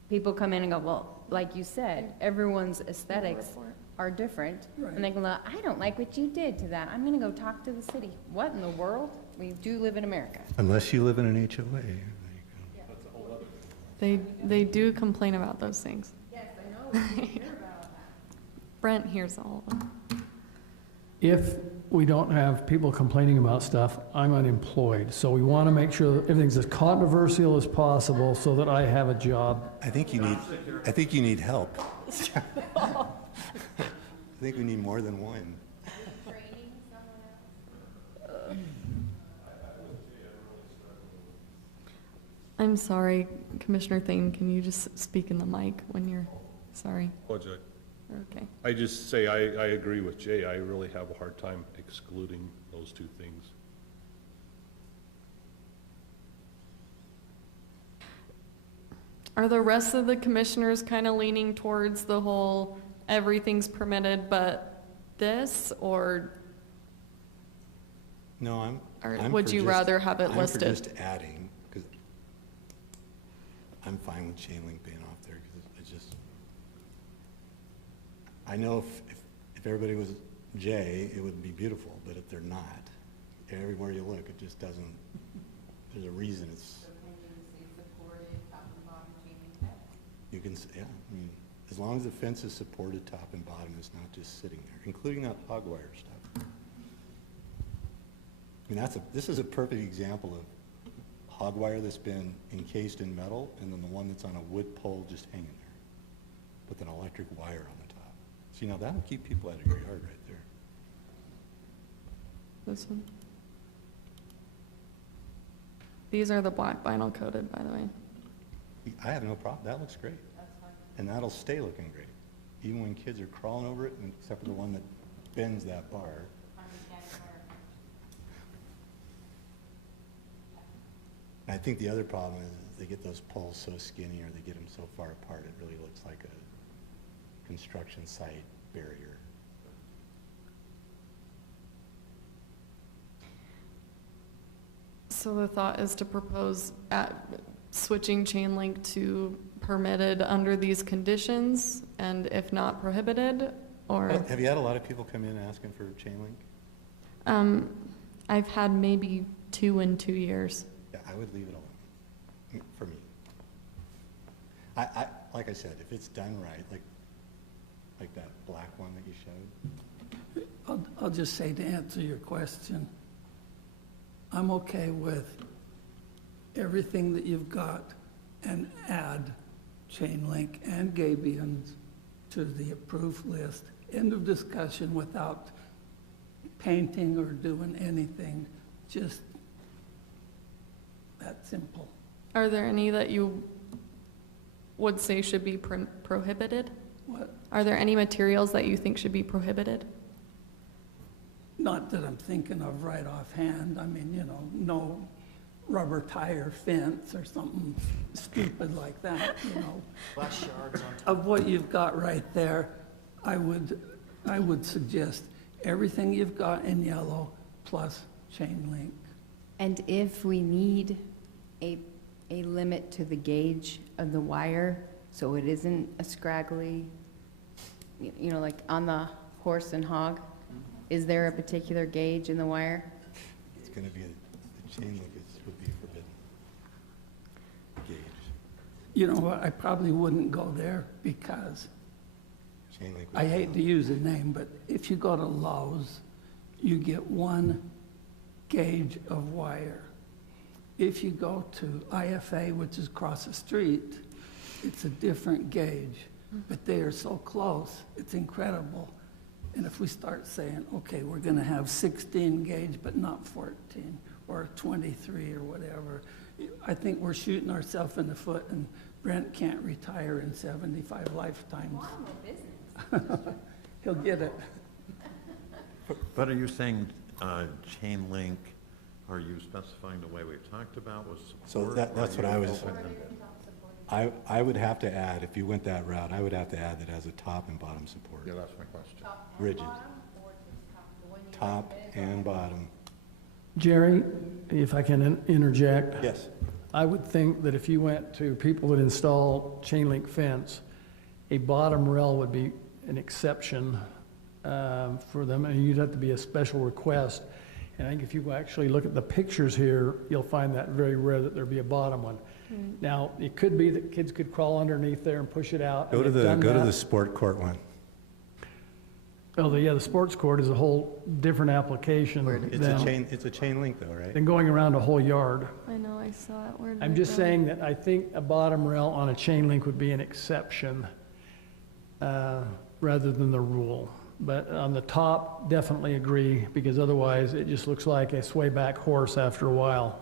People come in and go, well, like you said, everyone's aesthetics are different. Right. And they go, I don't like what you did to that. I'm gonna go talk to the city. What in the world? We do live in America. Unless you live in an HOA. They do complain about those things. Yes, I know. Brent hears all of them. If we don't have people complaining about stuff, I'm unemployed. So we want to make sure that everything's as controversial as possible so that I have a job. I think you need help. I think we need more than one. I'm sorry, Commissioner Thane, can you just speak in the mic when you're, sorry? Apologize. Okay. I just say I agree with Jay. I really have a hard time excluding those two things. Are the rest of the commissioners kind of leaning towards the whole everything's permitted but this, or No, Or I'm would for you just- rather have it I'm listed? for just adding, because I'm fine with chain link being off there, because it's just, I know if everybody was J, it would be beautiful, but if they're not, everywhere you look, it just doesn't, there's a reason it's. You can, yeah, I mean, as long as the fence is supported top and bottom, it's not just sitting there, including that hog wire stuff. I mean, this is a perfect example of hog wire that's been encased in metal, and then the one that's on a wood pole just hanging there with an electric wire on the top. See, now that'll keep people out of your yard right there. This one. These are the black vinyl coated, by the way. I have no problem, that looks great. And that'll stay looking great, even when kids are crawling over it, except for the one that bends that bar. And I think the other problem is they get those poles so skinny, or they get them so far apart, it really looks like a construction site barrier. So the thought is to propose switching chain link to permitted under these conditions, and if not prohibited, or? Have you had a lot of people come in asking for chain link? I've had maybe 2 in 2 years. Yeah, I would leave it alone, for me. Like I said, if it's done right, like that black one that you showed. I'll just say, to answer your question, I'm okay with everything that you've got and add chain link and gabions to the approved list. End of discussion, without painting or doing anything, just that simple. Are there any that you would say should be prohibited? What? Are there any materials that you think should be prohibited? Not that I'm thinking of right offhand. I mean, no rubber tire fence or something stupid like that, Flash yards on top. Of what you've got right there, I would suggest everything you've got in yellow plus chain link. And if we need a limit to the gauge of the wire, so it isn't a scraggly, like on the horse and hog, is there a particular gauge in the wire? It's gonna be, the chain link would be forbidden. Gauge. You know what, I probably wouldn't go there, because Chain link would I be hate allowed. to use a name, but if you go to Lowe's, you get one gauge of wire. If you go to IFA, which is across the street, it's a different gauge, but they are so close, it's incredible. And if we start saying, okay, we're gonna have 16 gauge, but not 14, or 23 or whatever, I think we're shooting ourselves in the foot, and Brent can't retire in 75 lifetimes. He'll get it. But are you saying chain link, are you specifying the way we've talked about was So support? that's or what are I you was, open- I would have to add, if you went that route, I would have to add that as a top and bottom support. Yeah, that's my question. Rigid. Top and bottom. Jerry, if I can interject. Yes. I would think that if you went to people that install chain link fence, a bottom rail would be an exception for them, and you'd have to be a special request. And I think if you actually look at the pictures here, you'll find that very rare that there be a bottom one. Now, it could be that kids could crawl underneath there and push it out. Go and to they've the, done go to that. the sport court one. Oh, the sports court is a whole different application It's a chain link though, right? than going around a whole yard. I know, I saw it. Where did I'm it just go? saying that I think a bottom rail on a chain link would be an exception rather than the rule. But on the top, definitely agree, because otherwise it just looks like a swayback horse after a while.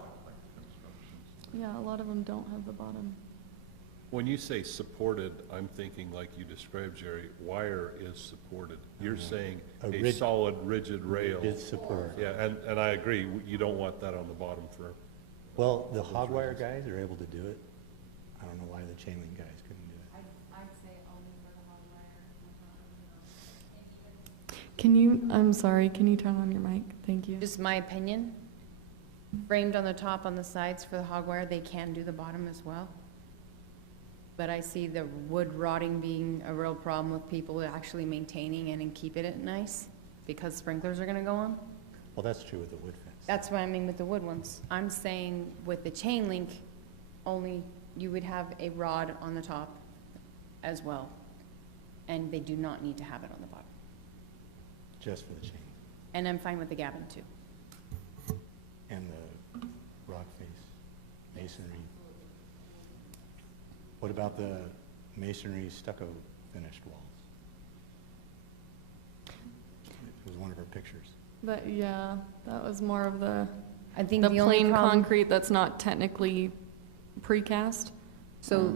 Yeah, a lot of them don't have the bottom. When you say supported, I'm thinking like you described, Jerry, wire is supported. You're saying a solid, rigid rail. It's support. Yeah, and I agree, you don't want that on the bottom for, Well, the hog wire guys are able to do it. I don't know why the chain link guys couldn't do it. I'd say only for the hog wire. I'm sorry, can you turn on your mic? Thank you. Just my opinion, framed on the top, on the sides for the hog wire, they can do the bottom as well. But I see the wood rotting being a real problem with people actually maintaining and keeping it nice, because sprinklers are gonna go on. Well, that's true with the wood fence. That's what I mean with the wood ones. I'm saying with the chain link, only you would have a rod on the top as well. And they do not need to have it on the bottom. Just for the chain. And I'm fine with the gabbin too. And the rock face, masonry. What about the masonry stucco finished walls? It was one of our pictures. But yeah, that was more of the I think the only plain problem, concrete that's not technically precast. so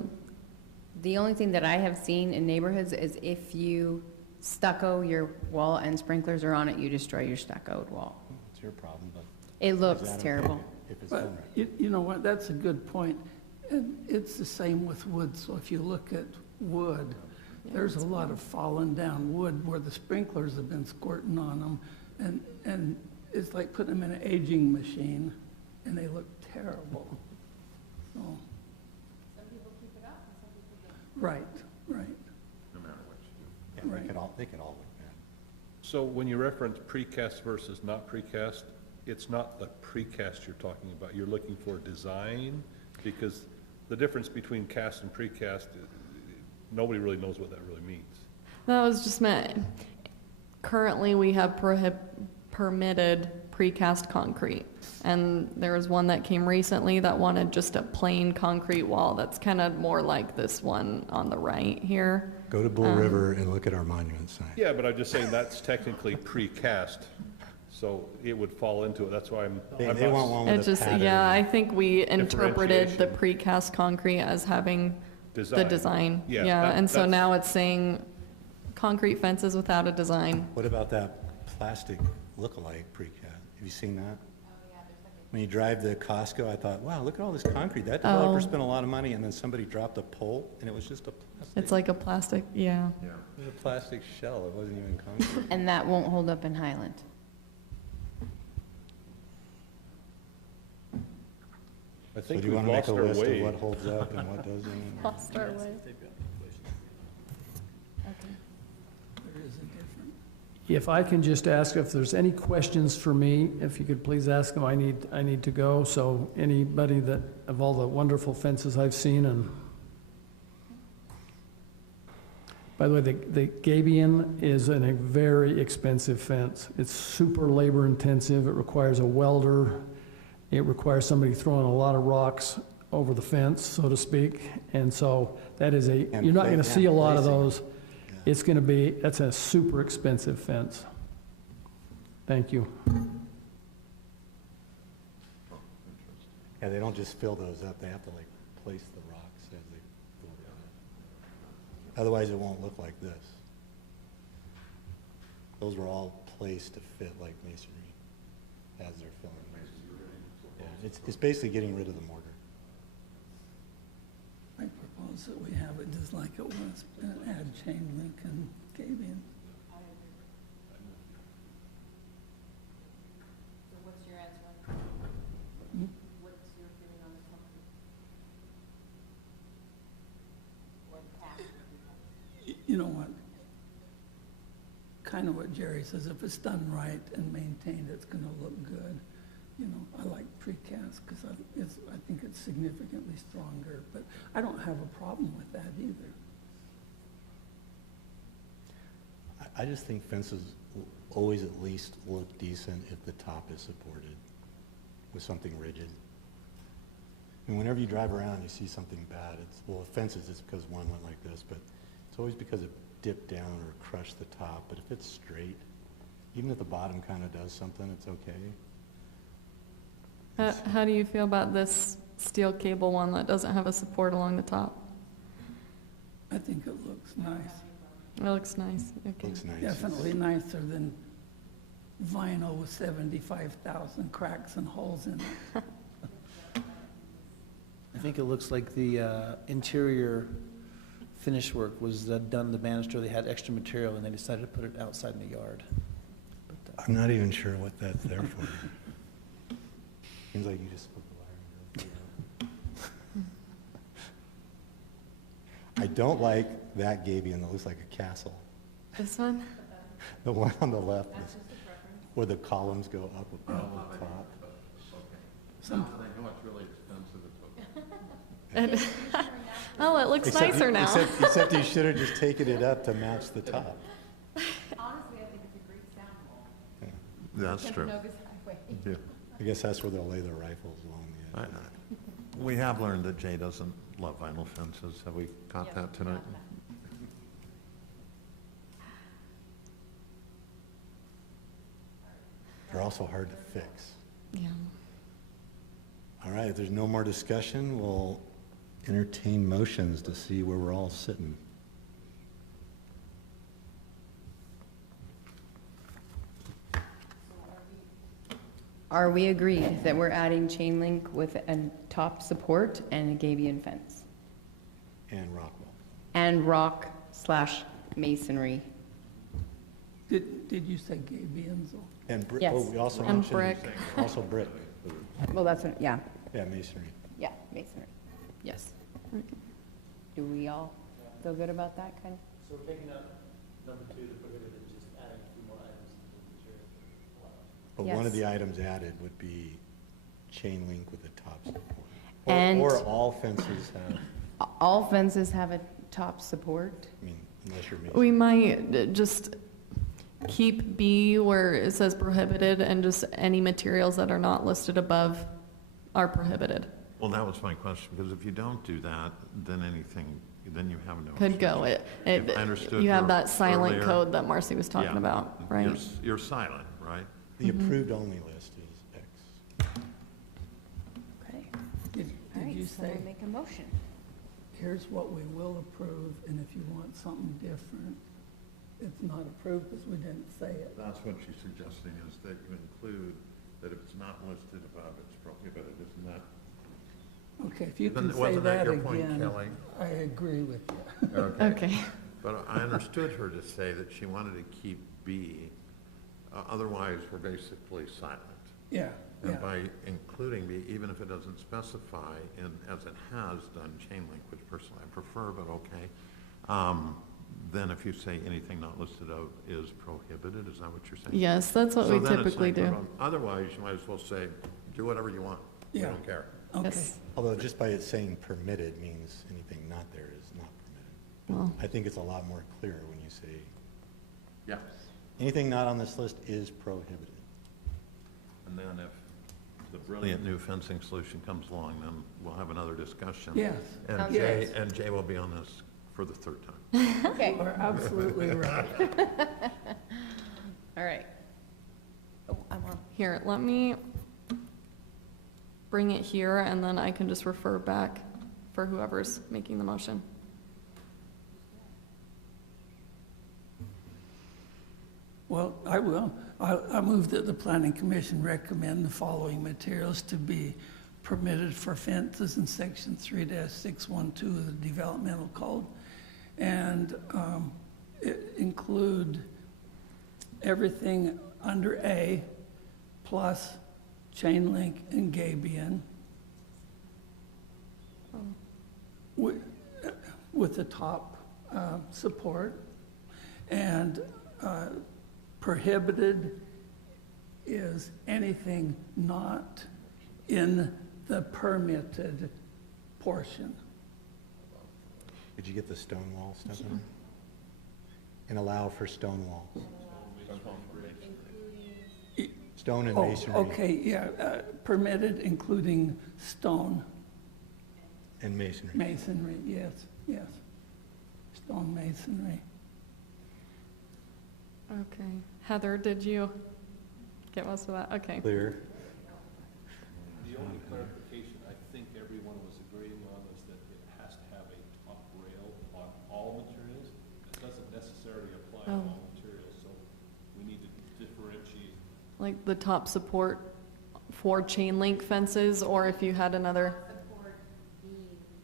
the only thing that I have seen in neighborhoods is if you stucco your wall and sprinklers are on it, you destroy your stuccoed wall. It's your problem, but. It is looks that okay terrible. If it's done But right. you know what, that's a good point. And it's the same with wood, so if you look at wood, there's a lot of fallen down wood where the sprinklers have been squirting on them, and it's like putting them in an aging machine, and they look terrible. So. Some people keep it up, and some people don't. Right. No matter what you do. Yeah, Right. they could all look bad. So when you reference precast versus not precast, it's not the precast you're talking about. You're looking for design, because the difference between cast and precast, nobody really knows what that really means. That was just meant, currently we have permitted precast concrete. And there was one that came recently that wanted just a plain concrete wall that's kind of more like this one on the right here. Go to Bull River and look at our monument sign. Yeah, but I'm just saying that's technically precast, so it would fall into it. That's why I'm They not- want one It with a just, pattern. yeah, I think we interpreted the Differentiation. precast concrete as having the design. Yeah, Yeah, and so that's- now it's saying concrete fences without a design. What about that plastic look-alike precast? Have you seen that? When you drive to Costco, I thought, wow, look at all this concrete. That developer Oh. spent a lot of money, and then somebody dropped a pole, and it was just a plastic. It's like a plastic, yeah. It was a plastic shell. It wasn't even concrete. And that won't hold up in Highland. I So think do you we've want to make lost a our list of way. what holds up and what doesn't? Lost our way. There is a difference. If I can just ask if there's any questions for me, if you could please ask them, I need to go. So anybody that, of all the wonderful fences I've seen, and by the way, the gabion is a very expensive fence. It's super labor intensive. It requires a welder. It requires somebody throwing a lot of rocks over the fence, so to speak. And so that is you're not going to see a lot of those. It's going to be, that's a super expensive fence. Thank you. Yeah, they don't just fill those up. They have to like place the rocks as they fill it up. Otherwise, it won't look like this. Those were all placed to fit like masonry as they're filling. Yeah, it's basically getting rid of the mortar. I propose that we have it just like it was, and add chain link and gabion. So what's your answer? Hmm? What's your feeling on the concrete? Or the cast? You know what? Kind of what Jerry says, if it's done right and maintained, it's gonna look good. You know, I like precast because I think it's significantly stronger, but I don't have a problem with that either. I just think fences will always at least look decent if the top is supported with something rigid. And whenever you drive around, you see something bad. Well, fences, it's because one went like this, but it's always because it dipped down or crushed the top. But if it's straight, even if the bottom kind of does something, it's okay. How do you feel about this steel cable one that doesn't have a support along the top? I think it looks nice. It looks nice, okay. Looks nice. Definitely nicer than vinyl with 75,000 cracks and holes in it. I think it looks like the interior finish work was done the banister. They had extra material and they decided to put it outside in the yard. I'm not even sure what that's there for. Seems like you just spoke the wire. I don't like that gabion that looks like a castle. This one? The one on the left, where the columns go up above the top. Now that I know it's really expensive, it's okay. Oh, it looks nicer now. Except you should have just taken it up to match the top. Honestly, I think it's a great sample. Yeah. That's true. Yeah. I guess that's where they'll lay their rifles along the edge. We have learned that Jay doesn't love vinyl fences. Have we caught that tonight? They're also hard to fix. Yeah. All right, if there's no more discussion, we'll entertain motions to see where we're all sitting. Are we agreed that we're adding chain link with a top support and a gabion fence? And Rockwell. And rock/masonry? Did you say gabions? And brick, Yes. oh, we also And mentioned. brick. Also brick. Well, that's what, yeah, Yeah, masonry. yeah, masonry, yes. Do we all feel good about that kind of? So we're taking out number 2, the prohibited, just adding a few more items to the material. But one of Yes. the items added would be chain link with a top support. And- Or all fences have, All fences have a top support? I mean, unless you're We masonry. might just keep B where it says prohibited and just any materials that are not listed above are prohibited. Well, that was my question, because if you don't do that, then anything, then you have no. Could go. If I understood You have her that silent earlier- code that Marcy was talking Yeah. about, You're right? you're silent, right? The approved only list is X. Okay, Did all right, you so say, we'll make a motion. here's what we will approve, and if you want something different, it's not approved because we didn't say it. That's what she's suggesting, is that you include that if it's not listed above, it's prohibited, isn't that? Okay, if you can Then say wasn't that that your point, again, Kelly? I agree with you. Okay. But I understood her to say that she wanted to keep B, otherwise we're basically silent. Yeah, And yeah. by including B, even if it doesn't specify, and as it has done chain link, which personally I prefer, but okay, then if you say anything not listed of is prohibited, is that what you're saying? Yes, that's what So we then it's typically not do. prohibited. Otherwise, you might as well say, do whatever you want. We Yeah. don't care. Okay, Yes. Although just by it saying permitted means anything not there is not permitted. Well, I think it's a lot more clear when you say, Yeah. anything not on this list is prohibited. And then if the brilliant new fencing solution comes along, then we'll have another discussion. yes, And Sounds Jay, great. and Jay will be on this for the third time. Okay, you're absolutely right. all right. Oh, I'm on. here, let me bring it here and then I can just refer back for whoever's making the motion. Well, I will. I move that the planning commission recommend the following materials to be permitted for fences in section 3-612 of the developmental code. And include everything under A plus chain link and gabion with the top support. And prohibited is anything not in the permitted portion. Did you get the stone wall stuff in? And allow for stone walls. Stone and Oh, masonry. okay, yeah, permitted including stone, And masonry. masonry, yes, yes. Stone masonry. Okay. Heather, did you get most of that? Okay. Clear. The only clarification I think everyone was agreeing on is that it has to have a top rail on all materials. It doesn't necessarily apply on all materials, so we need to differentiate. Like the top support for chain link fences, or if you had another, Support B,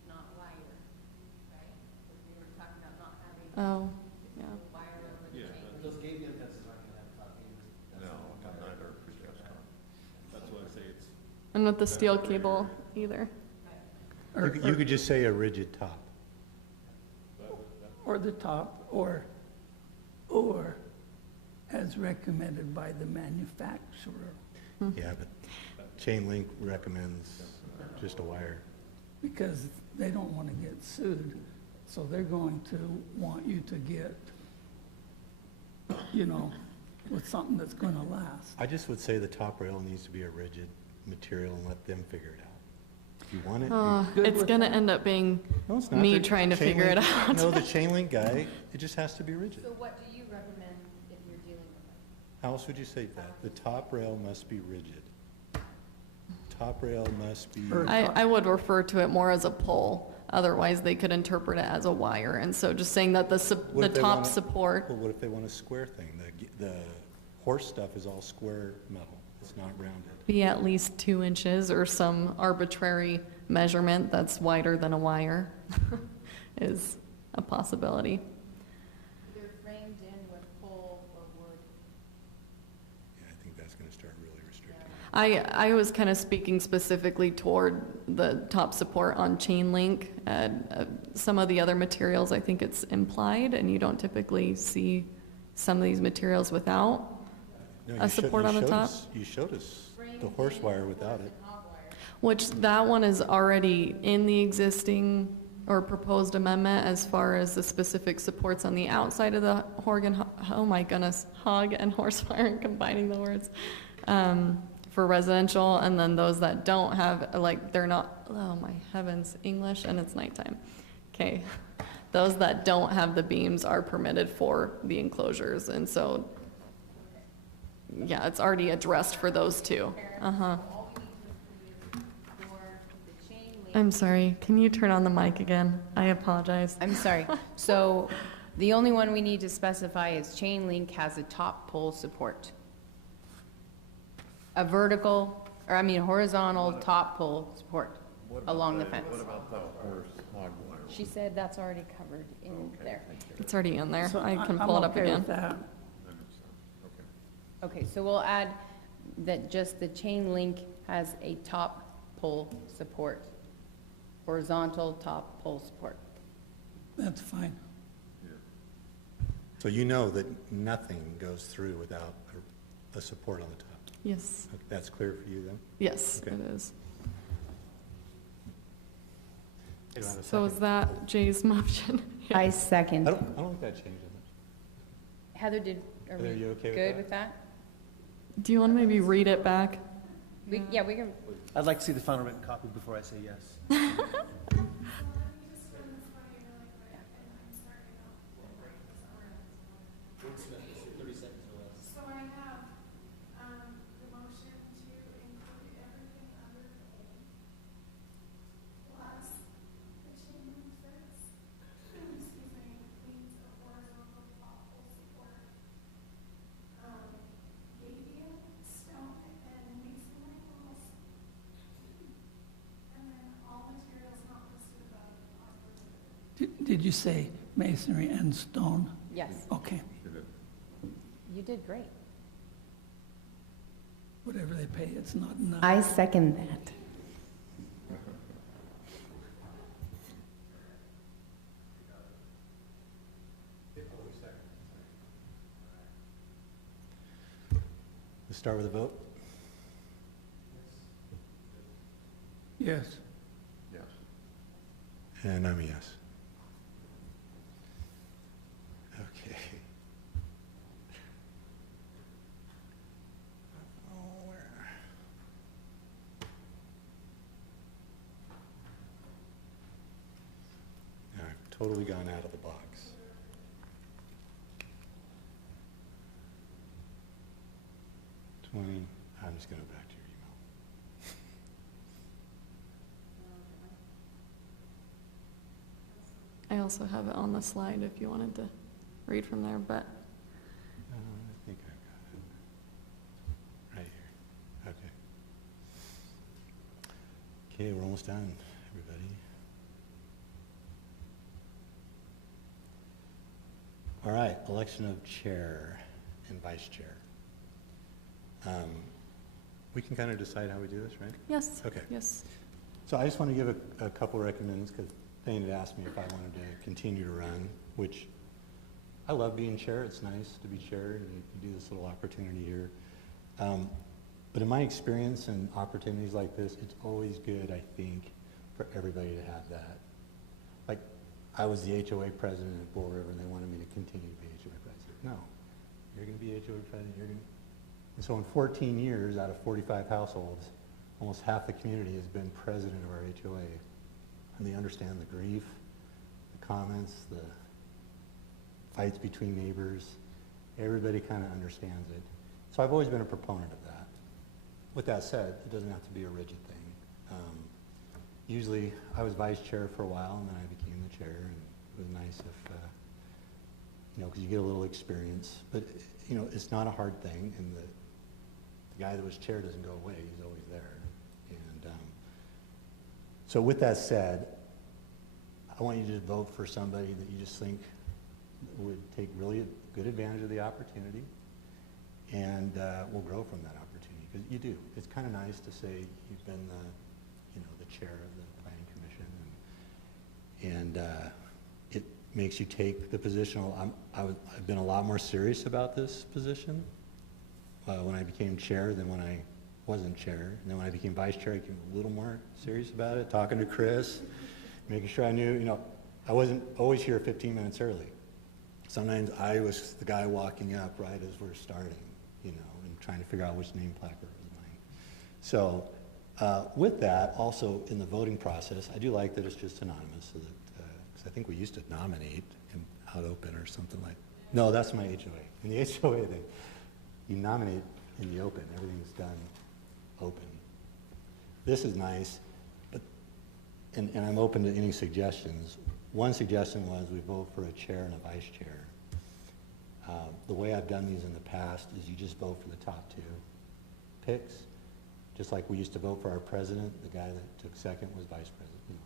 not wire, right? Because we were talking about not having oh, yeah. wire over the Yeah, chain. Those gabion fences aren't gonna have top beams. No, And with the steel cable either. You could just say a rigid top. Or the top, or as recommended by the manufacturer, Yeah, but chain link recommends just a wire. because they don't want to get sued, so they're going to want you to get, with something that's going to last. I just would say the top rail needs to be a rigid material and let them figure it out. If you want it, Good It's with gonna that? end up being no, it's not. me The trying to chain figure it link- out. No, the chain link guy, it just has to be rigid. So what do you recommend if you're dealing with it? How else would you say that? The top rail must be rigid. Top rail must be, Or- I would refer to it more as a pole, otherwise they could interpret it as a wire, and so just saying that the What if they top wanna- support, well, what if they want a square thing? The horse stuff is all square metal. It's not rounded. be at least 2 inches or some arbitrary measurement that's wider than a wire is a possibility. They're framed in with pole or wood. Yeah, I think that's gonna start really restricting. I was kind of speaking specifically toward the top support on chain link. Some of the other materials, I think it's implied, and you don't typically see some of these materials without No, a support on the top. You showed us the horse wire without it. Which that one is already in the existing or proposed amendment as far as the specific supports on the outside of the Hog and Horse Wire, and combining the words, for residential, and then those that don't have, like, they're not, oh my heavens, English, and it's nighttime. Okay, those that don't have the beams are permitted for the enclosures, and so, yeah, it's already addressed for those two. Uh-huh. All we need to approve for the chain link. I'm sorry, can you turn on the mic again? I apologize. I'm sorry. So the only one we need to specify is chain link has a top pole support. A vertical, horizontal top pole support along the fence. What about the horse hog wire? She said that's already covered in there. It's already in there. So I can I'm pull it up okay again. with that. Okay, so we'll add that just the chain link has a top pole support, horizontal top pole support. That's fine. So you know that nothing goes through without a support on the top. Yes, Okay, that's clear for you then? yes, Okay. it is. Do I have a So is second? that Jay's motion? I I second. don't think that changes much. Heather, are Heather, we you okay with good that? with that? Do you want to maybe read it back? Yeah, we can, I'd like to see the final written copy before I say yes. So I have, the motion to include everything under A, plus the chain link fence, needs a horizontal top pole support, gabion, stone, and masonry walls. And then all materials not listed above are prohibited. Did you say masonry and stone? yes, Okay, you did great. whatever they pay, it's not enough. I second that. Let's start with a vote. Yes. Yes. And I'm a yes. Okay. Oh, where? I've totally gone out of the box. I'm just gonna go back to your email. I also have it on the slide if you wanted to read from there, but I think I've got it. Right here. Okay. Okay, we're almost done, everybody. All right, election of chair and vice chair. We can kind of decide how we do this, right? Yes. Okay. Yes. So I just want to give a couple recommendations, because Thane had asked me if I wanted to continue to run, which I love being chair. It's nice to be chair, and you do this little opportunity here. But in my experience and opportunities like this, it's always good, I think, for everybody to have that. Like, I was the HOA president at Bull River, and they wanted me to continue to be HOA president. No, you're going to be HOA president. And so in 14 years, out of 45 households, almost half the community has been president of our HOA. And they understand the grief, the comments, the fights between neighbors. Everybody kind of understands it. So I've always been a proponent of that. With that said, it doesn't have to be a rigid thing. Usually, I was vice chair for a while, and then I became the chair, and it was nice if, because you get a little experience. But, it's not a hard thing, and the guy that was chair doesn't go away. He's always there. And so with that said, I want you to vote for somebody that you just think would take really good advantage of the opportunity, and will grow from that opportunity, because you do. It's kind of nice to say you've been the chair of the planning commission, and it makes you take the position. I've been a lot more serious about this position when I became chair than when I wasn't chair. And then when I became vice chair, I became a little more serious about it, talking to Chris, making sure I knew, I wasn't always here 15 minutes early. Sometimes I was the guy walking up right as we're starting, and trying to figure out which name placard was mine. So with that, also in the voting process, I do like that it's just anonymous, so that, because I think we used to nominate in out open or something like. No, that's my HOA. In the HOA, you nominate in the open. Everything's done open. This is nice, but and I'm open to any suggestions. One suggestion was we vote for a chair and a vice chair. The way I've done these in the past is you just vote for the top two picks. Just like we used to vote for our president, the guy that took second was vice president.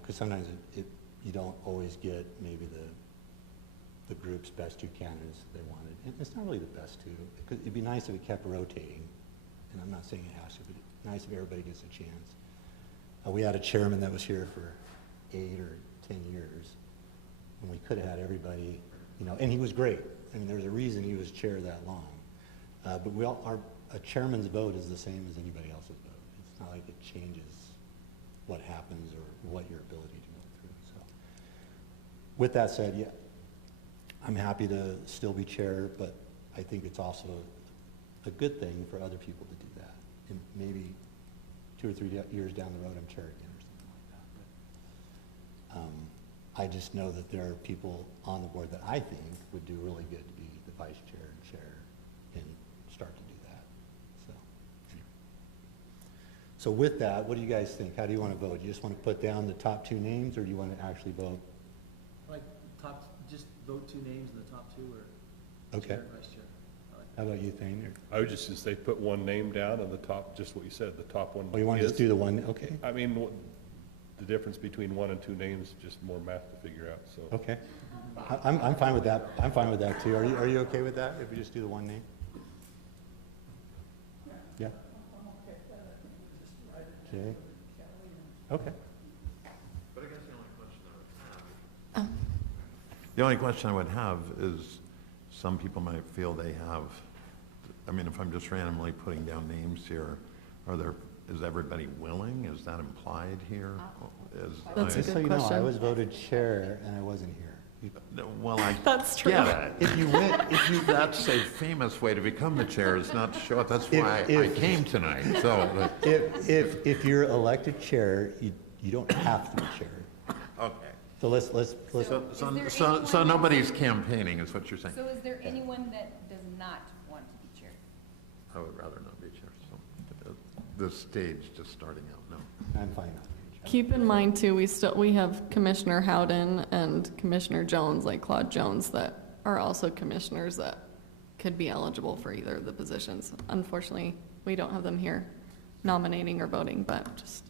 Because sometimes you don't always get maybe the group's best two candidates that they wanted. And it's not really the best two. It'd be nice if it kept rotating, and I'm not saying it has to, but it's nice if everybody gets a chance. We had a chairman that was here for 8 or 10 years, and we could have had everybody, and he was great. I mean, there's a reason he was chair that long. But a chairman's vote is the same as anybody else's vote. It's not like it changes what happens or what your ability to move through. So, with that said, yeah, I'm happy to still be chair, but I think it's also a good thing for other people to do that. And maybe 2 or 3 years down the road, I'm chair again or something like that. But I just know that there are people on the board that I think would do really good to be the vice chair and chair and start to do that. So, anyway. So with that, what do you guys think? How do you want to vote? Do you just want to put down the top 2 names, or do you want to actually vote? Like just vote 2 names in the top 2, or Okay. chair and vice chair. How about you, Thane? I would just say put one name down on the top, just what you said, the top one. Oh, you want to just do the one? Okay. I mean, the difference between 1 and 2 names, just more math to figure out, so. Okay. I'm fine with that. I'm fine with that too. Are you okay with that, if we just do the one name? Yeah? Okay. Okay. But I guess the only question I would have. The only question I would have is, some people might feel they have, I mean, if I'm just randomly putting down names here, is everybody willing? Is that implied here? That's a Just good so you know, I question. was voted chair and I wasn't here. Well, That's true. Yeah, that's a famous way to become the chair, is not to show up. That's why I came tonight, so. If you're elected chair, you don't have to be chair. Okay. So let's. So nobody's campaigning, is what you're saying? So is there anyone that does not want to be chair? I would rather not be chair, so, this stage just starting out, no. I'm fine not being chair. Keep in mind too, we have Commissioner Howden and Commissioner Jones, like Claude Jones, that are also commissioners that could be eligible for either of the positions. Unfortunately, we don't have them here nominating or voting, but just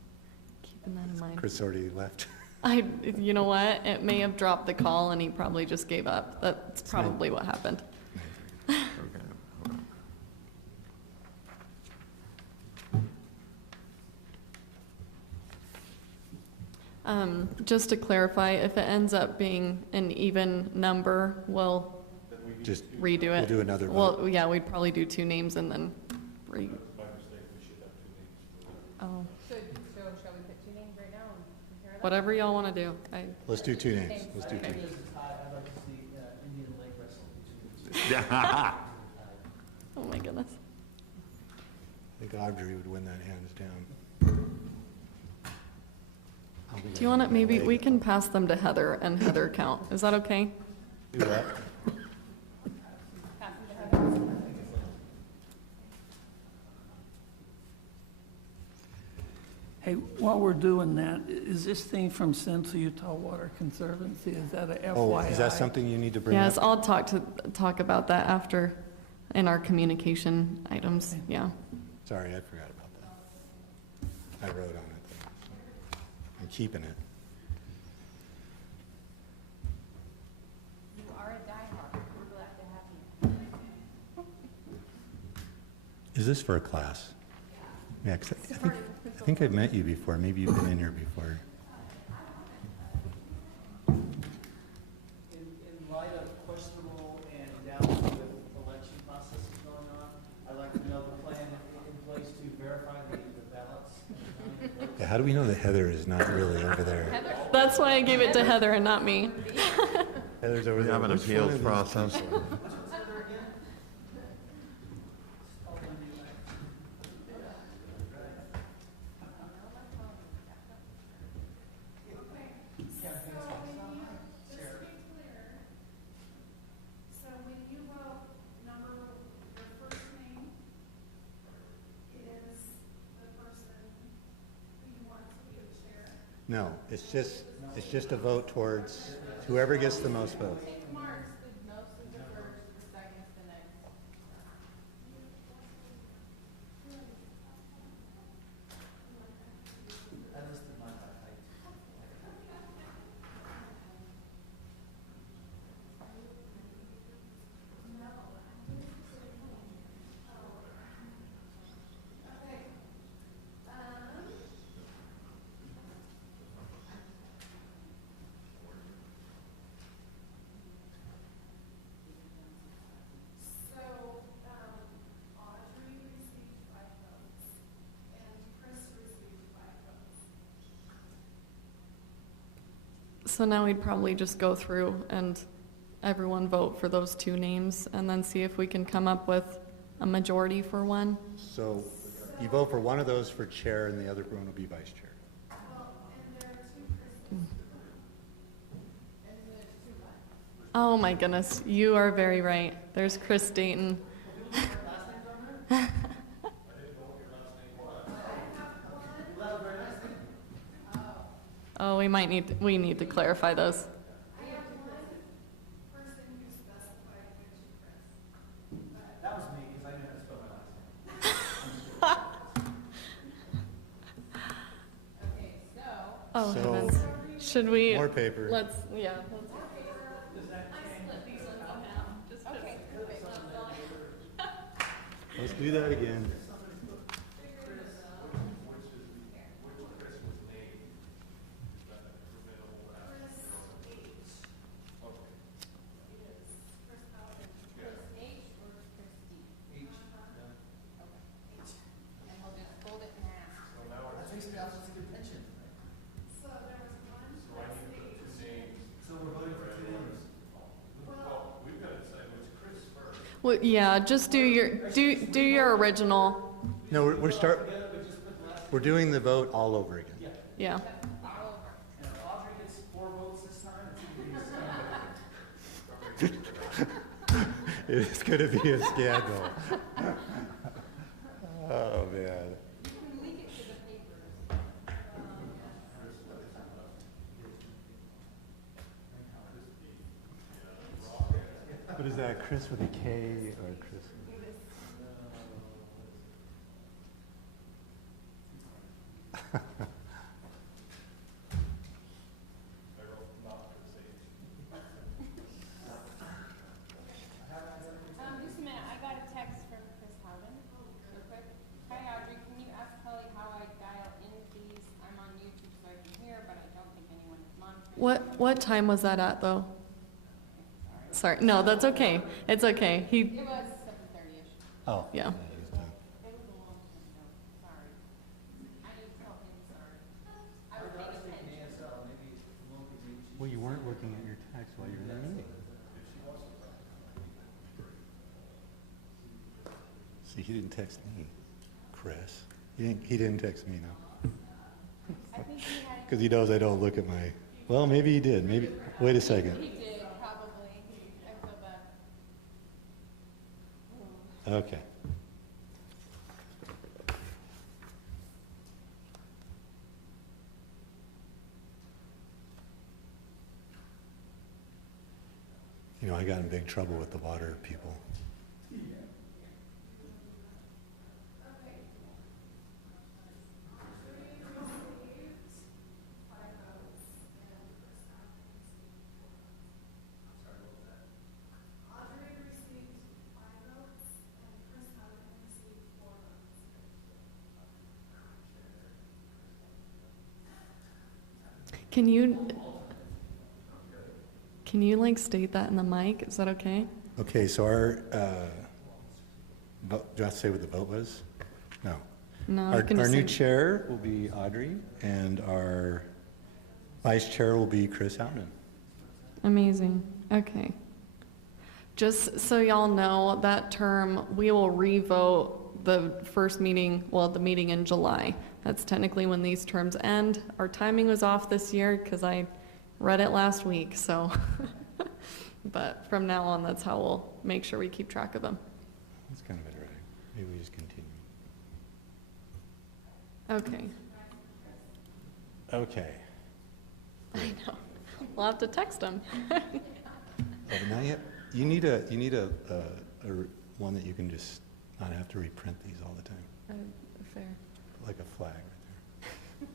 keeping that in mind. Chris already left. You know what? It may have dropped the call and he probably just gave up. That's probably what happened. Okay. Just to clarify, if it ends up being an even number, we'll Just, redo we'll it. do another vote. Well, yeah, we'd probably do two names and then By mistake, we should have two names. oh, So shall we put two names right now and compare that? whatever y'all want to do. Let's do two names. Let's do two Because names. it's high, I'd like to see Indian leg wrestle. Oh my goodness. I think Audrey would win that hands down. Do you want to, maybe we can pass them to Heather and Heather count. Is that okay? Do that. Hey, while we're doing that, is this thing from Central Utah Water Conservancy, is that a FYI? Oh, is that something you need to bring up? Yes, I'll talk about that after in our communication items. Yeah. Sorry, I forgot about that. I wrote on it, though, so I'm keeping it. You are a diehard. We're glad to have you. Is this for a class? Yeah, 'cause I think I've met you before. Maybe you've been in here before. In light of questionable and doubts with election processes going on, I'd like to know the plan in place to verify the ballots. Yeah, how do we know that Heather is not really over there? That's why I gave it to Heather and not me. Heather's over We there. have an Which one appeals of these process. people? No, it's just a vote towards whoever gets the most votes. So now we'd probably just go through and everyone vote for those two names and then see if we can come up with a majority for one. So you vote for one of those for chair and the other one will be vice chair. Oh my goodness, you are very right. There's Chris Dayton. Oh, we need to clarify those. That was me, because I knew how to spell my last name. Oh, So, heavens. Should we? more paper. Let's. Let's do that again. Well, yeah, just do your original. No, we're doing the vote all over again. Yeah. And if Audrey gets 4 votes this time, It's gonna be a scandal. Oh, man. What is that, Chris with a K or Chris? Just a minute, I got a text from Chris Howden, real quick. Hi Audrey, can you ask Kelly how I dial in, please? I'm on YouTube so I can hear, but I don't think What time was that at, though? Sorry, no, that's okay. It's okay. It was 7:30-ish. Oh. Yeah. He's done. It was a long time ago, sorry. I didn't tell him, sorry. I was paying attention. Well, you weren't looking at your text while you were in the meeting. See, he didn't text me, Chris. He didn't text me, no. I think he had. Because he knows I don't look at my, well, maybe he did, maybe, wait a second. He did, probably. I feel bad. Okay. You know, I got in big trouble with the water people. Can you like state that in the mic? Is that okay? Okay, so our, vote, do I have to say what the vote was? No. No, Our you can just new say- chair will be Audrey, and our vice chair will be Chris Houghton. Amazing. Okay. Just so y'all know, that term, we will revote the first meeting, well, the meeting in July. That's technically when these terms end. Our timing was off this year because I read it last week, so. But from now on, that's how we'll make sure we keep track of them. That's kind of it, right? Maybe we just continue. Okay. Okay. I know. We'll have to text them. Oh, but now you need a one that you can just not have to reprint these all the time. Fair. Like a flag right there.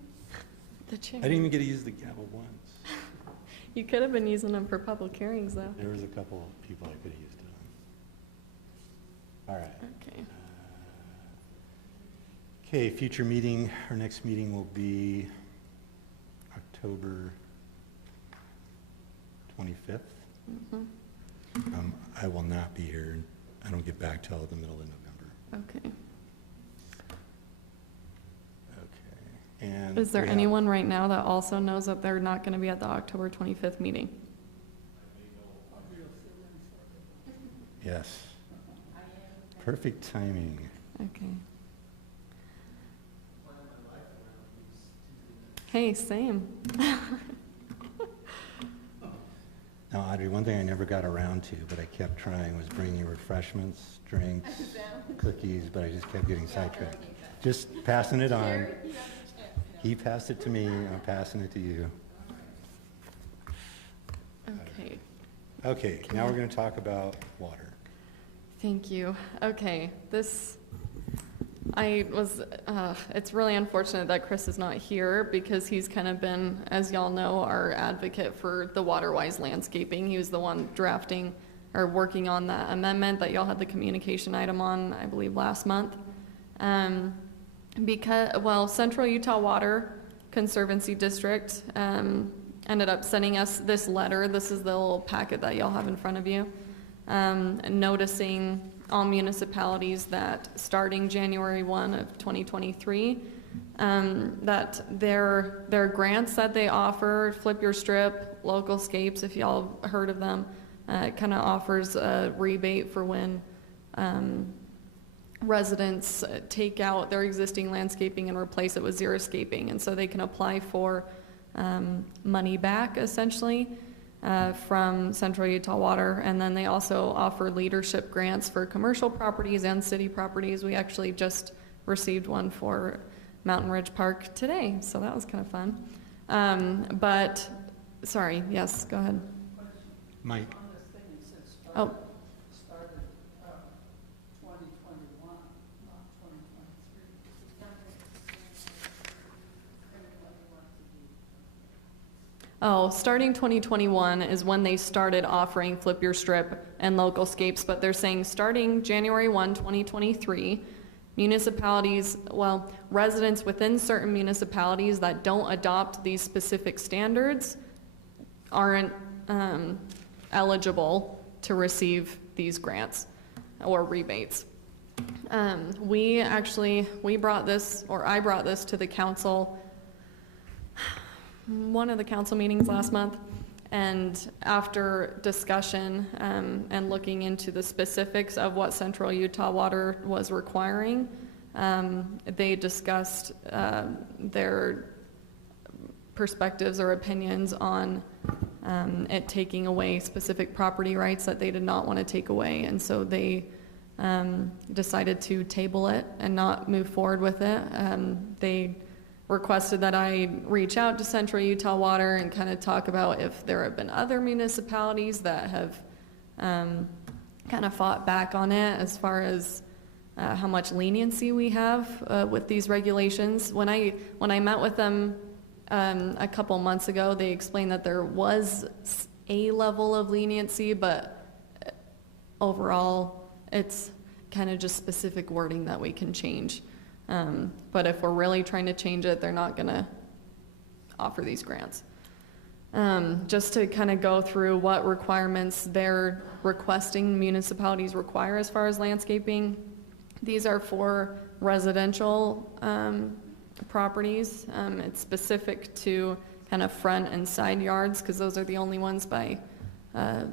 The chair. I didn't even get to use the gavel once. You could have been using them for public hearings, though. There was a couple of people I could have used it on. All right. Okay. Okay, future meeting, our next meeting will be October 25th. Mhm. I will not be here. I don't get back till the middle of November. Okay. Okay. And Is there we have- anyone right now that also knows that they're not going to be at the October 25th meeting? Yes. Perfect timing. Okay. Hey, same. Now, Audrey, one thing I never got around to, but I kept trying, was bringing refreshments, drinks, cookies, but I just kept getting sidetracked. Just passing it on. He passed it to me, I'm passing it to you. Okay. Okay, now we're going to talk about water. Thank you. Okay, it's really unfortunate that Chris is not here because he's kind of been, as y'all know, our advocate for the water-wise landscaping. He was the one drafting or working on that amendment that y'all had the communication item on, I believe, last month. Central Utah Water Conservancy District ended up sending us this letter. This is the little packet that y'all have in front of you. Noticing all municipalities that starting January 1 of 2023, that their grants that they offer, Flip Your Strip, Local Scapes, if y'all heard of them, kind of offers a rebate for when residents take out their existing landscaping and replace it with xeriscaping. And so they can apply for money back, essentially, from Central Utah Water. And then they also offer leadership grants for commercial properties and city properties. We actually just received one for Mountain Ridge Park today, so that was kind of fun. Sorry, yes, go ahead. Mike. On this thing, it says Oh. started 2021, not 2023. Oh, starting 2021 is when they started offering Flip Your Strip and Local Scapes, but they're saying starting January 1, 2023, municipalities, residents within certain municipalities that don't adopt these specific standards, aren't eligible to receive these grants or rebates. We brought this, or I brought this to the council, one of the council meetings last month, and after discussion and looking into the specifics of what Central Utah Water was requiring, they discussed their perspectives or opinions on it taking away specific property rights that they did not want to take away, and so they decided to table it and not move forward with it. They requested that I reach out to Central Utah Water and kind of talk about if there have been other municipalities that have kind of fought back on it as far as how much leniency we have with these regulations. When I met with them a couple months ago, they explained that there was a level of leniency, but overall it's kind of just specific wording that we can change. But if we're really trying to change it, they're not going to offer these grants. Just to kind of go through what requirements they're requesting municipalities require as far as landscaping. These are for residential properties. It's specific to kind of front and side yards because those are the only ones by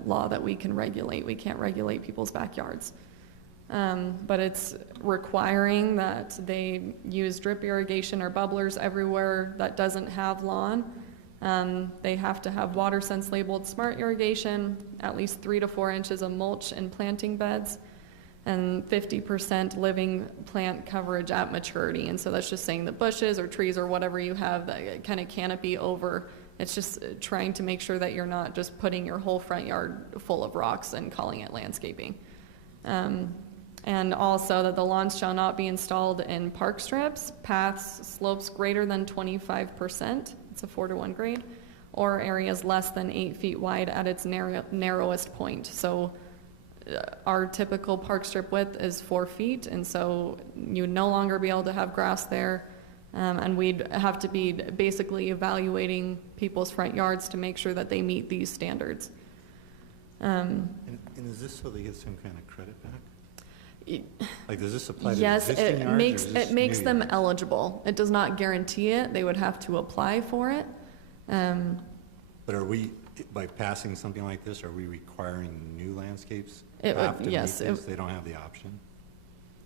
law that we can regulate. We can't regulate people's backyards. But it's requiring that they use drip irrigation or bubblers everywhere that doesn't have lawn. They have to have water sense labeled smart irrigation, at least 3 to 4 inches of mulch in planting beds, and 50% living plant coverage at maturity. And so that's just saying the bushes or trees or whatever you have that kind of canopy over. It's just trying to make sure that you're not just putting your whole front yard full of rocks and calling it landscaping. And also that the lawns shall not be installed in park strips, paths, slopes greater than 25%, it's a 4-to-1 grade, or areas less than 8 feet wide at its narrowest point. So our typical park strip width is 4 feet, and so you'd no longer be able to have grass there, and we'd have to be basically evaluating people's front yards to make sure that they meet these standards. And is this so they get some kind of credit back? Like, does this apply to yes, existing yards, or is this it makes new them yards? eligible. It does not guarantee it. They would have to apply for it. But are we, by passing something like this, are we requiring new landscapes It would- have to meet yes, this? it- They don't have the option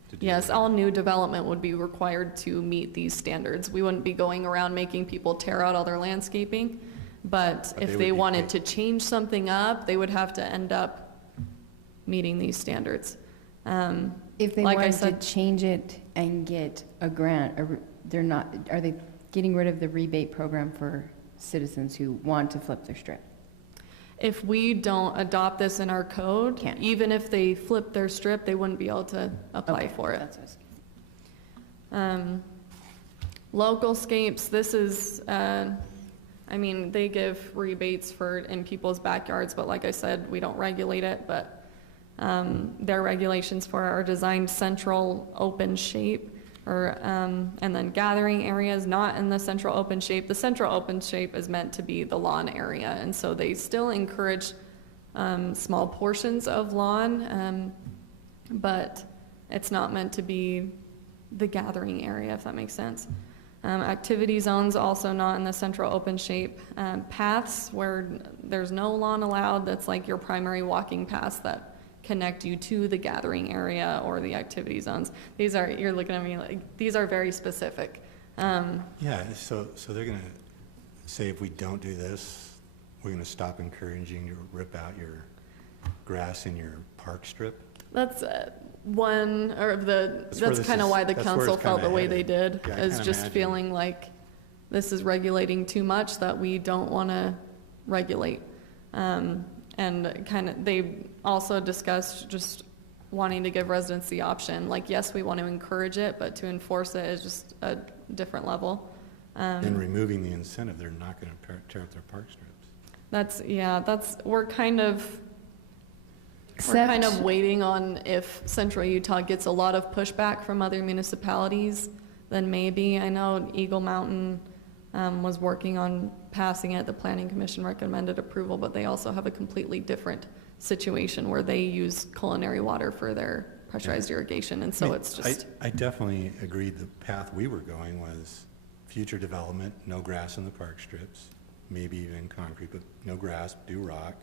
to do Yes, that? all new development would be required to meet these standards. We wouldn't be going around making people tear out all their landscaping, but But if they they would be wanted paid. to change something up, they would have to end up meeting these standards. If they Like I wanted to said- change it and get a grant, are they getting rid of the rebate program for citizens who want to flip their strip? If we don't adopt this in our code, Can't. even if they flip their strip, they wouldn't be able to apply Okay, for it. that's what I was- Local scapes, this is, I mean, they give rebates for in people's backyards, but like I said, we don't regulate it, but their regulations for are designed central open shape, or and then gathering areas not in the central open shape. The central open shape is meant to be the lawn area, and so they still encourage small portions of lawn, but it's not meant to be the gathering area, if that makes sense. Activity zones also not in the central open shape. Paths where there's no lawn allowed, that's like your primary walking paths that connect you to the gathering area or the activity zones. These are, you're looking at me like, these are very specific. Yeah, so they're gonna say if we don't do this, we're gonna stop encouraging you to rip out your grass in your park strip? That's one, or That's where that's this kind of is- why the that's where council it's felt the kinda way they headed. did, Yeah, I is can just imagine. feeling like this is regulating too much that we don't want to regulate. And kind of, they also discussed just wanting to give residents the option, like, yes, we want to encourage it, but to enforce it is just a different level. And removing the incentive, they're not gonna tear up their park strips. We're kind of Except- waiting on if Central Utah gets a lot of pushback from other municipalities, then maybe. I know Eagle Mountain was working on passing it. The Planning Commission recommended approval, but they also have a completely different situation where they use culinary water for their pressurized irrigation, and so it's just. I definitely agreed the path we were going was future development, no grass in the park strips, maybe even concrete, but no grass, do rock.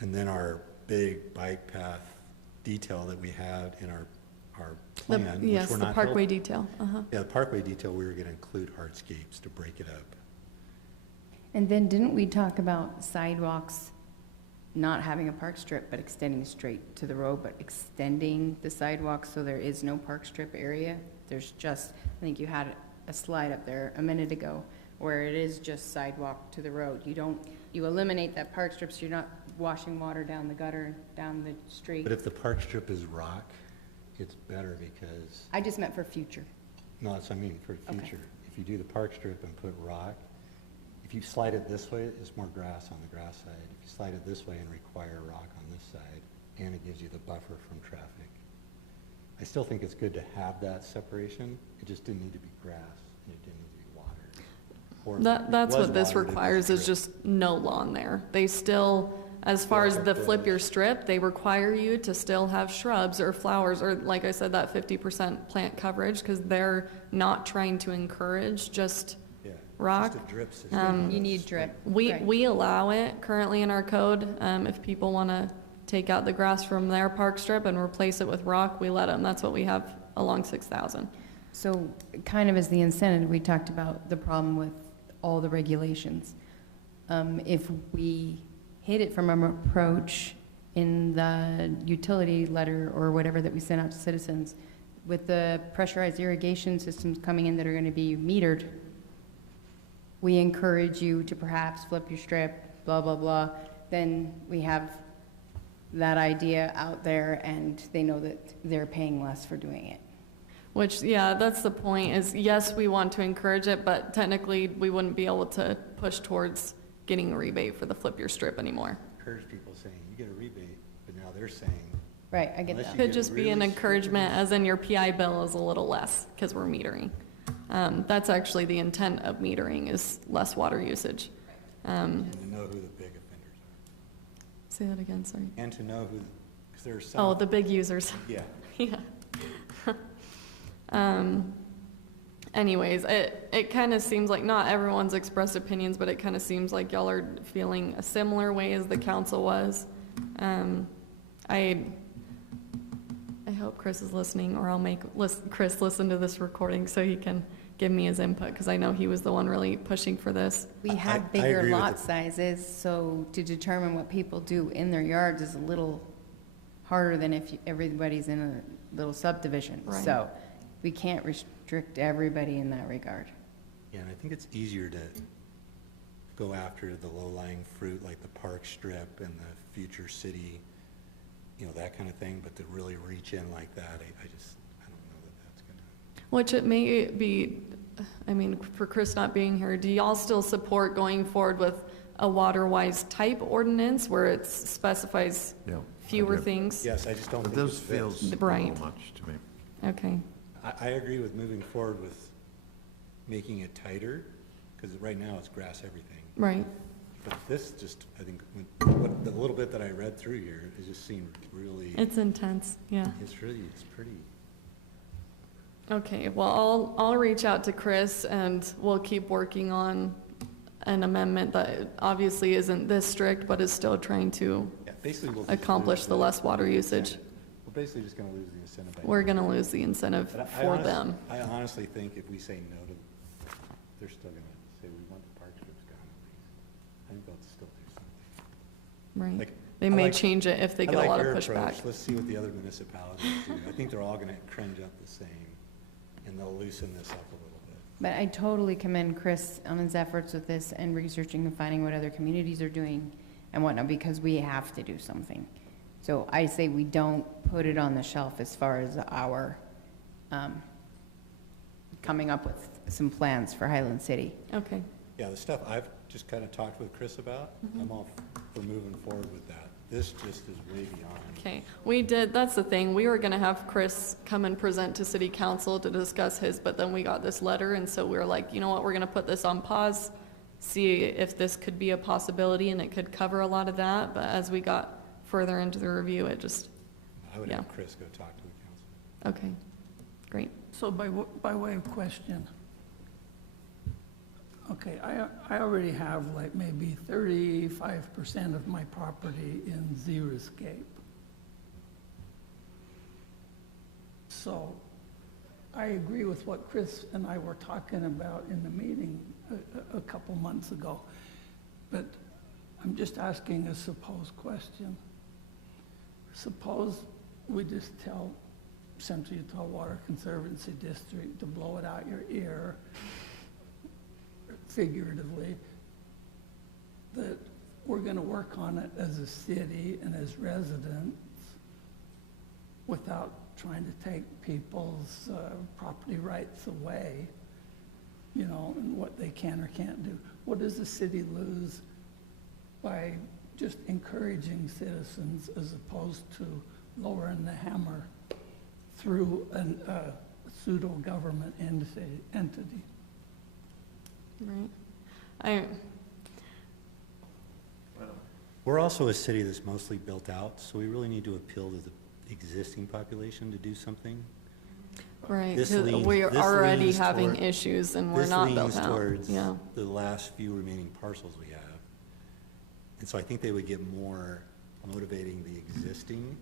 And then our big bike path detail that we had in our plan, which Yes, we're the not parkway detail. Yeah, the parkway detail, we were gonna include hardscapes to break it up. And then didn't we talk about sidewalks not having a park strip, but extending straight to the road, but extending the sidewalk so there is no park strip area? There's just, I think you had a slide up there a minute ago where it is just sidewalk to the road. You eliminate that park strip so you're not washing water down the gutter, down the street. But if the park strip is rock, it's better because, I just meant for future. no, that's what I mean, for Okay. future. If you do the park strip and put rock, if you slide it this way, it's more grass on the grass side. If you slide it this way and require rock on this side, and it gives you the buffer from traffic. I still think it's good to have that separation. It just didn't need to be grass, and it didn't need to be watered. Or if That's it was what this watered, it was requires, is stripped. just no lawn there. They still, as far as the flip your strip, they require you to still have shrubs or flowers, or like I said, that 50% plant coverage, because they're not trying to encourage just Yeah, rock. just a drip system. You need drip. We, Right. we allow it currently in our code. If people want to take out the grass from their park strip and replace it with rock, we let them. That's what we have along 6,000. So kind of as the incentive, we talked about the problem with all the regulations. If we hit it from an approach in the utility letter or whatever that we sent out to citizens, with the pressurized irrigation systems coming in that are going to be metered, we encourage you to perhaps flip your strip, blah, blah, blah. Then we have that idea out there and they know that they're paying less for doing it. Which, yeah, that's the point, is yes, we want to encourage it, but technically, we wouldn't be able to push towards getting a rebate for the flip your strip anymore. Encourage people saying, you get a rebate, but now they're saying, Right, I get Unless that. you Could just be an really encouragement, as in your PI bill is a little less, because we're metering. That's actually the intent of metering, is less water usage. and to know who the big offenders are. Say that again, sorry. And to know who, because there are some. Oh, the big users. Yeah. Yeah. Anyways, it kind of seems like, not everyone's expressed opinions, but it kind of seems like y'all are feeling a similar way as the council was. I hope Chris is listening, or I'll make Chris listen to this recording so he can give me his input, because I know he was the one really pushing for this. We I have bigger agree with lot it. sizes, so to determine what people do in their yards is a little harder than if everybody's in a little subdivision. Right. So we can't restrict everybody in that regard. Yeah, and I think it's easier to go after the low-lying fruit, like the park strip and the future city, you know, that kind of thing, but to really reach in like that, I don't know that that's gonna. Which it may be, I mean, for Chris not being here, do y'all still support going forward with a water-wise type ordinance where it specifies Yeah. fewer I do. things? Yes, I just don't But think this it fits. feels a Right. little much to me. Okay, I agree with moving forward with making it tighter, because right now it's grass everything. right. But this just, I think, the little bit that I read through here, it just seemed really, It's intense, yeah. it's pretty. Okay, well, I'll reach out to Chris and we'll keep working on an amendment that obviously isn't this strict, but is still trying to Yeah, basically we'll just accomplish lose the less water usage. incentive. We're basically just gonna lose the incentive. by We're doing gonna it. lose the incentive But for them. I honestly think if we say no to, they're still gonna say, we want the park strips gone at least. I think they'll still do something. Right. Like, They I may like- change it if they get a lot of I like pushback. your approach. Let's see what the other municipalities do. I think they're all gonna cringe up the same, and they'll loosen this up a little bit. But I totally commend Chris on his efforts with this and researching and finding what other communities are doing and whatnot, because we have to do something. So I say we don't put it on the shelf as far as our coming up with some plans for Highland City. Okay, Yeah, the stuff I've just kind of talked with Chris about, Mm-hmm. I'm all for moving forward with that. This just is way beyond. Okay, that's the thing, we were gonna have Chris come and present to city council to discuss his, but then we got this letter, and so we were like, you know what, we're gonna put this on pause, see if this could be a possibility, and it could cover a lot of that, but as we got further into the review, it just, I would yeah. have Chris go talk to the council. okay, great. So by way of question, okay, I already have like maybe 35% of my property in xeriscape. So I agree with what Chris and I were talking about in the meeting a couple months ago, but I'm just asking a supposed question. Suppose we just tell Central Utah Water Conservancy District to blow it out your ear, figuratively, that we're gonna work on it as a city and as residents without trying to take people's property rights away, you know, and what they can or can't do. What does the city lose by just encouraging citizens as opposed to lowering the hammer through a pseudo-government entity? Right. We're also a city that's mostly built out, so we really need to appeal to the existing population to do something. Right, This 'cause leans- we're this already leans having toward- issues and we're not built This out. leans Yeah, towards the last few remaining parcels we have. And so I think they would get more motivating the existing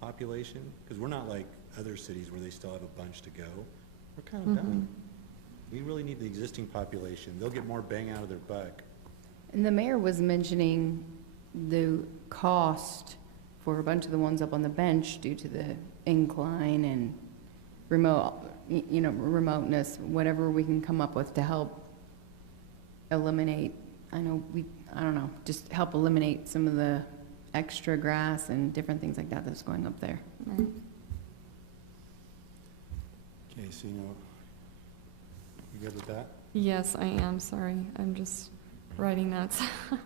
population, because we're not like other cities where they still have a bunch to go. We're kind of done. We really need the existing population. They'll get more bang out of their buck. And the mayor was mentioning the cost for a bunch of the ones up on the bench due to the incline and remoteness, whatever we can come up with to help eliminate, just help eliminate some of the extra grass and different things like that that's going up there. right. Okay, so you good with that? Yes, I am, sorry, I'm just writing that. All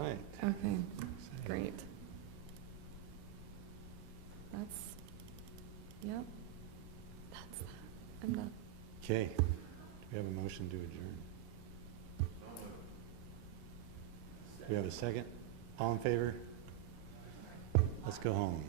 right. Okay, great. Yep, that's that, I'm done. Okay, do we have a motion to adjourn? Do we have a second? All in favor? Let's go home.